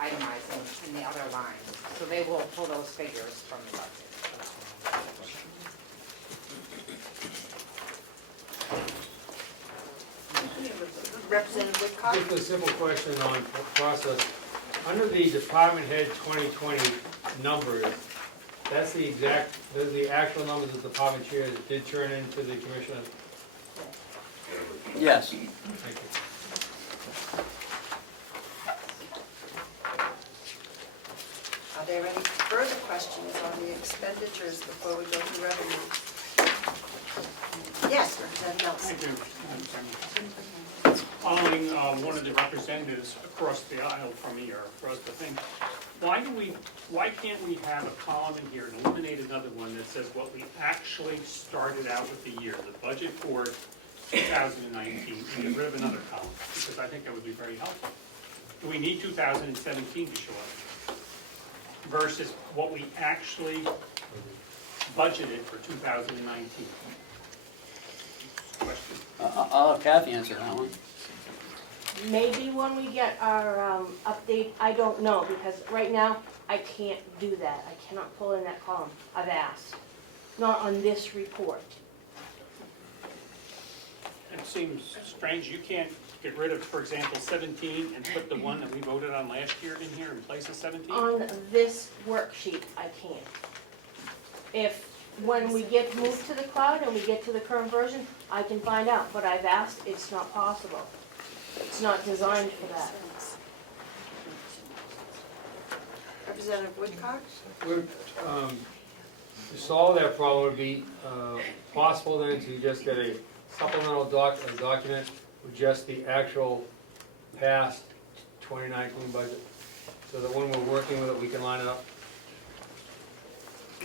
itemized in the other lines. So they will pull those figures from the budget. Representative Woodcock? Just a simple question on process. Under the department head 2020 numbers, that's the exact, those are the actual numbers that the department chair did turn into the commissioner? Yes. Thank you. Are there any further questions on the expenditures before we go to revenue? Yes, Representative Nelson. Thank you, Madam Chairman. Following one of the representatives across the aisle from me, or across the thing, why can't we have a column in here and eliminate another one that says what we actually started out with the year, the budget for 2019, and get rid of another column? Because I think that would be very helpful. Do we need 2017 to show up? Versus what we actually budgeted for 2019? Question. I'll have Kathy answer that one. Maybe when we get our update, I don't know, because right now, I can't do that. I cannot pull in that column. I've asked. Not on this report. It seems strange, you can't get rid of, for example, 17 and put the one that we voted on last year in here in place of 17? On this worksheet, I can't. When we get moved to the cloud and we get to the current version, I can find out, but I've asked, it's not possible. It's not designed for that. Representative Woodcock? To solve that problem would be possible then to just get a supplemental document with just the actual past 2019 budget, so that when we're working with it, we can line it up.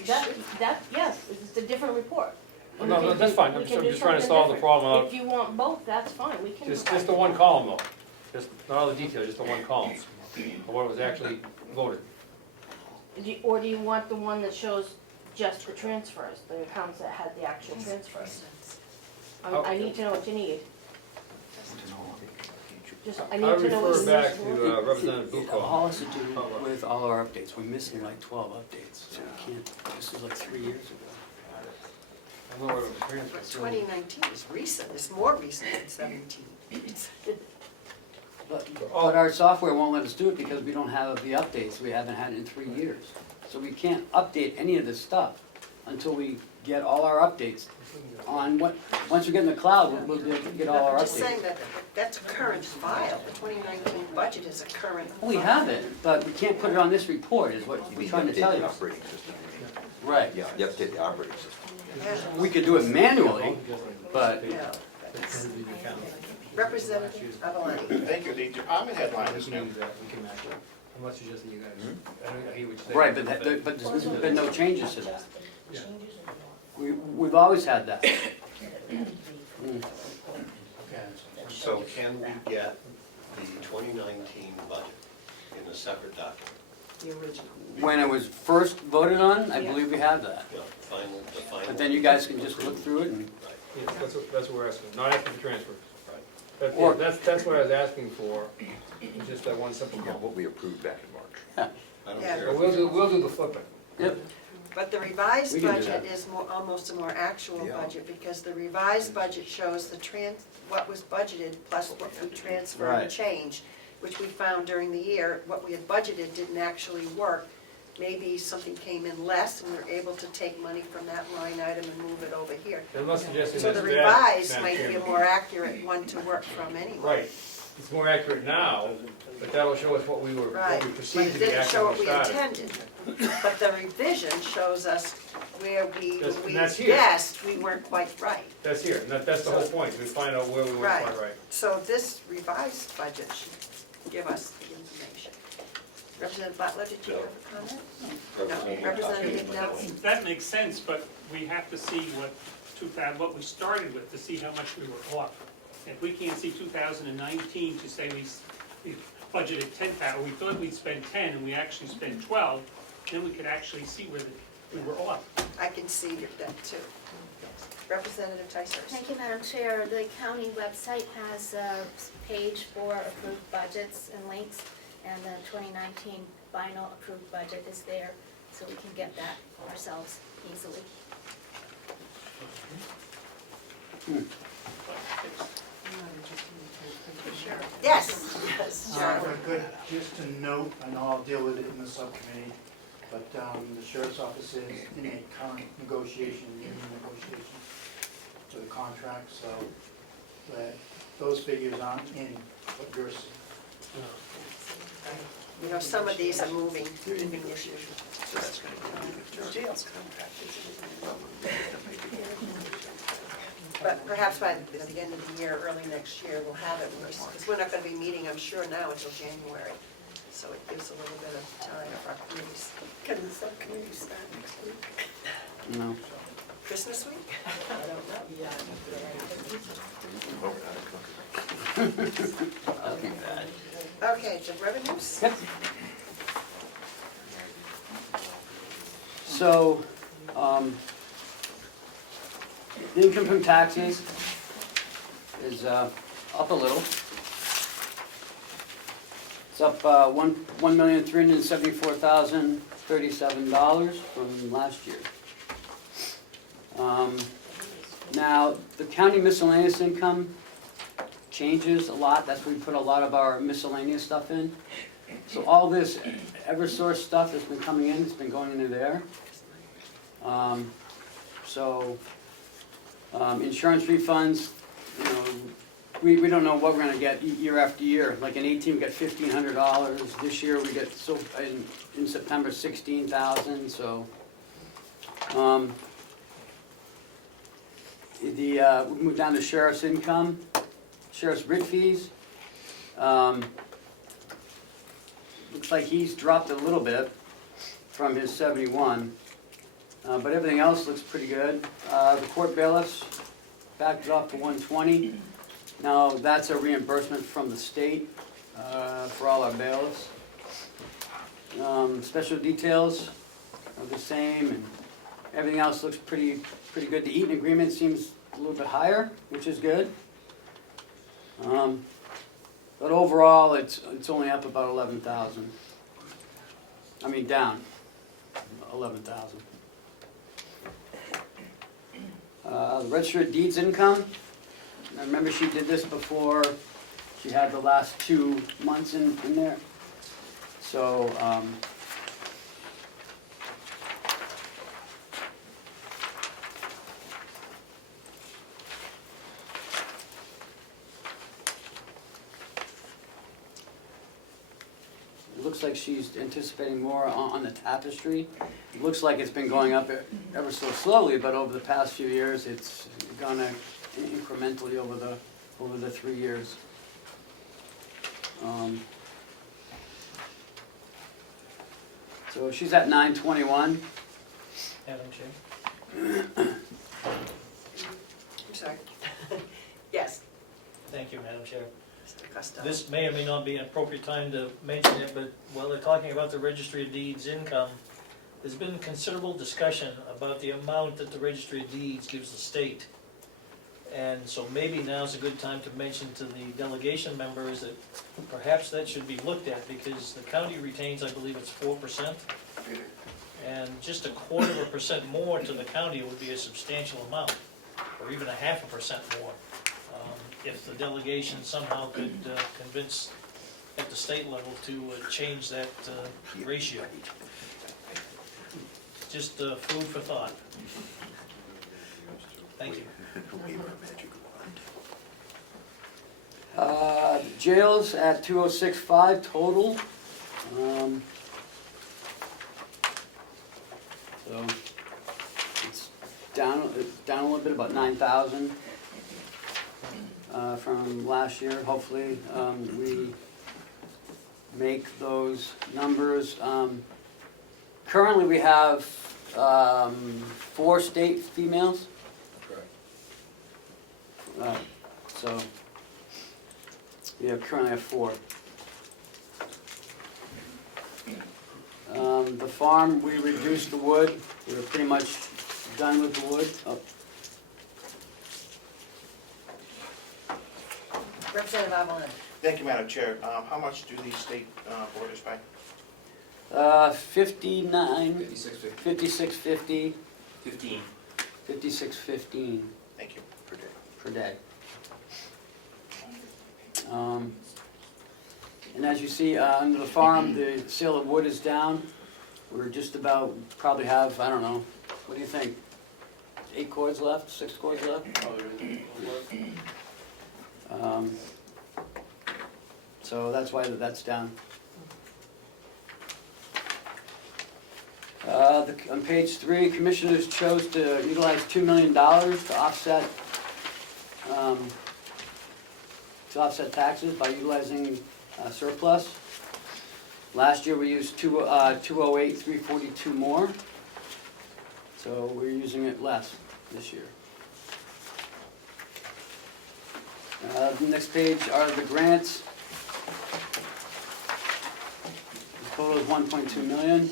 Yes, it's a different report. And No, we can that's do- fine, we I'm can do just trying to something solve the different. problem If you want both, that's fine, we can. Just the one column though, just, not all the details, just the one column, of what was actually voted. Or do you want the one that shows just the transfers, the accounts that had the actual transfers? I need to know what you need. Just, I need to know what you need. I refer back to Representative It Bucco. all has to do with all our updates. We're missing like 12 updates, so we can't, this is like 3 years ago. I know what it was transferred. But 2019 is recent, it's more recent than 17. But our software won't let us do it because we don't have the updates. We haven't had it in 3 years. So we can't update any of this stuff until we get all our updates on what, once we get in the cloud, we'll be able to get all our I'm just saying updates. that that's a current file, the 2019 budget is a current. We have it, but we can't put it on this report is what we're trying to tell you. The operating system. Right. Yeah, you update the operating system. Yeah. We could do it manually, but Yeah, that's- Representative Avalon. Thank you. The department headline is new. Unless it's just you guys. I don't hear what you're saying. right, but there's been no changes to that. We've always had that. So can we get the 2019 budget in a separate document? The original. When it was first voted on, I believe we had that. You know, the final. But then you guys can just look through it and, Right. Yeah, that's what we're asking, not asking for transfers. Right. Or- That's what I was asking for, it's just that one simple Yeah, column. what we approved back in March. I don't Yeah. care. But we'll do the flipping. yep, But the revised We can do budget that. is more, almost a more actual Yeah. budget, because the revised budget shows what was budgeted plus what we transferred and Right. changed, which we found during the year, what we had budgeted didn't actually work. Maybe something came in less, and we were able to take money from that line item and move it over here. I'm not suggesting So that's the bad, revised Madam might be a Chairman. more accurate one to work from anyway. Right, it's more accurate now, but that'll show us what we Right, but perceived it to be didn't show accurate what when we we started. intended. But the revision shows us where we That's- and we that's here. guessed we weren't quite right. That's here, and that's the whole point, we find out where we were Right. quite right. So this revised budget should give us the information. Representative Butler, did you have a comment? No. Representative Nelson? That makes sense, but we have to see what we started with to see how much we were off. If we can't see 2019 to say we budgeted 10,000, we thought we'd spend 10 and we actually spent 12, then we could actually see where we were off. I can see that too. Representative Tyser? Thank you, Madam Chair. The county website has a page for approved budgets and links, and the 2019 final approved budget is there, so we can get that ourselves easily. Yes, yes, If John. I could, just a note, I know I'll deal with it in the subcommittee, but the sheriff's office is in a current negotiation, union negotiation for the contract, so that those figures aren't in what you're seeing. You know, some of these are moving issues. But perhaps by the end of the year, early next year, we'll have it, because we're not gonna be meeting, I'm sure, now until January. So it gives a little bit of time for our committees. Can the subcommittee start next week? no. Christmas week? I don't know. That'd be bad. Okay, the revenues? Yep. So, the income from taxes is up a little. It's up $1,374,037 from last year. Now, the county miscellaneous income changes a lot. That's where we put a lot of our miscellaneous stuff in. So all this Eversource stuff that's been coming in, it's been going into there. Insurance refunds, you know, we don't know what we're gonna get year after year. Like in 18, we got $1,500. This year we get, in September, 16,000, so. We move down to sheriff's income, sheriff's writ fees. Looks like he's dropped a little bit from his 71. But everything else looks pretty good. The court bailiffs backed off to 120. Now, that's a reimbursement from the state for all our bailiffs. Special details are the same, and everything else looks pretty good. The Eaton agreement seems a little bit higher, which is good. But overall, it's only up about 11,000. I mean, down 11,000. The register of deeds income. I remember she did this before. She had the last 2 months in there. So, it looks like she's anticipating more on the tapestry. It looks like it's been going up ever so slowly, but over the past few years, it's gone incrementally over the 3 years. So she's at 921. Madam Chair. I'm sorry. Yes, Thank you, Madam Chair. Mr. Costello. This may or may not be an appropriate time to mention it, but while they're talking about the Registry of Deeds income, there's been considerable discussion about the amount that the Registry of Deeds gives the state. And so maybe now's a good time to mention to the delegation members that perhaps that should be looked at, because the county retains, I believe it's 4%. And just 1/4% more to the county would be a substantial amount, or even 0.5% more. If the delegation somehow could convince at the state level to change that ratio. Just food for thought. Thank you. Jails at 206.5 total. So it's down a little bit, about 9,000 from last year. Hopefully we make those numbers. Currently we have 4 state females. So, yeah, currently have 4. The farm, we reduced the wood. We were pretty much done with the wood. Oh. Representative Avalon. Thank you, Madam Chair. How much do these state boarders pay? 56.50. 15. 56.15 Thank you. per day. And as you see, under the farm, the sale of wood is down. We're just about, probably have, I don't know, what do you think? 8 cords left, 6 cords left? So that's why that's down. On page 3, commissioners chose to utilize $2 million to offset taxes by utilizing surplus. Last year we used 208,342 more, so we're using it less this year. The next page are the grants. The total is $1.2 million.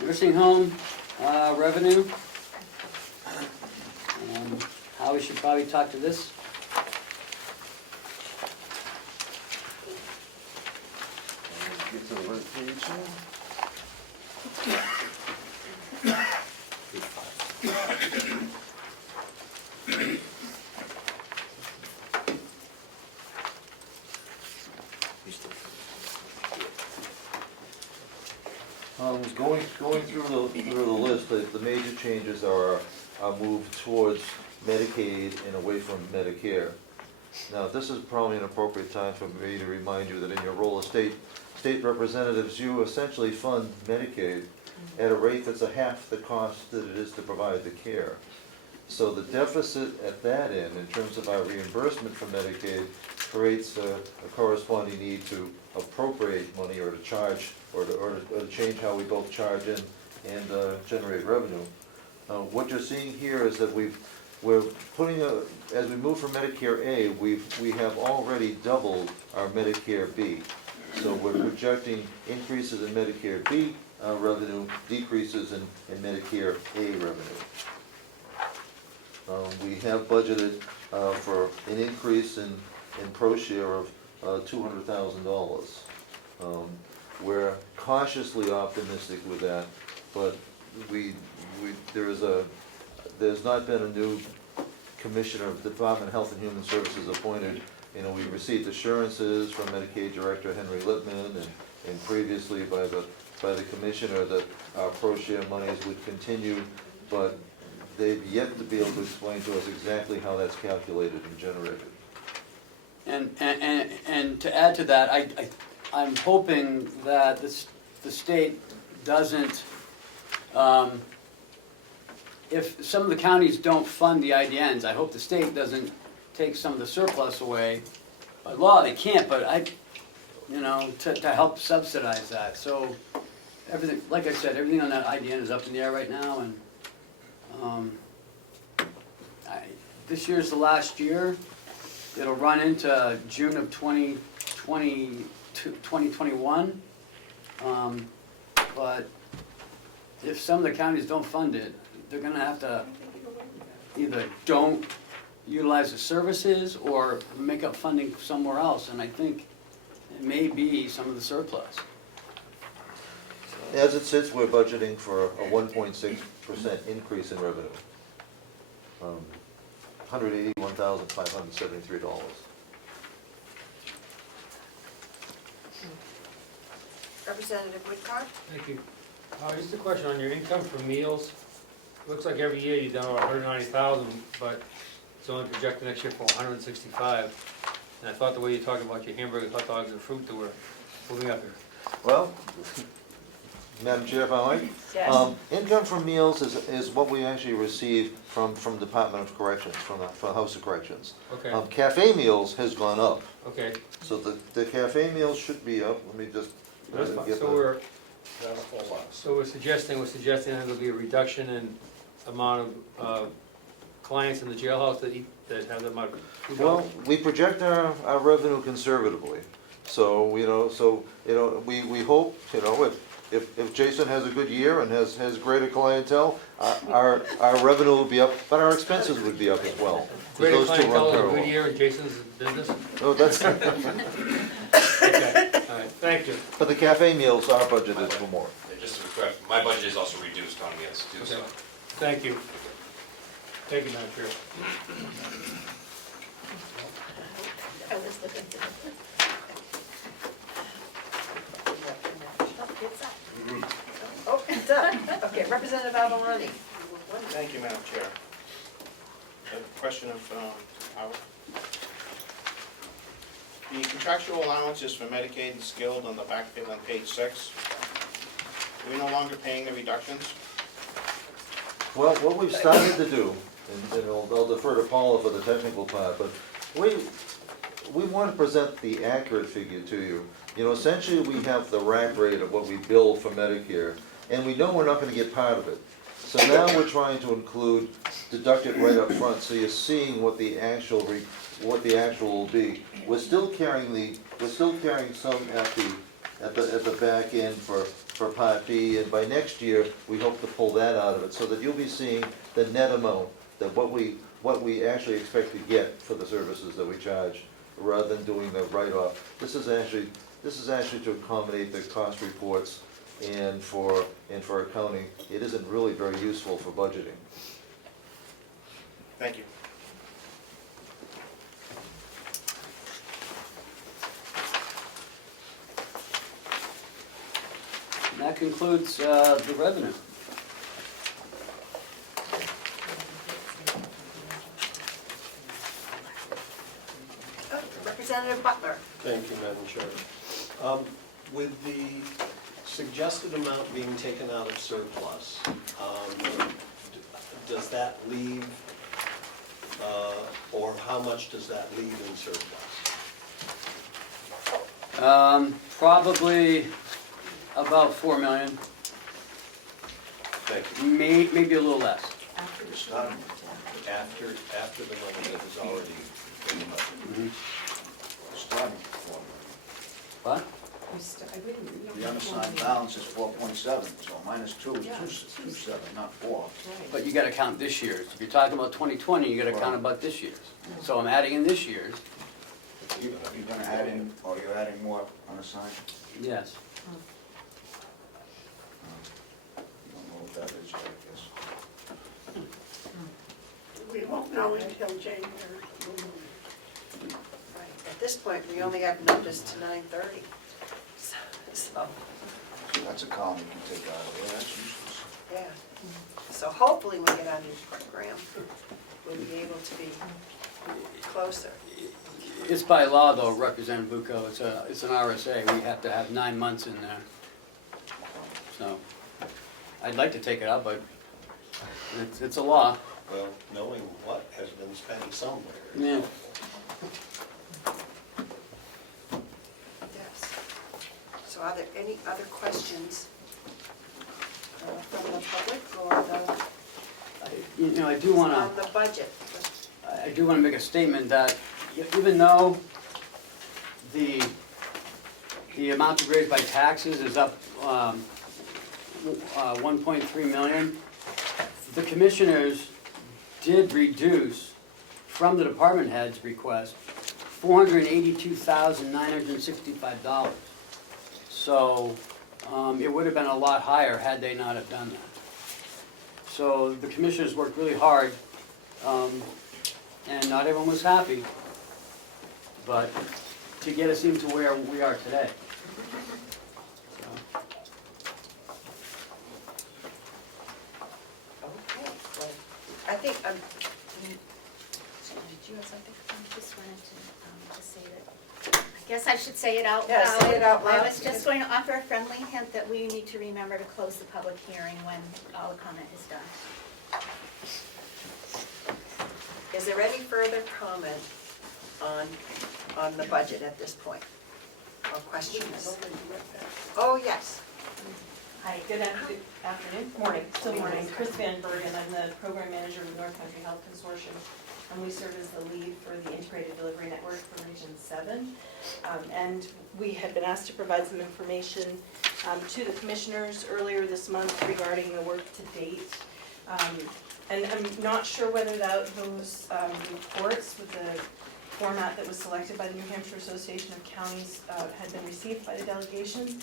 Nursing home revenue. Howie should probably talk to this. Get to the right page here. Going through the list, the major changes are a move towards Medicaid and away from Medicare. Now, this is probably an appropriate time for me to remind you that in your role as state representatives, you essentially fund Medicaid at a rate that's a half the cost that it is to provide the care. So the deficit at that end, in terms of our reimbursement for Medicaid, creates a corresponding need to appropriate money or to charge, or to change how we both charge in and generate revenue. What you're seeing here is that we're putting as we move from Medicare A, we have already doubled our Medicare B. So we're projecting increases in Medicare B revenue, decreases in Medicare A revenue. We have budgeted for an increase in pro share of $200,000. We're cautiously optimistic with that, but there's not been a new commissioner of the Department of Health and Human Services appointed. You know, we received assurances from Medicaid Director Henry Lippman and previously by the commissioner that our pro share monies would continue, but they've yet to be able to explain to us exactly how that's calculated and generated. And to add to that, I'm hoping that the state doesn't, if some of the counties don't fund the IDNs, I hope the state doesn't take some of the surplus away. By law, they can't, but to help subsidize that. So everything, like I said, everything on that IDN is up in the air right now, and this year's the last year. It'll run into June of 2021. But if some of the counties don't fund it, they're gonna have to either don't utilize the services or make up funding somewhere else, and I think it may be some of the surplus. As it sits, we're budgeting for a 1.6% increase in revenue. $181,573. Representative Woodcock? Thank you. Just a question on your income for meals. Looks like every year you've done about 190,000, but it's only projected next year for 165. And I thought the way you talked about your hamburgers, hot dogs, and fruit that were moving up here. Well, Madam Chair, if I might? Yes. Income from meals is what we actually receive from Department of Corrections, from the House of Corrections. Okay. Cafe meals has gone up. Okay. So the cafe meals should be up. Let me just That's fine. get So the... we're suggesting that there'll be a reduction in amount of clients in the jailhouse that have the amount of food. Well, we project our revenue conservatively. So, we hope, if Jason has a good year and has greater clientele, our revenue will be up, but our expenses would be up as well. Greater Those two run clientele in a parallel. good year in Jason's business? Oh, that's, Okay, all right, thank you. but the cafe meals are budgeted for more. Just to be correct, my budget is also reduced on meals too, so. Okay. Thank you. Thank you, Madam Chair. I was looking to Oh, it's up. Okay, Representative Alberoni. Thank you, Madam Chair. A question of Howard. The contractual allowances for Medicaid and skilled on the back on page 6, are we no longer paying the reductions? Well, what we've started to do, and I'll defer to Paula for the technical part, but we want to present the accurate figure to you. Essentially we have the rack rate of what we bill for Medicare, and we know we're not going to get part of it. So now we're trying to deduct it right up front, so you're seeing what the actual will be. We're still carrying some at the back end for Part B, and by next year we hope to pull that out of it, so that you'll be seeing the net amount, that what we actually expect to get for the services that we charge, rather than doing the write-off. This is actually to accommodate the cost reports and for accounting. It isn't really very useful for budgeting. Thank you. And that concludes the revenue. Representative Butler. Thank you, Madam Chair. With the suggested amount being taken out of surplus, does that leave, or how much does that leave in surplus? Probably about 4 million, Thank you. maybe a little less. You're starting. After the money that is already in the budget. Starting. What? The unassigned balance is 4.7, so minus 2 is 2.7, not 4. But you gotta count this year's. If you're talking about 2020, you gotta count about this year's. So I'm adding in this year's, You're gonna add in, or you're adding more unassigned? yes. I don't know what that is, I guess. We won't know until January. Right. At this point, we only have notice to 9:30. So, So that's a column you can take out of there, that's useless. yeah. So hopefully when we get our new program, we'll be able to be closer. It's by law though, Representative Bucco, it's an RSA, we have to have 9 months in there. So, I'd like to take it out, but it's a law. Well, knowing what has been spent somewhere. Yeah. Yes. So are there any other questions from the public or I do wanna. on the budget? I do want to make a statement that even though the amount raised by taxes is up 1.3 million, the commissioners did reduce from the department head's request $482,965. So it would have been a lot higher had they not have done that. So the commissioners worked really hard. And not everyone was happy, but to get us into where we are today. So, Okay, well, I think, did you have something? I just wanted to say that, I guess I should say it out loud. Yeah, say it out loud. I was just going to offer a friendly hint that we need to remember to close the public hearing when all the comment is done. Is there any further comment on the budget at this point? Or questions? Oh, yes. Hi, good afternoon, still morning. Chris Van Bergen, I'm the program manager with North Country Health Consortium, and we serve as the lead for the integrated delivery network for Region 7. And we had been asked to provide some information to the commissioners earlier this month regarding the work to date. And I'm not sure whether those reports with the format that was selected by the New Hampshire Association of Counties had been received by the delegation.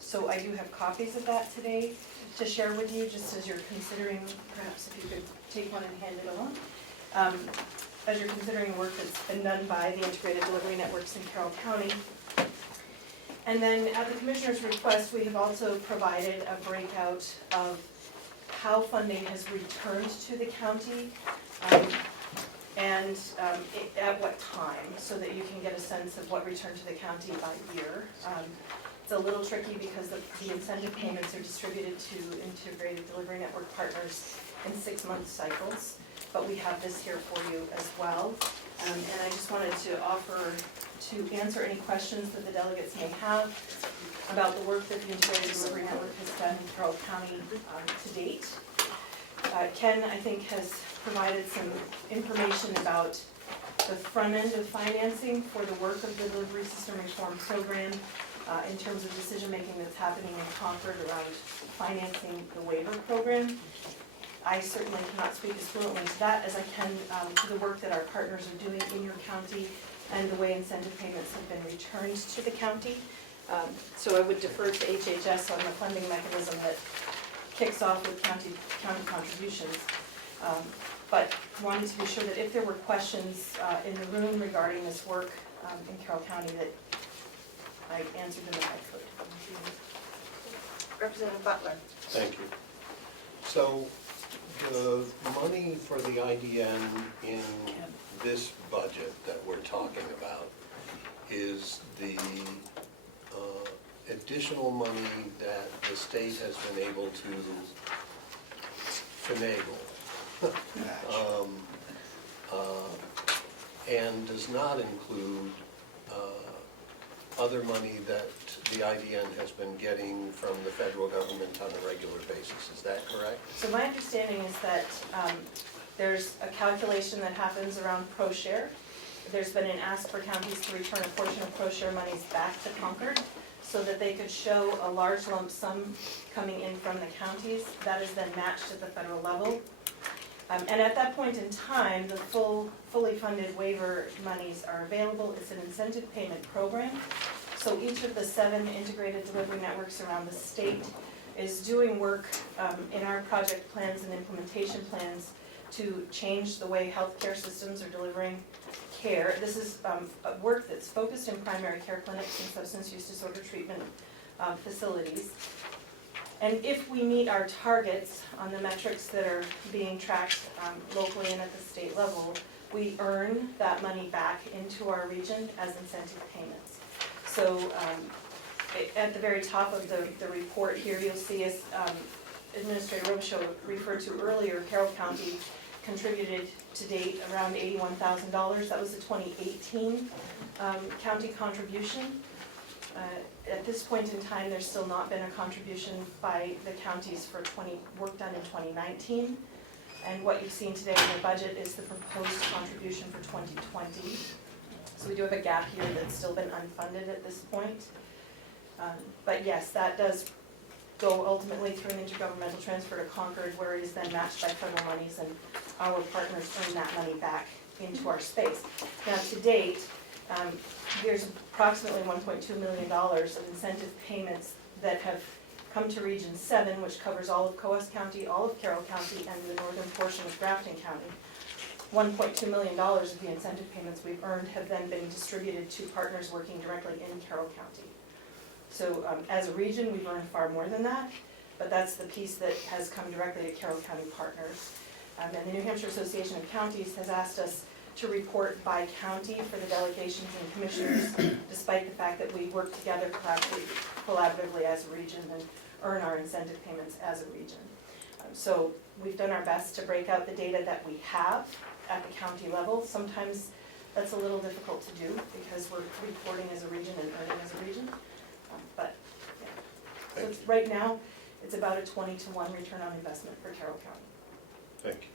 So I do have copies of that today to share with you, just as you're considering, perhaps if you could take one and hand it along. As you're considering the work that's been done by the integrated delivery networks in Carroll County. And then at the commissioner's request, we have also provided a breakout of how funding has returned to the county and at what time, so that you can get a sense of what returned to the county by year. It's a little tricky because the incentive payments are distributed to integrated delivery network partners in 6-month cycles, but we have this here for you as well. And I just wanted to offer to answer any questions that the delegates may have about the work that the integrated delivery network has done in Carroll County to date. Ken, I think, has provided some information about the front end of financing for the work of the Delivery System Reform Program in terms of decision-making that's happening in Concord around financing the waiver program. I certainly cannot speak as fluently to that as I can to the work that our partners are doing in your county and the way incentive payments have been returned to the county. So I would defer to HHS on the funding mechanism that kicks off with county contributions. But wanted to be sure that if there were questions in the room regarding this work in Carroll County, that I answered them if I could. Representative Butler. Thank you. So the money for the IDN in this budget that we're talking about is the additional money that the state has been able to finagle. And does not include other money that the IDN has been getting from the federal government on a regular basis, is that correct? So my understanding is that there's a calculation that happens around ProShare. There's been an ask for counties to return a portion of ProShare monies back to Concord so that they could show a large lump sum coming in from the counties. That is then matched at the federal level. And at that point in time, the fully funded waiver monies are available. It's an incentive payment program. So each of the 7 integrated delivery networks around the state is doing work in our project plans and implementation plans to change the way healthcare systems are delivering care. This is a work that's focused in primary care clinics and substance use disorder treatment facilities. And if we meet our targets on the metrics that are being tracked locally and at the state level, we earn that money back into our region as incentive payments. So at the very top of the report here, you'll see, as Administrator Robichaud referred to earlier, Carroll County contributed to date around $81,000. That was the 2018 county contribution. At this point in time, there's still not been a contribution by the counties for work done in 2019. And what you've seen today in the budget is the proposed contribution for 2020. So we do have a gap here that's still been unfunded at this point. But yes, that does go ultimately through an intergovernmental transfer to Concord, where it is then matched by federal monies, and our partners earn that money back into our space. Now, to date, there's approximately $1.2 million of incentive payments that have come to Region 7, which covers all of Coas County, all of Carroll County, and the northern portion of Grafton County. $1.2 million of the incentive payments we've earned have then been distributed to partners working directly in Carroll County. So as a region, we've earned far more than that, but that's the piece that has come directly to Carroll County partners. And the New Hampshire Association of Counties has asked us to report by county for the delegations and commissioners, despite the fact that we work together collaboratively as a region and earn our incentive payments as a region. So we've done our best to break out the data that we have at the county level. Sometimes that's a little difficult to do because we're reporting as a region and earning as a region. But yeah. So it's, right now, it's about a 20-to-1 return on investment for Carroll County. Thank you.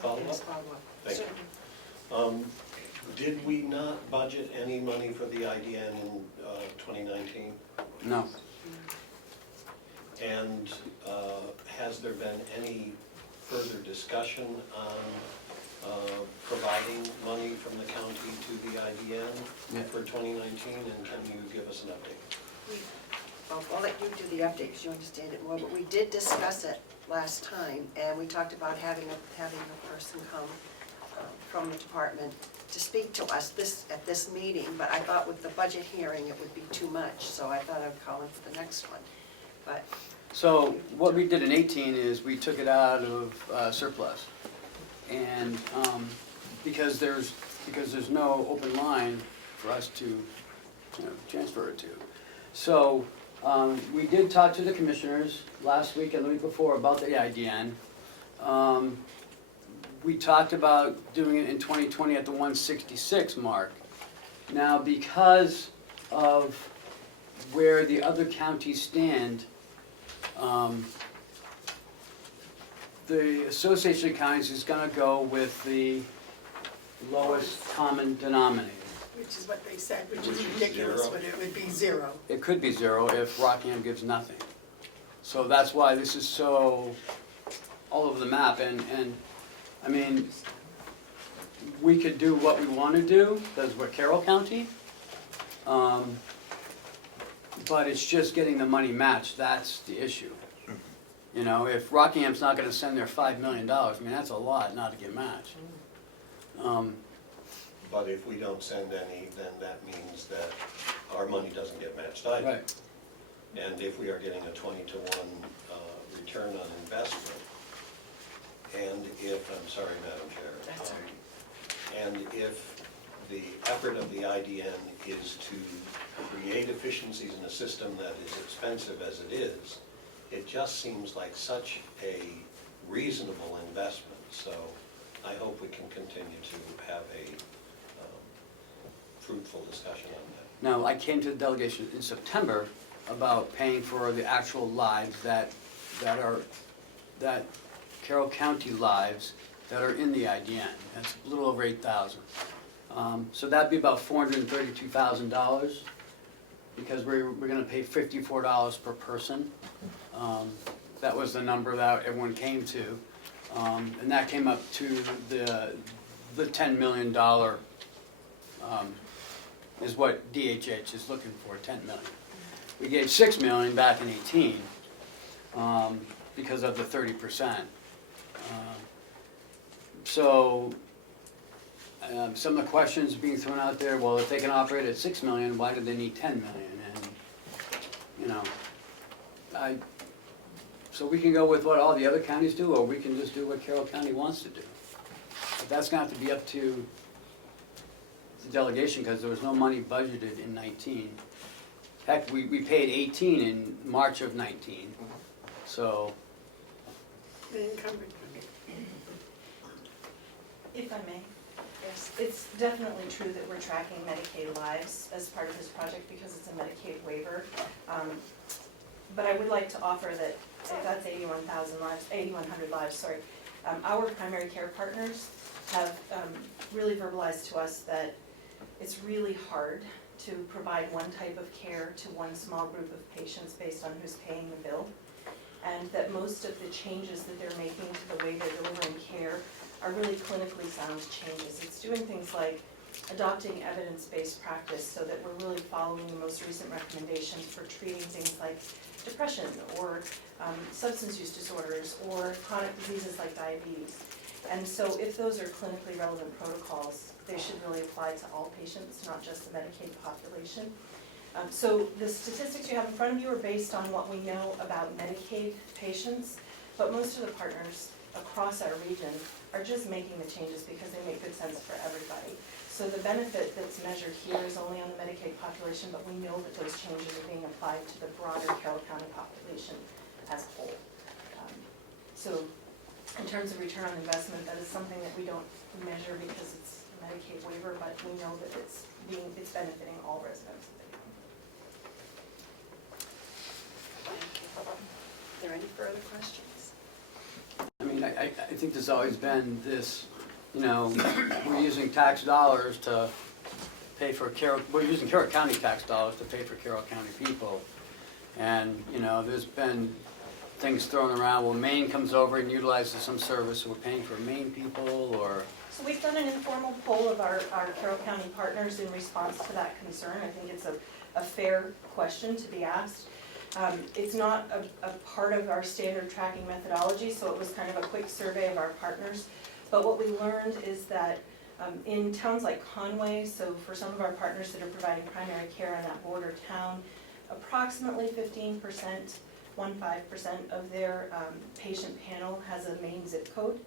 Follow-up? Thank you. Did we not budget any money for the IDN in 2019? No. And has there been any further discussion on providing money from the county to the IDN for 2019? And can you give us an update? I'll let you do the update because you understand it more, but we did discuss it last time, and we talked about having a person come from the department to speak to us at this meeting, but I thought with the budget hearing it would be too much, so I thought I'd call in for the next one. But So what we did in 18 is we took it out of surplus, and because there's no open line for us to transfer it to. So we did talk to the commissioners last week and the week before about the IDN. We talked about doing it in 2020 at the 166 mark. Now, because of where the other counties stand, the Association of Counties is going to go with the lowest common denominator. Which is what they said, which is ridiculous, but it would be 0. It could be 0 if Rockingham gives nothing. So that's why this is so all over the map. And I mean, we could do what we want to do, because we're Carroll County. But it's just getting the money matched, that's the issue. You know, if Rockingham's not going to send their $5 million, I mean, that's a lot not to get matched. But if we don't send any, then that means that our money doesn't get matched either. Right. And if we are getting a 20-to-1 return on investment, and if, I'm sorry, Madam Chair, and if the effort of the IDN is to create efficiencies in a system that is expensive as it is, it just seems like such a reasonable investment. So I hope we can continue to have a fruitful discussion on that. Now, I came to the delegation in September about paying for the actual lives that Carroll County lives that are in the IDN. That's a little over 8,000. So that'd be about $432,000, because we're gonna pay $54 per person. That was the number that everyone came to. And that came up to the $10 million, is what DHH is looking for, 10 million. We gave 6 million back in 18, because of the 30%. So, some of the questions being thrown out there, well, if they can operate at 6 million, why do they need 10 million? And, you know, so we can go with what all the other counties do, or we can just do what Carroll County wants to do. But that's gonna have to be up to the delegation, because there was no money budgeted in 19. Heck, we paid 18 in March of 19, so. The encumbered. If I may, yes, it's definitely true that we're tracking Medicaid lives as part of this project because it's a Medicaid waiver. But I would like to offer that if that's 81,000 lives, 8,100 lives, sorry, our primary care partners have really verbalized to us that it's really hard to provide one type of care to one small group of patients based on who's paying the bill. And that most of the changes that they're making to the way they're delivering care are really clinically sound changes. It's doing things like adopting evidence-based practice so that we're really following the most recent recommendations for treating things like depression or substance use disorders or chronic diseases like diabetes. And so if those are clinically relevant protocols, they should really apply to all patients, not just the Medicaid population. So the statistics you have in front of you are based on what we know about Medicaid patients, but most of the partners across our region are just making the changes because they make good sense for everybody. So the benefit that's measured here is only on the Medicaid population, but we know that those changes are being applied to the broader Carroll County population as a whole. So in terms of return on investment, that is something that we don't measure because it's a Medicaid waiver, but we know that it's benefiting all residents of the county. Are there any further questions? I mean, I think there's always been this, you know, we're using tax dollars to pay for we're using Carroll County tax dollars to pay for Carroll County people. And, you know, there's been things thrown around, well, Maine comes over and utilizes some service, so we're paying for Maine people, or? So we've done an informal poll of our Carroll County partners in response to that concern. I think it's a fair question to be asked. It's not a part of our standard tracking methodology, so it was kind of a quick survey of our partners. But what we learned is that in towns like Conway, so for some of our partners that are providing primary care in that border town, approximately 15%, 15% of their patient panel has a Maine zip code.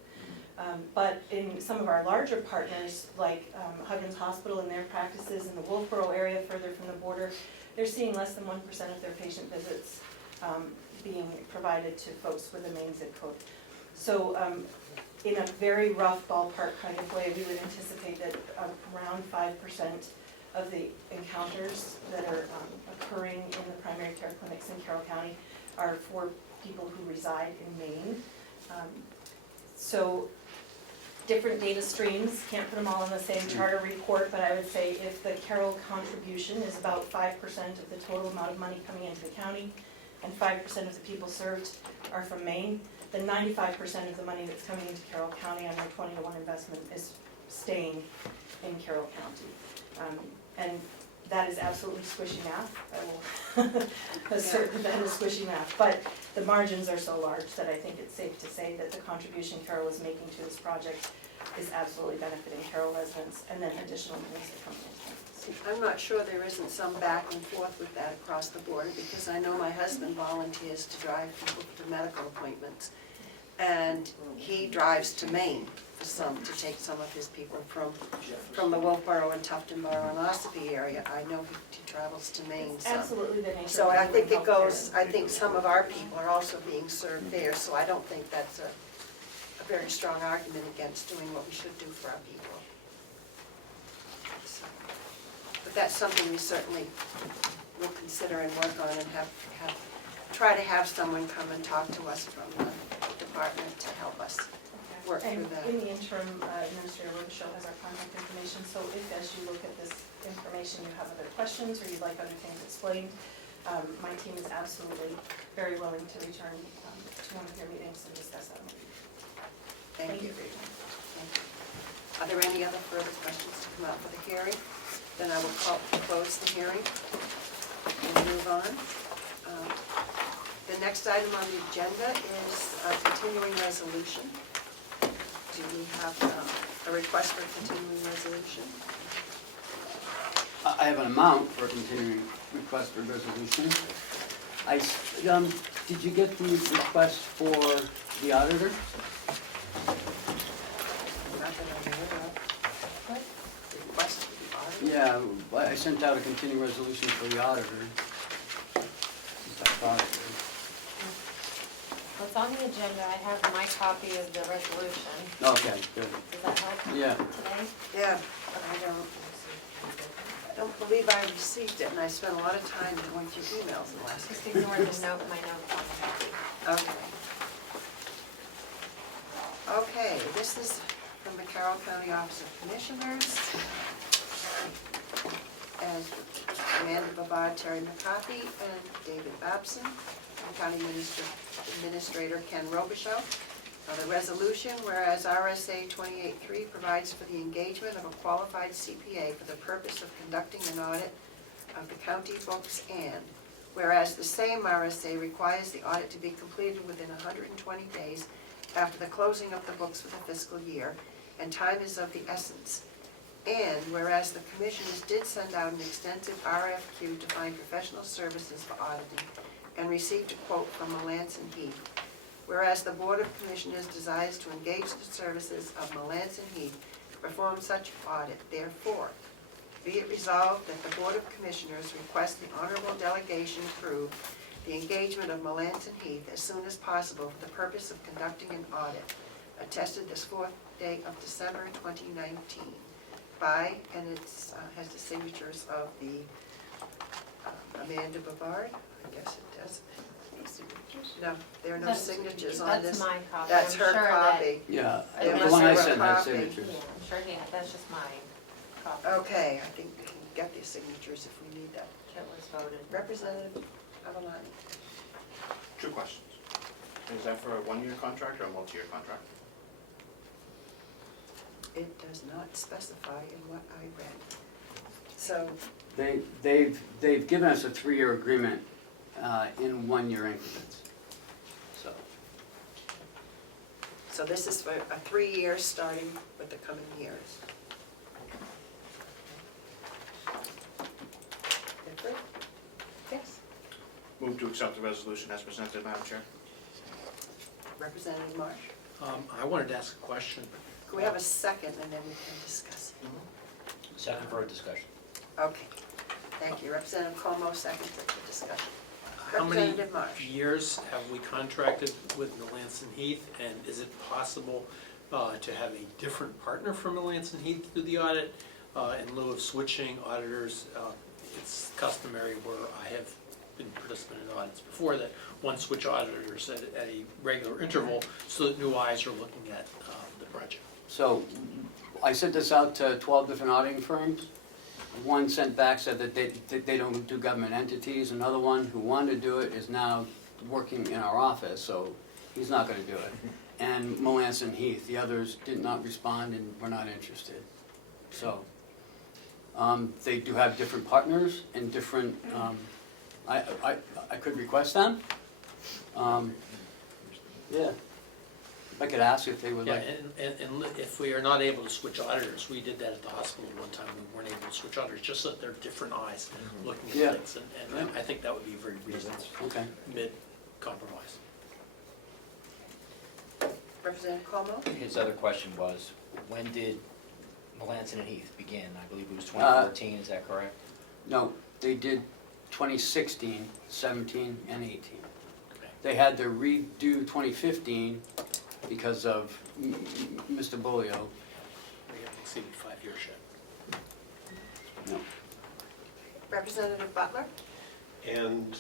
But in some of our larger partners, like Huggins Hospital and their practices in the Wolfboro area further from the border, they're seeing less than 1% of their patient visits being provided to folks with a Maine zip code. So in a very rough ballpark kind of way, we would anticipate that around 5% of the encounters that are occurring in the primary care clinics in Carroll County are for people who reside in Maine. So different data streams, can't put them all in the same charter report, but I would say if the Carroll contribution is about 5% of the total amount of money coming into the county, and 5% of the people served are from Maine, then 95% of the money that's coming into Carroll County on their 20-to-1 investment is staying in Carroll County. And that is absolutely squishy math. I will assert that is squishy math, but the margins are so large that I think it's safe to say that the contribution Carroll is making to this project is absolutely benefiting Carroll residents, and then additional monies are coming in. I'm not sure there isn't some back and forth with that across the border, because I know my husband volunteers to drive people to medical appointments. And he drives to Maine to take some of his people from the Wolfboro and Tuftonboro and Ossipee area. I know he travels to Maine. It's absolutely the nature. So I think it goes, I think some of our people are also being served there, so I don't think that's a very strong argument against doing what we should do for our people. So, but that's something we certainly will consider and work on and try to have someone come and talk to us from the department to help us work through that. And in the interim, Administrator Robichaud has our contact information, so if as you look at this information you have other questions or you'd like other things explained, my team is absolutely very willing to return to one of your meetings and discuss that with you. Thank you. Thank you. Are there any other further questions to come out for the hearing? Then I will close the hearing and move on. The next item on the agenda is a continuing resolution. Do we have a request for a continuing resolution? I have an amount for a continuing request for resolution. Did you get the request for the auditor? Not that I'm aware of. What? Request for the auditor? Yeah, I sent out a continuing resolution for the auditor. I thought it was. What's on the agenda, I have my copy of the resolution. Okay, good. Does that help Yeah. today? Yeah, but I don't believe I received it, and I spent a lot of time going through emails in the last Just few ignore years. the note, my note on the copy. Okay. Okay, this is from the Carroll County Office of Commissioners. And Amanda Babad, Terry McCarthy, and David Babson, and County Administrator Ken Robichaud. The resolution, whereas RSA 28.3 provides for the engagement of a qualified CPA for the purpose of conducting an audit of the county books, and whereas the same RSA requires the audit to be completed within 120 days after the closing of the books for the fiscal year, and time is of the essence. And whereas the commissioners did send out an extensive RFQ to find professional services for auditing and received a quote from Melanson Heath. Whereas the Board of Commissioners desires to engage the services of Melanson Heath to perform such audit, therefore, be it resolved that the Board of Commissioners request the Honorable Delegation approve the engagement of Melanson Heath as soon as possible for the purpose of conducting an audit, attested this 4th day of December 2019, by, and it has the signatures of the Amanda Babard, I guess it does. No, there are no signatures on this. That's my copy. That's I'm her sure that- copy. Yeah, There the was one I a sent had copy. signatures. Yeah, I'm sure he, that's just my copy. Okay, I think we can get the signatures if we need that. That was voted. Representative Avalani. Two questions. Is that for a one-year contract or a multi-year contract? It does not specify in what I read. So, They've given us a 3-year agreement in 1-year increments. so this is for a 3 years starting with the coming years. Different? Yes. Move to accept the resolution as presented, Madam Chair. Representative Marsh. I wanted to ask a question. Can we have a second and then we can discuss? Second for a discussion. Okay, thank you. Representative Comeau, second for the discussion. How many Representative Marsh. years have we contracted with Melanson Heath, and is it possible to have a different partner for Melanson Heath to do the audit in lieu of switching auditors? It's customary where I have been participant in audits before that one switch auditors at a regular interval so that new eyes are looking at the project. So I sent this out to 12 different auditing firms. One sent back, said that they don't do government entities. Another one who wanted to do it is now working in our office, so he's not going to do it. And Melanson Heath, the others did not respond and were not interested. So they do have different partners and different, I could request them. Yeah. I could ask if they would Yeah, like. and if we are not able to switch auditors, we did that at the hospital one time, we weren't able to switch auditors, just so that there are different eyes looking at Yeah. things, and I think that would be very reasonable, Okay. mid-compromise. Representative Comeau. His other question was, when did Melanson and Heath begin? I believe it was 2014, is that correct? No, they did 2016, 17, and 18. Okay. They had to redo 2015 because of Mr. Bulio. They have exceeded 5-year ship. No. Representative Butler? And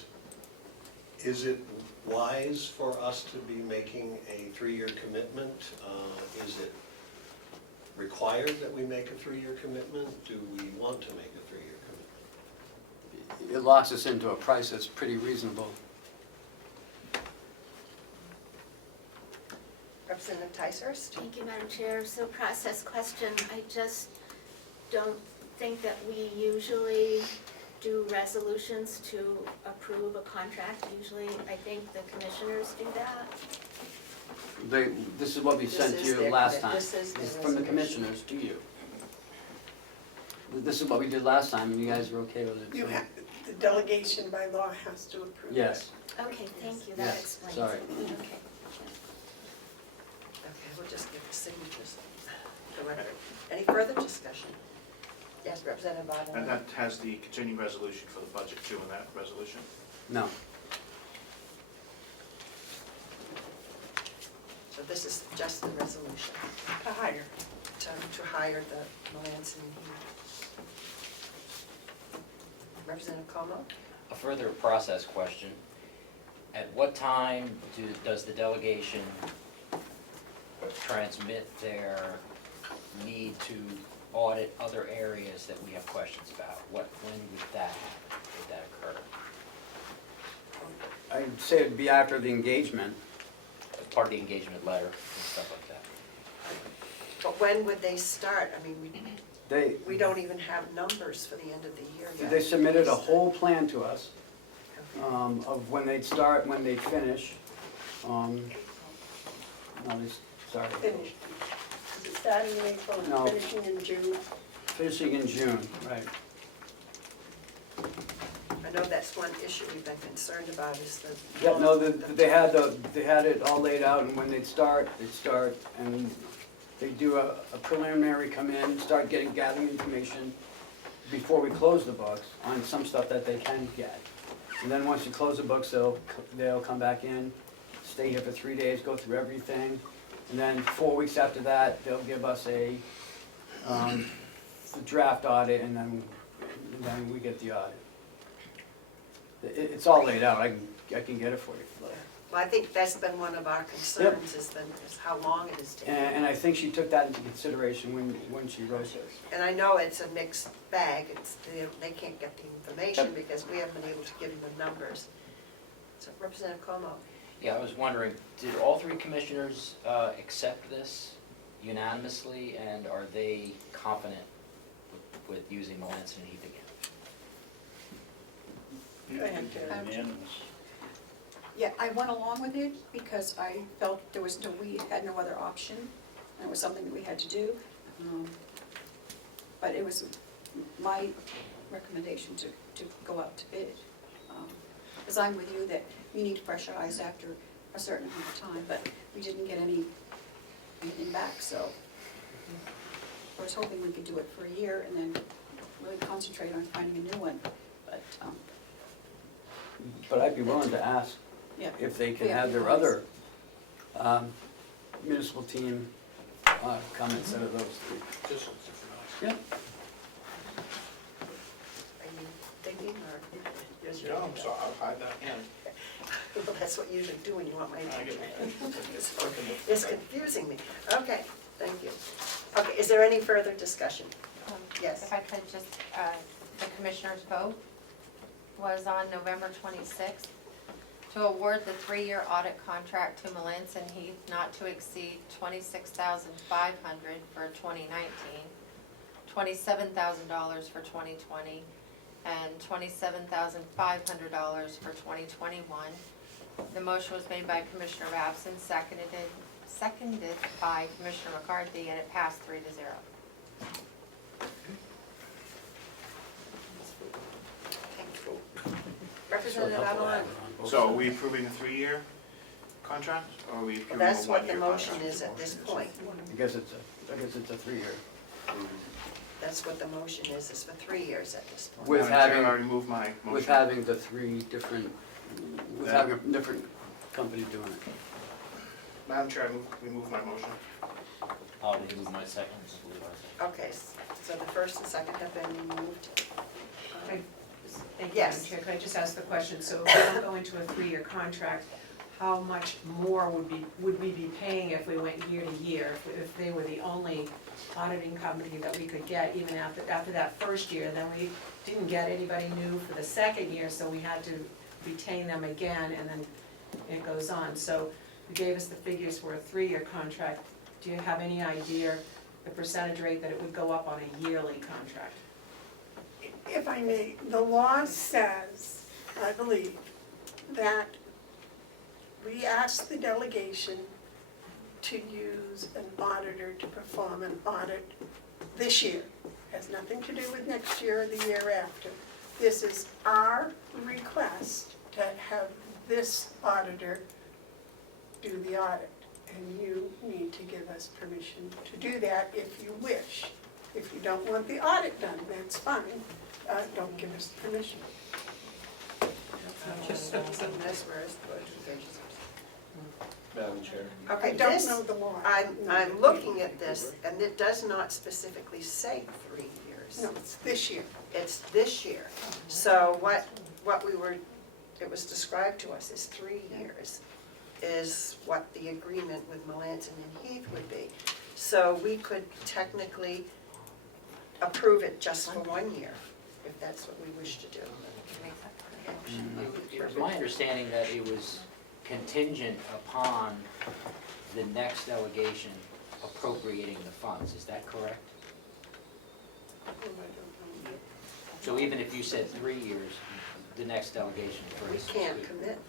is it wise for us to be making a 3-year commitment? Is it required that we make a 3-year commitment? Do we want to make a 3-year commitment? It locks us into a price that's pretty reasonable. Representative Ticehurst? Thank you, Madam Chair. So process question, I just don't think that we usually do resolutions to approve a contract. Usually, I think the commissioners do that. This is what we sent This is you their last commit- time. this is their It's from the resolution. commissioners to you. This is what we did last time, and you guys were okay with it. You so- have, the delegation by law has to approve it. Yes. Okay, thank you. That Yes, explains sorry. it. Okay. Okay, we'll just get the signatures for the record. Any further discussion? Yes, Representative Butler? And that has the continuing resolution for the budget too in that resolution? No. So this is just the resolution To hire. to hire the Melanson and Heath. Representative Comeau? A further process question. At what time does the delegation transmit their need to audit other areas that we have questions about? When would that occur? I'd say it'd be after the engagement. As part of the engagement letter and stuff like that? But when would they start? I mean, They, we don't even have numbers for the end of the year yet. they submitted a whole plan to us of when they'd start, when they'd finish. No, sorry. Finished. Is it starting in April No. and finishing in June? Finishing in June, right. I know that's one issue we've been concerned about is the. Yeah, no, they had it all laid out, and when they'd start, and they do a preliminary come in, start gathering information before we close the books on some stuff that they can get. And then once you close the books, they'll come back in, stay here for 3 days, go through everything. And then 4 weeks after that, they'll give us a draft audit, and then we get the audit. It's all laid out, I can get it for you. Well, I think that's been one of our concerns is how long it is taking. And I think she took that into consideration when she wrote this. And I know it's a mixed bag, they can't get the information because we haven't been able to give them the numbers. So Representative Comeau? Yeah, I was wondering, did all 3 commissioners accept this unanimously, and are they confident with using Melanson and Heath again? Go ahead, Karen. Yeah, I went along with it because I felt we had no other option, and it was something that we had to do. But it was my recommendation to go out to bid. Because I'm with you that you need fresh eyes after a certain amount of time, but we didn't get anything back, so I was hoping we could do it for a year and then really concentrate on finding a new one, But I'd be willing to ask yeah. if they can Yeah, have their please. other municipal team come instead of those 3. Just Yeah. Are you thinking or? just Yeah, I'm sorry, I'll hide that hand. Well, that's what you usually do when you want my I attention. get It's confusing me. Okay, thank you. Okay, is there any further discussion? Yes. If I could just, the commissioner's vote was on November 26th to award the 3-year audit contract to Melanson Heath not to exceed $26,500 for 2019, $27,000 for 2020, and $27,500 for 2021. The motion was made by Commissioner Babson, seconded by Commissioner McCarthy, and it passed 3-0. Representative Avalon? So are we approving a 3-year contract, or are we approving a 1-year contract? That's what the motion is at this point. I guess it's a 3-year. That's what the motion is for 3 years at this point. With Madam Chair, having, I already moved my motion. with having the 3 different, with having a different company doing it. Madam Chair, we move my motion. I'll remove my second. Okay, so the first and second have been removed. Thank you, Madam Yes. Chair. Could I just ask the question, so if we don't go into a 3-year contract, how much more would we be paying if we went year to year? If they were the only auditing company that we could get even after that first year, then we didn't get anybody new for the second year, so we had to retain them again, and then it goes on. So you gave us the figures for a 3-year contract. Do you have any idea the percentage rate that it would go up on a yearly contract? If I may, the law says, I believe, that we ask the delegation to use an auditor to perform an audit this year. Has nothing to do with next year or the year after. This is our request to have this auditor do the audit. And you need to give us permission to do that if you wish. If you don't want the audit done, that's fine. Don't give us permission. Just some this, whereas the budget. Madam Chair. Okay, I don't this, know the law. I'm looking at this, and it does not specifically say 3 years. No, it's this year. It's this year. So what it was described to us as 3 years, is what the agreement with Melanson and Heath would be. So we could technically approve it just for 1 year, if that's what we wish to do. It was my understanding that it was contingent upon the next delegation appropriating the funds, is that correct? So even if you said 3 years, the next delegation, for We instance. can't commit.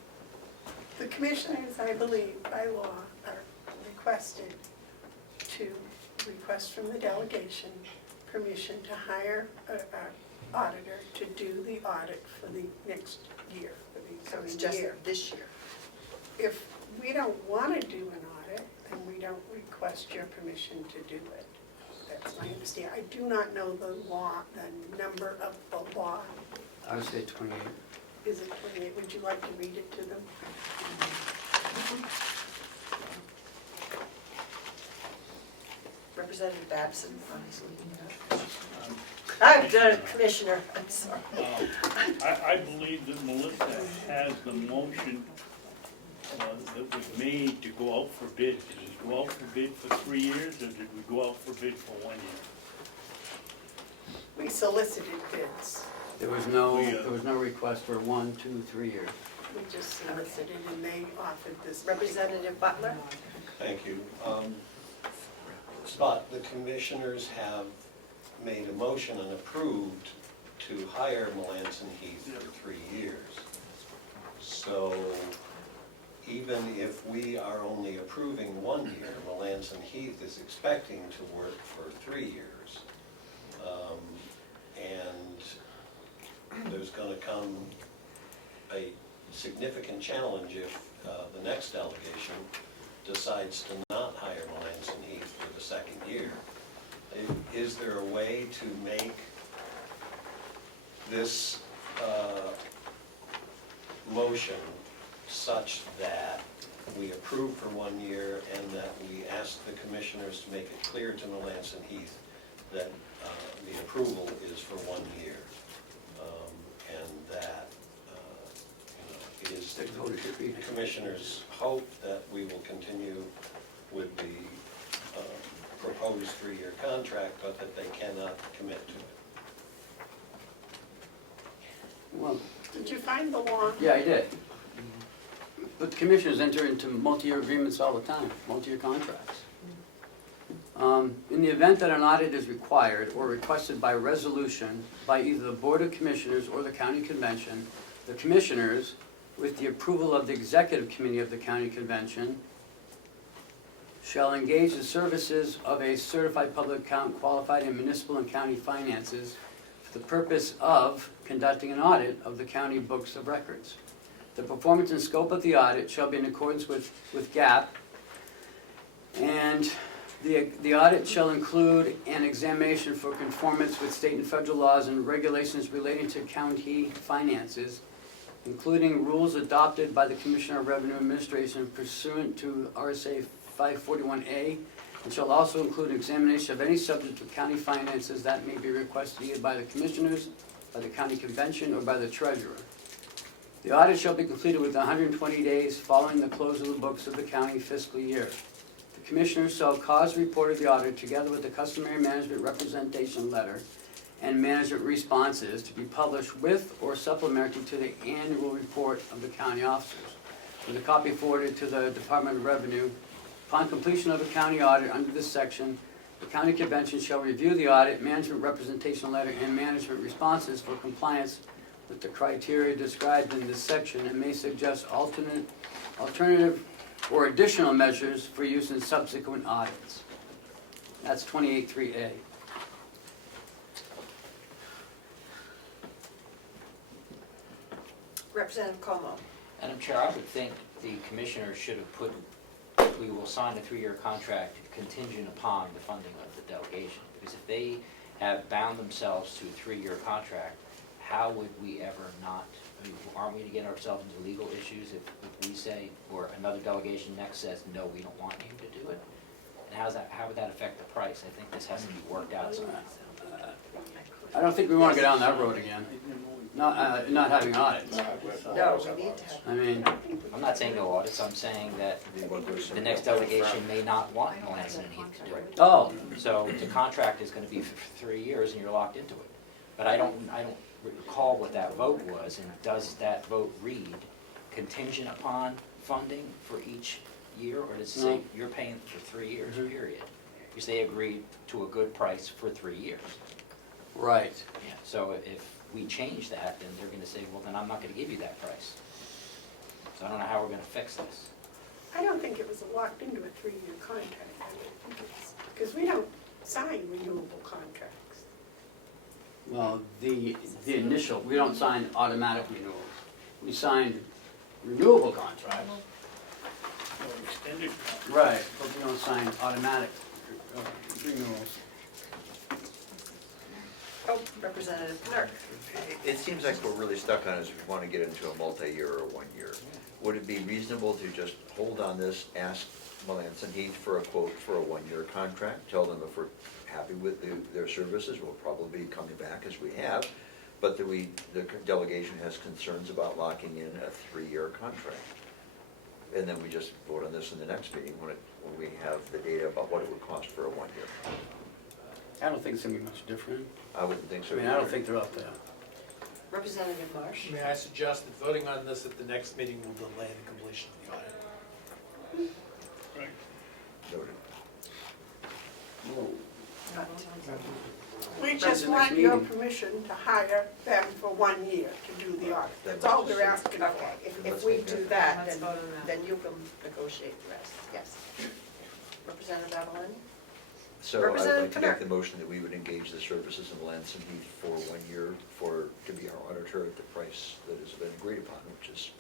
The commissioners, I believe, by law, are requested to request from the delegation permission to hire an auditor to do the audit for the next year, for the So it's coming just year. this year. If we don't want to do an audit, then we don't request your permission to do it. That's my understanding. I do not know the law, the number of the law. I would say 28. Is it 28? Would you like to read it to them? Representative Babson, obviously. I'm done, Commissioner, I'm sorry. I believe that Melissa has the motion that was made to go out for bid. Did we go out for bid for 3 years, or did we go out for bid for 1 year? We solicited bids. There was no request for 1, 2, 3 years. We just solicited and they offered this. Representative Butler? Thank you. Scott, the commissioners have made a motion and approved to hire Melanson Heath for 3 years. So even if we are only approving 1 year, Melanson Heath is expecting to work for 3 years. And there's gonna come a significant challenge if the next delegation decides to not hire Melanson Heath for the second year. Is there a way to make this motion such that we approve for 1 year and that we ask the commissioners to make it clear to Melanson Heath that the approval is for 1 year? And that it is the commissioners' hope that we will continue with the proposed 3-year contract, but that they cannot commit to it. Well, Did you find the law? yeah, I did. But commissioners enter into multi-year agreements all the time, multi-year contracts. In the event that an audit is required or requested by resolution by either the Board of Commissioners or the County Convention, the commissioners, with the approval of the Executive Committee of the County Convention, shall engage the services of a certified public accountant qualified in municipal and county finances for the purpose of conducting an audit of the county books of records. The performance and scope of the audit shall be in accordance with GAAP, and the audit shall include an examination for conformance with state and federal laws and regulations relating to county finances, including rules adopted by the Commissioner of Revenue Administration pursuant to RSA 541A, and shall also include an examination of any subject of county finances that may be requested either by the Commissioners, by the County Convention, or by the Treasurer. The audit shall be completed within 120 days following the close of the books of the county fiscal year. The Commissioners shall cause the report of the audit together with the customary management representation letter and management responses to be published with or supplementary to the annual report of the county officers, with a copy forwarded to the Department of Revenue. Upon completion of the county audit under this section, the county convention shall review the audit, management representation letter, and management responses for compliance with the criteria described in this section and may suggest alternative or additional measures for use in subsequent audits. That's 28.3A. Representative Comeau. Madam Chair, I would think the commissioners should have put, we will sign a 3-year contract contingent upon the funding of the delegation. Because if they have bound themselves to a 3-year contract, how would we ever not, I mean, aren't we to get ourselves into legal issues if we say, or another delegation next says, no, we don't want you to do it? And how would that affect the price? I think this has to be worked out somehow. I don't think we want to go down that road again. Not having audits. No, we need to have. I mean, I'm not saying no audits, I'm saying that the next delegation may not want Melanson and Heath to do it. oh, So the contract is gonna be for 3 years and you're locked into it. But I don't recall what that vote was, and does that vote read contingent upon funding for each year? Or does it say No. you're paying for 3 years, period? Because they agreed to a good price for 3 years. right. Yeah. So if we change that, then they're gonna say, well, then I'm not gonna give you that price. So I don't know how we're gonna fix this. I don't think it was locked into a 3-year contract. I don't think it's, because we don't sign renewable contracts. Well, the initial, we don't sign automatic renewals. We signed renewable contracts. Or extended. Right, but we don't sign automatic renewals. Oh, Representative Knirk. It seems like we're really stuck on this, if we want to get into a multi-year or 1 year. Would it be reasonable to just hold on this, ask Melanson Heath for a quote for a 1-year contract? Tell them if we're happy with their services, we'll probably be coming back as we have, but that the delegation has concerns about locking in a 3-year contract. And then we just vote on this in the next meeting when we have the data about what it would cost for a 1 year. I don't think it's gonna be much different. I wouldn't think so. I mean, I don't think they're up there. Representative Marsh. May I suggest that voting on this at the next meeting will delay the completion of the audit? Right. Noted. We just President's want your meeting. permission to hire them for 1 year to do the audit. That's all they're asking for. Okay, if we do that, then you can negotiate the rest, yes. Representative Avalon? So I would Representative like to make Knirk. the motion that we would engage the services of Melanson Heath for 1 year to be our auditor at the price that has been agreed upon, which is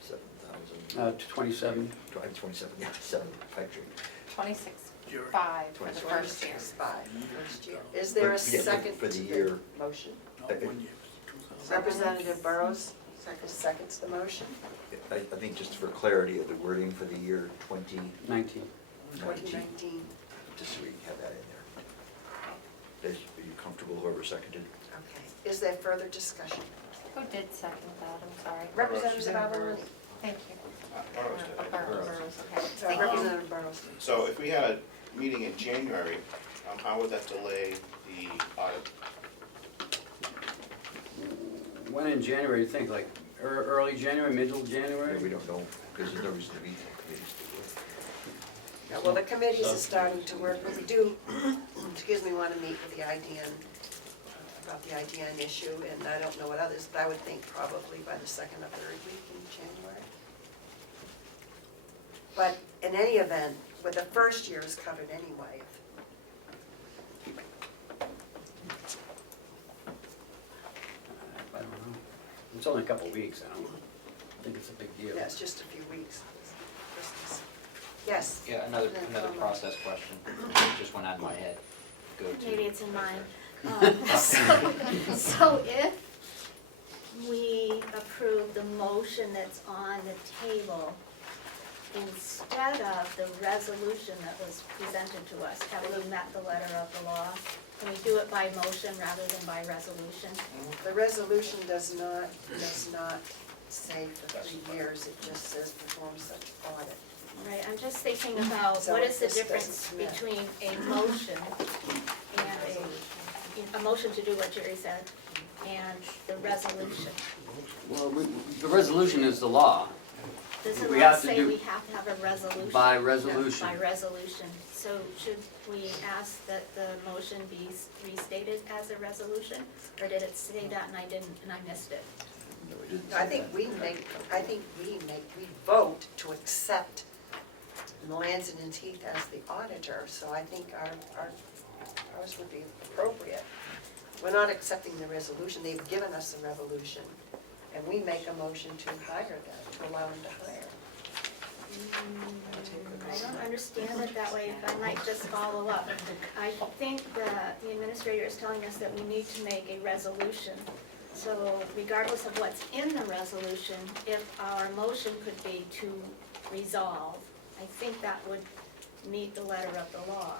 7,000. To 27. 27, yeah, 7, factory. 26.5 for the first year. First year. Is there a Yeah, second for the to year. the motion? I- Representative Burrows seconds the motion. I think just for clarity of the wording for the year 2019, 2019. just so we can have that in there. Are you comfortable, whoever seconded? Okay. Is there further discussion? Who did second that? I'm sorry. Representative Avalon. Thank you. Burrows did. Burrows, okay. Thank you. Representative Burrows. So if we had a meeting in January, how would that delay the audit? When in January, you think, like early January, middle Yeah, January? we don't know, because there's no reason to be committees to do it. Yeah, well, the committees are starting to work, we do, excuse me, want to meet with the IDN, about the IDN issue, and I don't know what others, but I would think probably by the second or third week in January. But in any event, with the first year is covered anyway. I don't know. It's only a couple of weeks, I don't think it's a big deal. Yeah, it's just a few weeks. Christmas. Yes. Yeah, another Representative Comeau. process question, just went out of my head. Go to. Maybe it's in mine. So if we approve the motion that's on the table instead of the resolution that was presented to us, having met the letter of the law? Can we do it by motion rather than by resolution? The resolution does not say for 3 years, it just says perform such audit. Right, I'm just thinking about So what is the this difference doesn't matter. between a motion and a motion to do what Jerry said, and the resolution. Well, the resolution is the law. Does the We law have to say do we have to have a resolution? by resolution. By resolution. So should we ask that the motion be restated as a resolution? Or did it say that and I missed it? No, we didn't No, say I think that. we vote to accept Melanson and Heath as the auditor, so I think ours would be appropriate. We're not accepting the resolution, they've given us a resolution, and we make a motion to hire them, to allow them to hire. I don't understand it that way, if I might just follow up. I think that the administrator is telling us that we need to make a resolution. So regardless of what's in the resolution, if our motion could be to resolve, I think that would meet the letter of the law.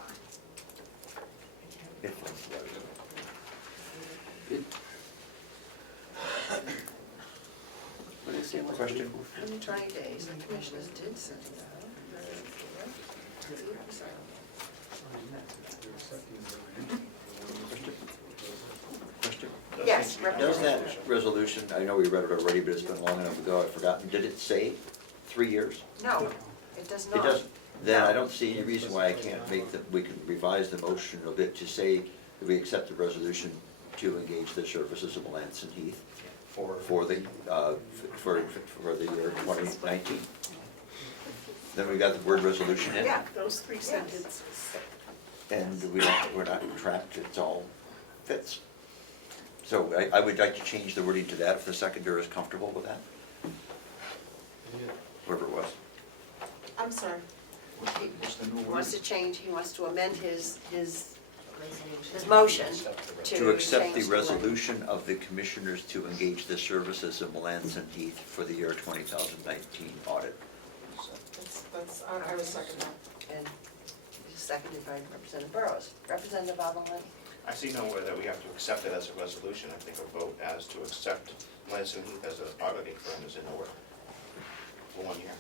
If- What did I say? Question? In trying days, the commissioners did send it out. Question? Yes, Does Representative. that resolution, I know we read it already, but it's been long enough ago, I've forgotten, did it say 3 years? No, it does It not. doesn't? Then I don't see any reason why I can't make the, we can revise the motion a bit to say that we accept the resolution to engage the services of Melanson Heath for the year 2019. Then we got the word resolution in. Yeah, those 3 sentences. And we're not trapped, it's all fits. So I would like to change the wording to that, if the seconder is comfortable with that. Whoever it was. I'm sorry. He wants to change, he wants to amend his motion To accept the change language. resolution of the commissioners to engage the services of Melanson Heath for the year 2019 audit. I was second that. And seconded by Representative Burrows. Representative Avalon? I see nowhere that we have to accept it as a resolution. I think a vote as to accept Melanson Heath as an auditing firm is in order for 1 year.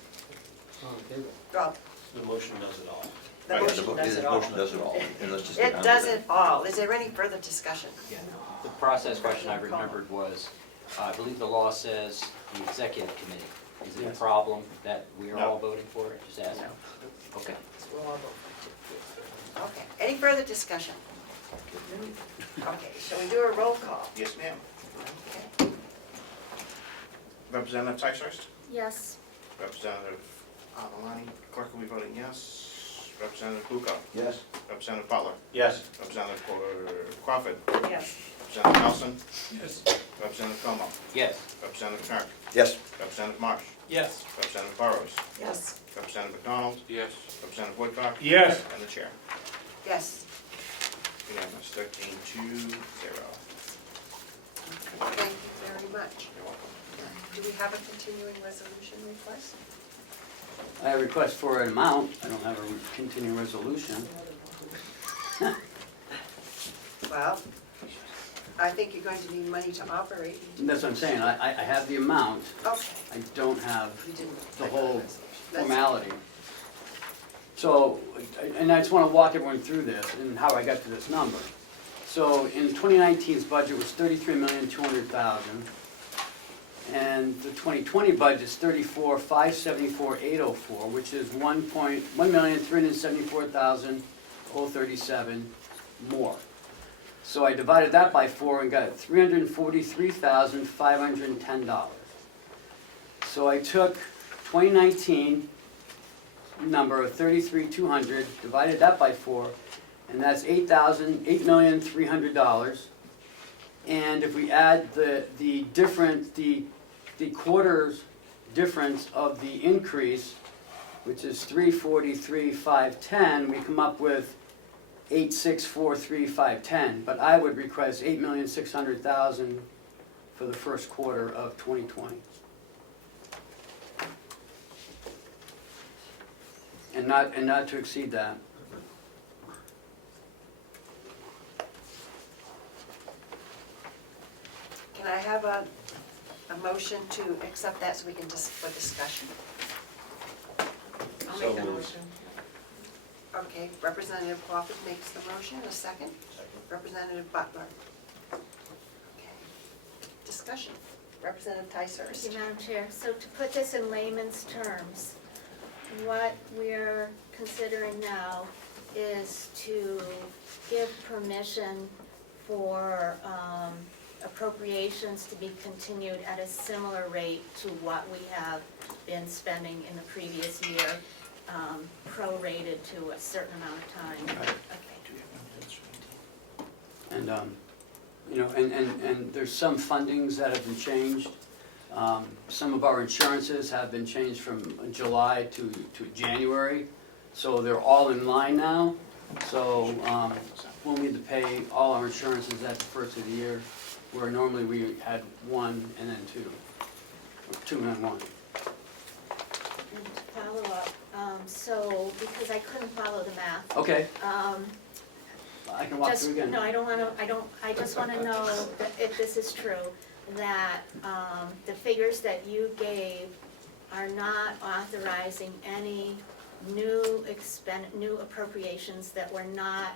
Rob? The motion does it all. The Right, motion does it all. motion does it all. And let's just get It on with does it all. Is there any further discussion? Yeah, the process question I remembered was, I believe the law says the executive committee. Is it a Yes. problem that we are No. all voting for it? Just asking. Okay. We'll all vote. Okay, any further discussion? Okay, shall we do a roll call? Yes, ma'am. Okay. Representative Ticehurst? Yes. Representative Avalon, clerk will be voting yes. Representative Bucco? Yes. Representative Butler? Yes. Representative Crawford? Yes. Representative Nelson? Yes. Representative Comeau? Yes. Representative Kirk? Yes. Representative Marsh? Yes. Representative Burrows? Yes. Representative McDonald? Yes. Representative Woodcock? Yes. And the chair. Yes. Unanimous, 13-0. Thank you very much. You're welcome. Do we have a continuing resolution request? I have a request for an amount, I don't have a continuing resolution. Well, I think you're going to need money to operate. That's what I'm saying, I have the amount, Okay. I don't have You didn't. the whole That's- formality. So, and I just want to walk everyone through this and how I got to this number. So in 2019's budget was $33,200,000, and the 2020 budget is $34,574,804, which is $1,374,037 more. So I divided that by 4 and got $343,510. So I took 2019 number of 33,200, divided that by 4, and that's $8,300. And if we add the difference, the quarter's difference of the increase, which is 343,510, we come up with 8,643,510. But I would request 8,600,000 for the first quarter of 2020. And not to exceed that. Can I have a motion to accept that so we can just, for discussion? I'll make the motion. Okay, Representative Crawford makes the motion, a second? Representative Butler. Okay. Discussion. Representative Ticehurst. Thank you, Madam Chair. So to put this in layman's terms, what we're considering now is to give permission for appropriations to be continued at a similar rate to what we have been spending in the previous year, prorated to a certain amount of time. Right. Okay. And, you know, and there's some fundings that have been changed. Some of our insurances have been changed from July to January, so they're all in line now. So we'll need to pay all our insurances at the first of the year, where normally we had one and then two, or two and then one. And to follow up, so because I couldn't follow the math. Okay, I can walk through again. No, I don't want to, I just want to know that if this is true, that the figures that you gave are not authorizing any new appropriations that were not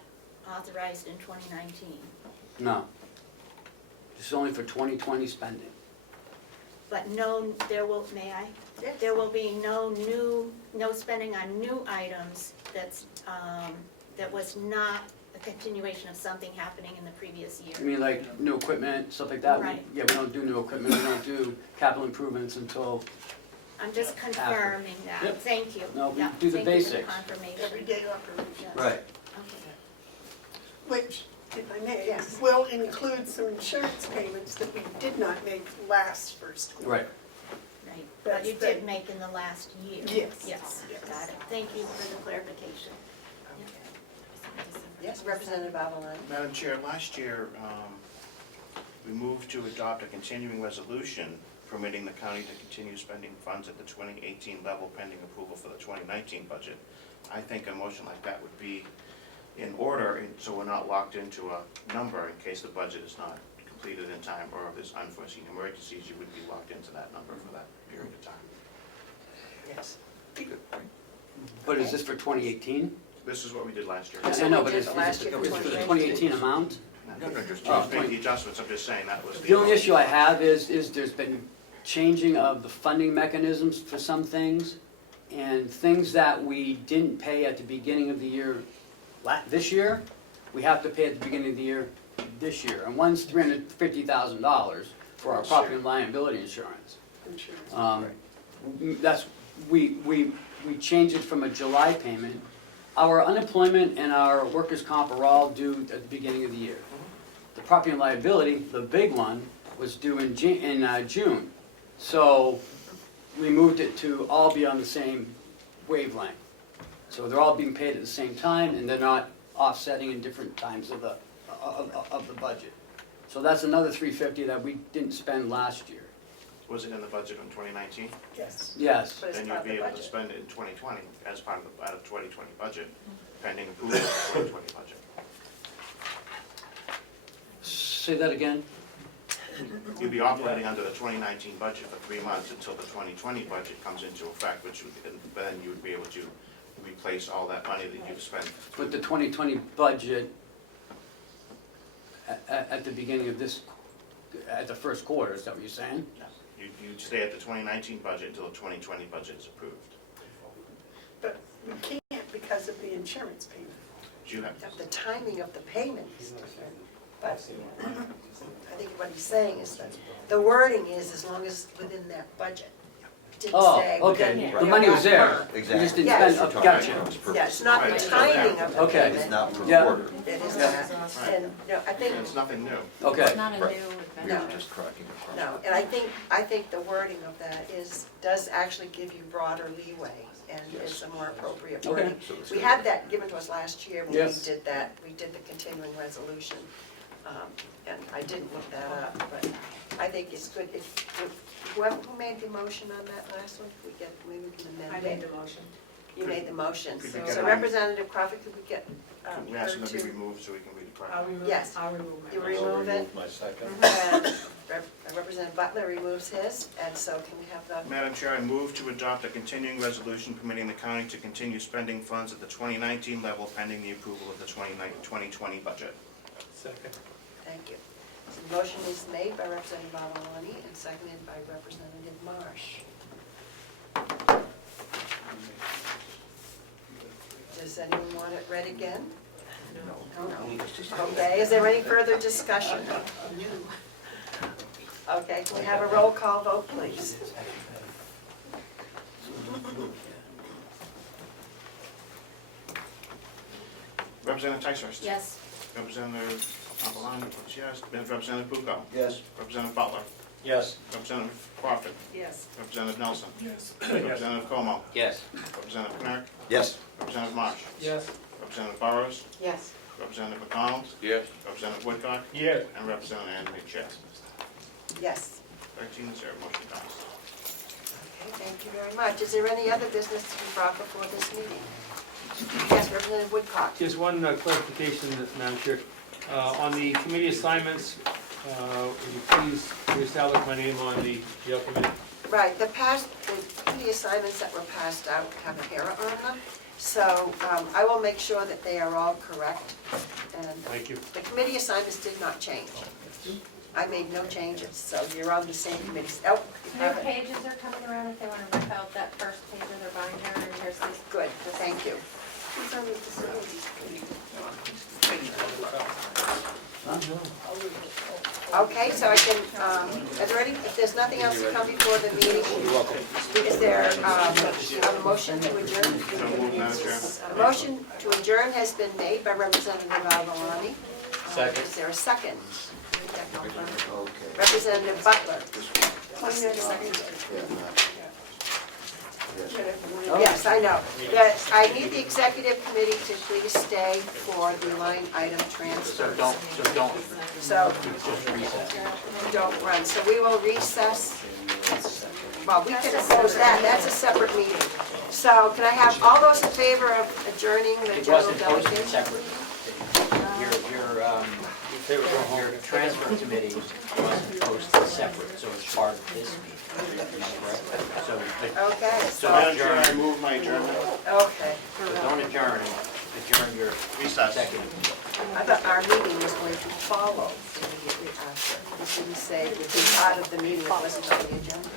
authorized in 2019. No. This is only for 2020 spending. But no, there will, may I? Yes. There will be no spending on new items that's, that was not a continuation of something happening in the previous year. You mean like new equipment, stuff like that? Right. Yeah, we don't do new equipment, we don't do capital improvements until, I'm just confirming that. Yep. Thank you. No, we Yeah, do the thank you for basics. confirmation. Everyday operation. Yes. right. Okay. Which, if I may, Yes. will include some insurance payments that we did not make last first quarter. Right. Right, but That's you the- did make in the last year. Yes. Yes, Yes. got it. Thank you for the clarification. Yes, Representative Avalon. Madam Chair, last year, we moved to adopt a continuing resolution permitting the county to continue spending funds at the 2018 level pending approval for the 2019 budget. I think a motion like that would be in order, so we're not locked into a number in case the budget is not completed in time, or if there's unforeseen emergencies, you would be locked into that number for that period of time. Yes. Good point. But is this for 2018? This is what we did last year. I know, but did is the last this year for for the 2018. 2018 amount? No, just Oh, make the adjustments, I'm just saying that was the. The only issue I have is there's been changing of the funding mechanisms for some things, and things that we didn't pay at the beginning of the year this year, we have to pay at the beginning of the year this year. And one's $350,000 for our property and liability insurance. Insurance. That's, we changed it from a July payment. Our unemployment and our workers' comp are all due at the beginning of the year. The property and liability, the big one, was due in June. So we moved it to all be on the same wavelength. So they're all being paid at the same time, and they're not offsetting in different times of the budget. So that's another $350 that we didn't spend last year. Was it in the budget in 2019? Yes. Yes. But it's Then part you'd of be the able to budget. spend it in 2020 as part of the 2020 budget, pending approval of the 2020 budget. Say that again? You'd be operating under the 2019 budget for 3 months until the 2020 budget comes into effect, which would, then you would be able to replace all that money that you've spent. With the 2020 budget at the beginning of this, at the first quarter, is that what you're saying? You'd stay at the 2019 budget until the 2020 budget is approved. But we can't because of the insurance payment. Do you have, The timing of the payment is different, but I think what he's saying is that the wording is as long as within that budget. Didn't Oh, say okay, within the money was there, month. we Exactly. just didn't Yes. spend, gotcha. Yeah, it's not the Right, it's timing there. of the Okay. payment. It's not per Yeah. quarter. It is Yeah. not, and, you know, I think, it's nothing new. Okay, It's not a Right. new We're adventure. just cracking across. no, and I think the wording of that does actually give you broader leeway, and is a more appropriate wording. So it's We good. had that given to us last year when we Yes. did that, we did the continuing resolution. And I didn't look that up, but I think it's good if, who made the motion on that last one? Could we get, maybe we can amend I it? made the motion. You made the motion. Could we So get- Representative Crawford, could we get We ask them her to be to? removed so we can read the I'll correct. remove, Yes. I'll remove my You motion. remove it? My second. And Representative Butler removes his, and so can we have the, Madam Chair, I move to adopt a continuing resolution permitting the county to continue spending funds at the 2019 level pending the approval of the 2020 budget. Second. thank you. So the motion is made by Representative Maloney and seconded by Representative Marsh. Does anyone want it read again? No. Okay, is there any further discussion? Okay, can we have a roll call vote, please? Representative Ticehurst. Yes. Representative Avalon votes yes. Representative Bucco. Yes. Representative Butler. Yes. Representative Crawford. Yes. Representative Nelson. Yes. Representative Comeau. Yes. Representative Knapp. Yes. Representative Marsh. Yes. Representative Burrows. Yes. Representative McDonald. Yes. Representative Woodcock. Yes. And Representative Anthony Chair. Yes. 13-0, motion passed. Okay, thank you very much. Is there any other business to be brought before this meeting? Yes, Representative Woodcock. Just one clarification, Madam Chair. On the committee assignments, would you please reestablish my name on the jail committee? Right, the committee assignments that were passed out have an error on them, so I will make sure that they are all correct. And Thank you. the committee assignments did not change. I made no changes, so you're on the same committee. Oh, you New have it. pages are coming around if they want to rip out that first page of their binder, and here's this. Good, thank you. Who's on the facilities committee? Okay, so I can, is there any, if there's nothing else to come before the meeting? You're welcome. Is there a motion to adjourn? So moved, Madam Chair. A motion to adjourn has been made by Representative Avalon. Second. Is there a second? Okay. Representative Butler. 29 seconds. Yes, I know. I need the executive committee to please stay for the line item transfers. So don't run. So we will recess. Well, we can oppose that. That's a separate meeting. So can I have all those in favor of adjourning the It general wasn't posted delegation? separately. Your transfer committee wasn't posted separate, so it's part of this meeting. Am I correct? So, Okay, So so, Madam Chair, I move my adjournment. okay. so don't adjourn your Recess. executive committee. I thought our meeting was going to follow immediately after. It didn't say it would be part of the meeting, it wasn't on the agenda.